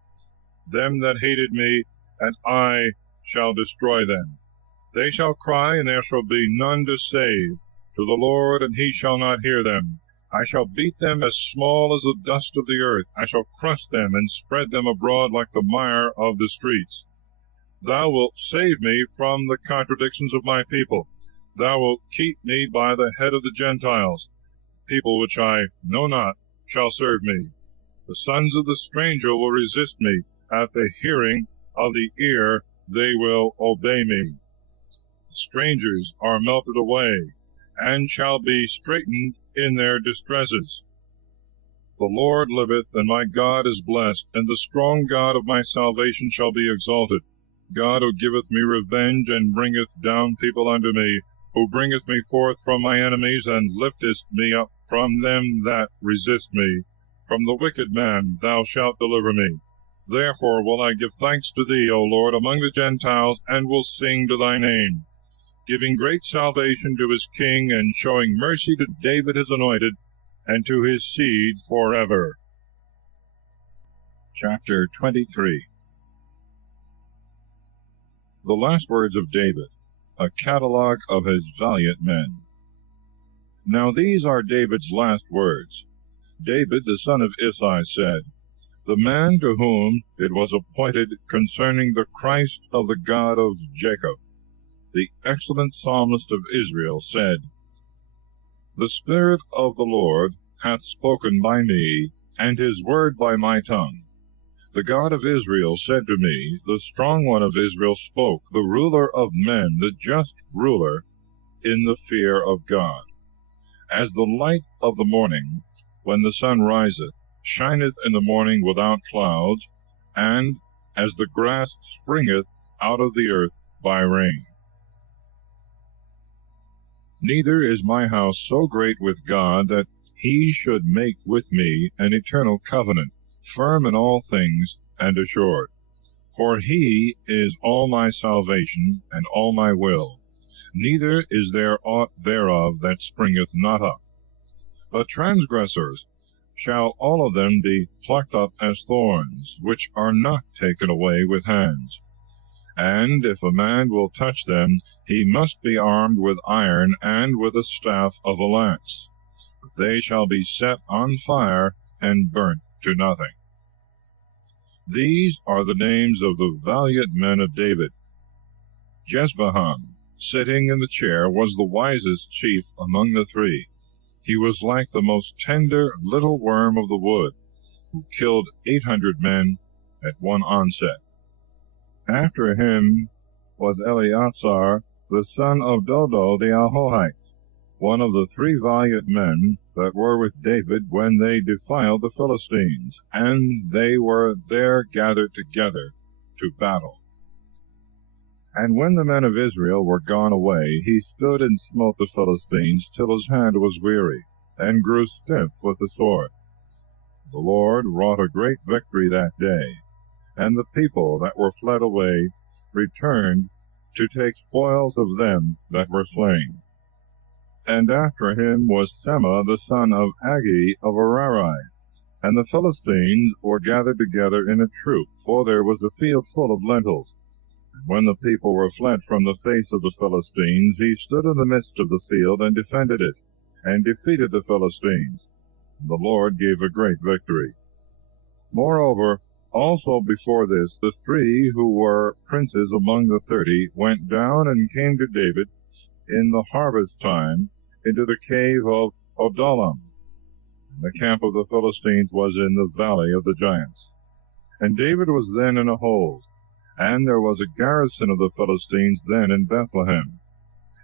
Them that hated me, and I shall destroy them. They shall cry, and there shall be none to save, to the Lord, and he shall not hear them. I shall beat them as small as the dust of the earth. I shall crush them, and spread them abroad like the mire of the streets. Thou wilt save me from the contradictions of my people. Thou wilt keep me by the head of the Gentiles. People which I know not shall serve me. The sons of the stranger will resist me. At the hearing of the ear they will obey me. The strangers are melted away, and shall be straitened in their distresses. The Lord liveth, and my God is blessed, and the strong God of my salvation shall be exalted. God who giveth me revenge, and bringeth down people unto me, who bringeth me forth from my enemies, and lifteth me up from them that resist me. From the wicked man thou shalt deliver me. Therefore will I give thanks to thee, O Lord, among the Gentiles, and will sing to thy name, giving great salvation to his king, and showing mercy to David his anointed, and to his seed forever. Chapter 23. The last words of David, a catalogue of his valiant men. Now these are David's last words. David the son of Isai said, The man to whom it was appointed concerning the Christ of the God of Jacob, the excellent psalmist of Israel, said, The Spirit of the Lord hath spoken by me, and his word by my tongue. The God of Israel said to me, The strong one of Israel spoke, the ruler of men, the just ruler, in the fear of God. As the light of the morning, when the sun riseth, shineth in the morning without clouds, and as the grass springeth out of the earth by rain. Neither is my house so great with God that he should make with me an eternal covenant, firm in all things, and assured. For he is all my salvation, and all my will. Neither is there aught thereof that springeth not up. But transgressors shall all of them be plucked up as thorns, which are not taken away with hands. And if a man will touch them, he must be armed with iron, and with a staff of a lance. They shall be set on fire, and burnt to nothing. These are the names of the valiant men of David. Jezbaham, sitting in the chair, was the wisest chief among the three. He was like the most tender little worm of the wood, who killed 800 men at one onset. After him was Eleazar, the son of Dodo the Ahohite, one of the three valiant men that were with David when they defiled the Philistines, and they were there gathered together to battle. And when the men of Israel were gone away, he stood and smote the Philistines till his hand was weary, and grew stiff with the sword. The Lord wrought a great victory that day, and the people that were fled away returned to take spoils of them that were slain. And after him was Sema the son of Agi of Ararai. And the Philistines were gathered together in a troop, for there was a field full of lentils. And when the people were fled from the face of the Philistines, he stood in the midst of the field, and defended it, and defeated the Philistines. And the Lord gave a great victory. Moreover, also before this, the three who were princes among the 30 went down and came to David in the harvest time into the cave of Adullam. The camp of the Philistines was in the valley of the giants. And David was then in a hold, and there was a garrison of the Philistines then in Bethlehem.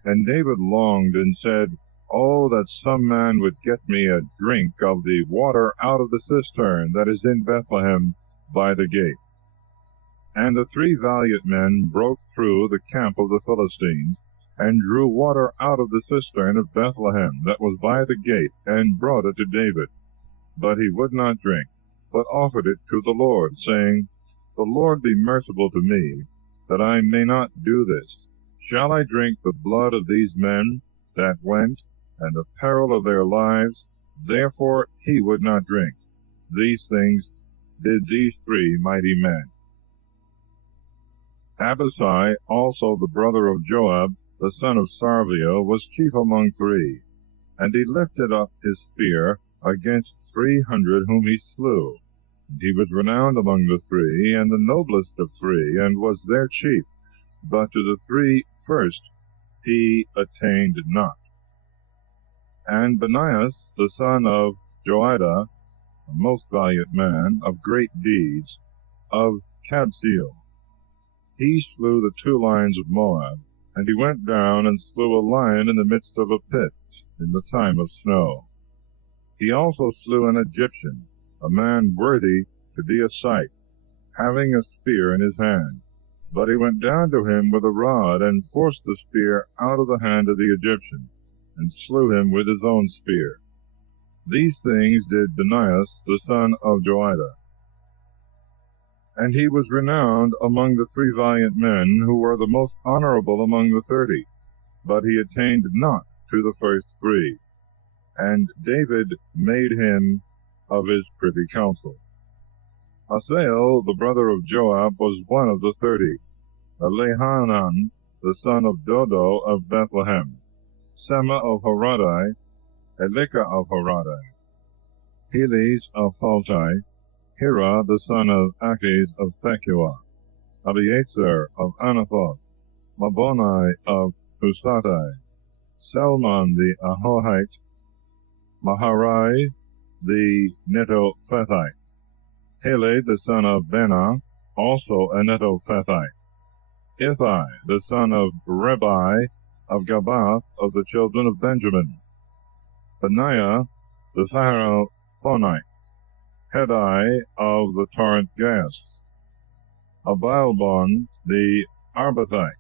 And David longed and said, Oh, that some man would get me a drink of the water out of the cistern that is in Bethlehem by the gate. And the three valiant men broke through the camp of the Philistines, and drew water out of the cistern of Bethlehem that was by the gate, and brought it to David. But he would not drink, but offered it to the Lord, saying, The Lord be merciful to me, that I may not do this. Shall I drink the blood of these men that went, and the peril of their lives? Therefore he would not drink. These things did these three mighty men. Abishai also the brother of Joab, the son of Sarvia, was chief among 3, and he lifted up his spear against 300 whom he slew. And he was renowned among the 3, and the noblest of 3, and was their chief. But to the 3 first he attained not. And Benaias, the son of Joiada, a most valiant man, of great deeds, of Kabseel, he slew the 2 lions of Moab, and he went down and slew a lion in the midst of a pit, in the time of snow. He also slew an Egyptian, a man worthy to be a sight, having a spear in his hand. But he went down to him with a rod, and forced the spear out of the hand of the Egyptian, and slew him with his own spear. These things did Benaias the son of Joiada. And he was renowned among the 3 valiant men, who were the most honorable among the 30. But he attained not to the first 3. And David made him of his privy council. Hazael, the brother of Joab, was one of the 30. Elihanan, the son of Dodo of Bethlehem, Sema of Horadai, Elika of Horadai, Heles of Phaltai, Hira, the son of Achis of Thekua, Abiezer of Anathoth, Mabonai of Husatai, Salmon the Ahohite, Maharai the Netophethite, Hele the son of Benah, also a Netophethite, Ithai the son of Rebai of Gabath of the children of Benjamin, Benaiah the Pharaohonite, Hedai of the torrent Gas, Abalbon the Arbathite,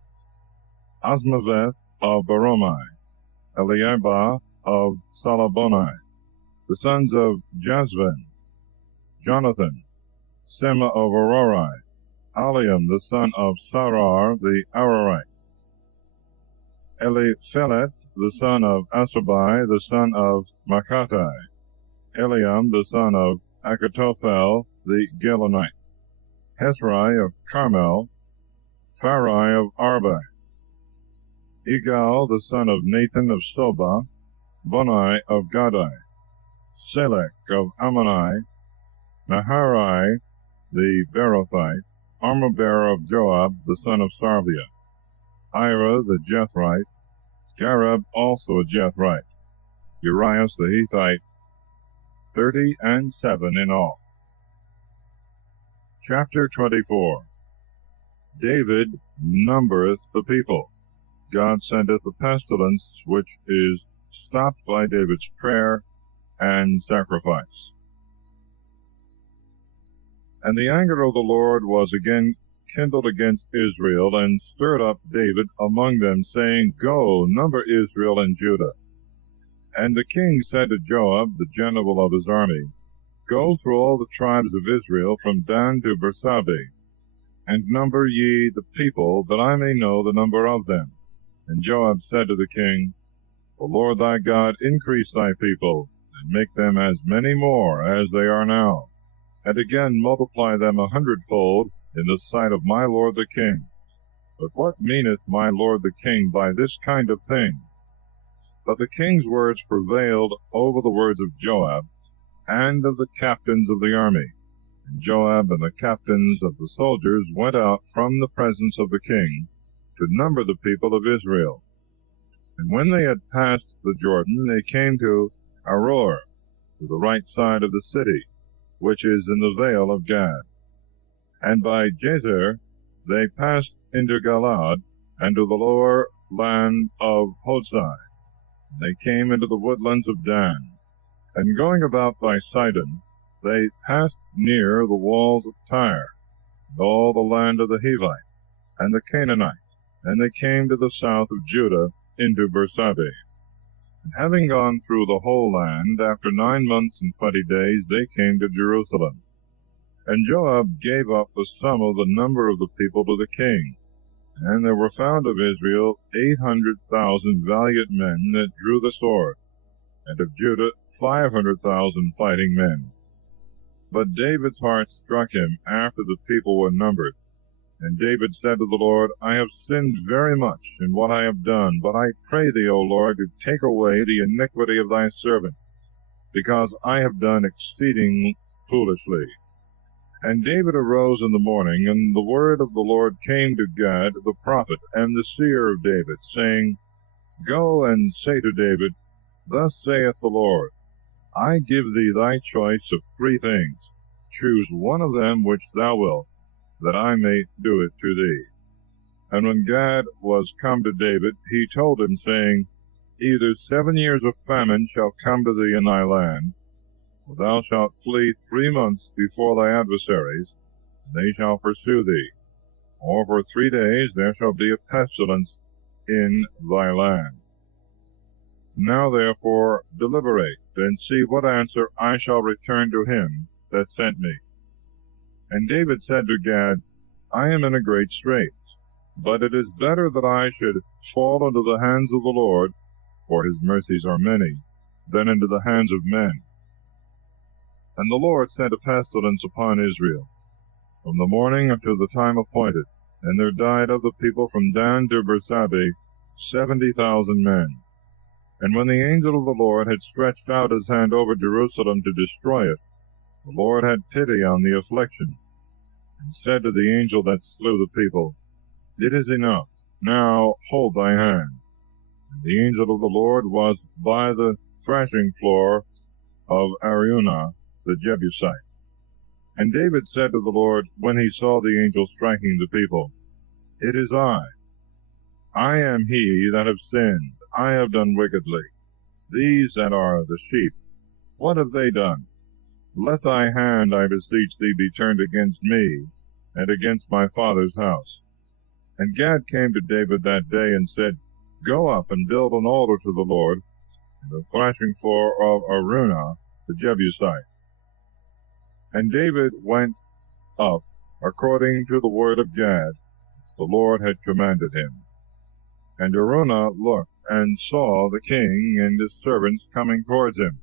Asmaveth of Baromai, Eliabah of Salabonai, the sons of Jazvan, Jonathan, Sema of Arorai, Aliam the son of Sarar the Ararite, Eliphelet the son of Asabai, the son of Makatai, Eliam the son of Achitophel the Gilonite, Hezrai of Carmel, Pharai of Arba, Igal the son of Nathan of Soba, Bonai of Gadai, Selek of Ammonite, Naharai the Berothite, armor-bearer of Joab the son of Sarvia, Ira the Jethrite, Gareb also a Jethrite, Urias the Hethite, 37 in all. Chapter 24. David numbereth the people. God sendeth a pestilence, which is stopped by David's prayer and sacrifice. And the anger of the Lord was again kindled against Israel, and stirred up David among them, saying, Go, number Israel and Judah. And the king said to Joab, the general of his army, Go through all the tribes of Israel from Dan to Bersabeh, and number ye the people, that I may know the number of them. And Joab said to the king, The Lord thy God increase thy people, and make them as many more as they are now, and again multiply them 100-fold in the sight of my lord the king. But what meaneth my lord the king by this kind of thing? But the king's words prevailed over the words of Joab, and of the captains of the army. And Joab and the captains of the soldiers went out from the presence of the king, to number the people of Israel. And when they had passed the Jordan, they came to Aroer, to the right side of the city, which is in the vale of Gad. And by Jazer they passed into Galad, and to the lower land of Hodzai. They came into the woodlands of Dan, and going about by Sidon, they passed near the walls of Tyre, and all the land of the Hivite, and the Canaanite, and they came to the south of Judah into Bersabeh. And having gone through the whole land, after 9 months and 20 days, they came to Jerusalem. And Joab gave up the sum of the number of the people to the king. And there were found of Israel 800,000 valiant men that drew the sword, and of Judah 500,000 fighting men. But David's heart struck him after the people were numbered, And David said to the Lord, I have sinned very much in what I have done, but I pray thee, O Lord, to take away the iniquity of thy servant, because I have done exceeding foolishly. And David arose in the morning, and the word of the Lord came to Gad the prophet and the seer of David, saying, Go and say to David, Thus saith the Lord, I give thee thy choice of 3 things. Choose one of them which thou wilt, that I may do it to thee. And when Gad was come to David, he told him, saying, Either 7 years of famine shall come to thee in thy land, or thou shalt flee 3 months before thy adversaries, and they shall pursue thee, or for 3 days there shall be a pestilence in thy land. Now therefore deliberate, and see what answer I shall return to him that sent me. And David said to Gad, I am in a great strait, but it is better that I should fall into the hands of the Lord, for his mercies are many, than into the hands of men. And the Lord sent a pestilence upon Israel, from the morning until the time appointed, and there died of the people from Dan to Bersabeh 70,000 men. And when the angel of the Lord had stretched out his hand over Jerusalem to destroy it, the Lord had pity on the affliction, and said to the angel that slew the people, It is enough, now hold thy hand. And the angel of the Lord was by the thrashing floor of Araunah the Jebusite. And David said to the Lord, when he saw the angel striking the people, It is I am he that have sinned, I have done wickedly. These that are the sheep, what have they done? Let thy hand, I beseech thee, be turned against me, and against my father's house. And Gad came to David that day, and said, Go up and build an altar to the Lord, in the thrashing floor of Araunah the Jebusite. And David went up, according to the word of Gad, as the Lord had commanded him. And Araunah looked, and saw the king and his servants coming towards him.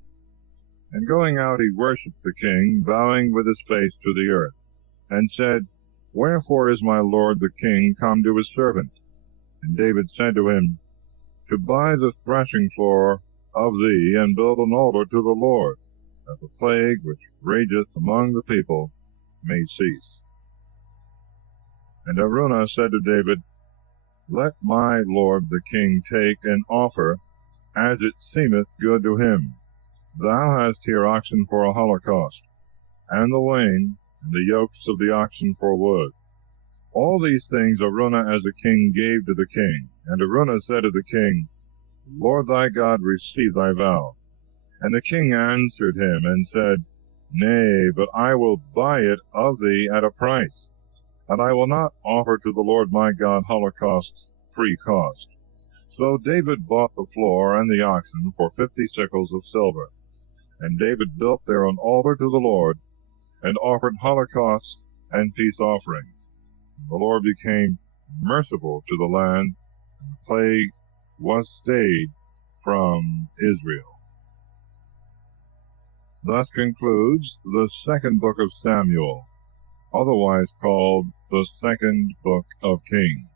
And going out he worshipped the king, bowing with his face to the earth, and said, Wherefore is my lord the king come to his servant? And David said to him, To buy the thrashing floor of thee, and build an altar to the Lord, that the plague which rageth among the people may cease. And Araunah said to David, Let my lord the king take and offer, as it seemeth good to him. Thou hast here oxen for a holocaust, and the wain, and the yokes of the oxen for wood. All these things Araunah as a king gave to the king. And Araunah said to the king, Lord thy God receive thy vow. And the king answered him, and said, Nay, but I will buy it of thee at a price, and I will not offer to the Lord my God holocausts free cost. So David bought the floor and the oxen for 50 sickles of silver. And David built there an altar to the Lord, and offered holocausts and peace offerings. And the Lord became merciful to the land, and the plague was stayed from Israel. Thus concludes the 2nd book of Samuel, otherwise called the 2nd book of Kings.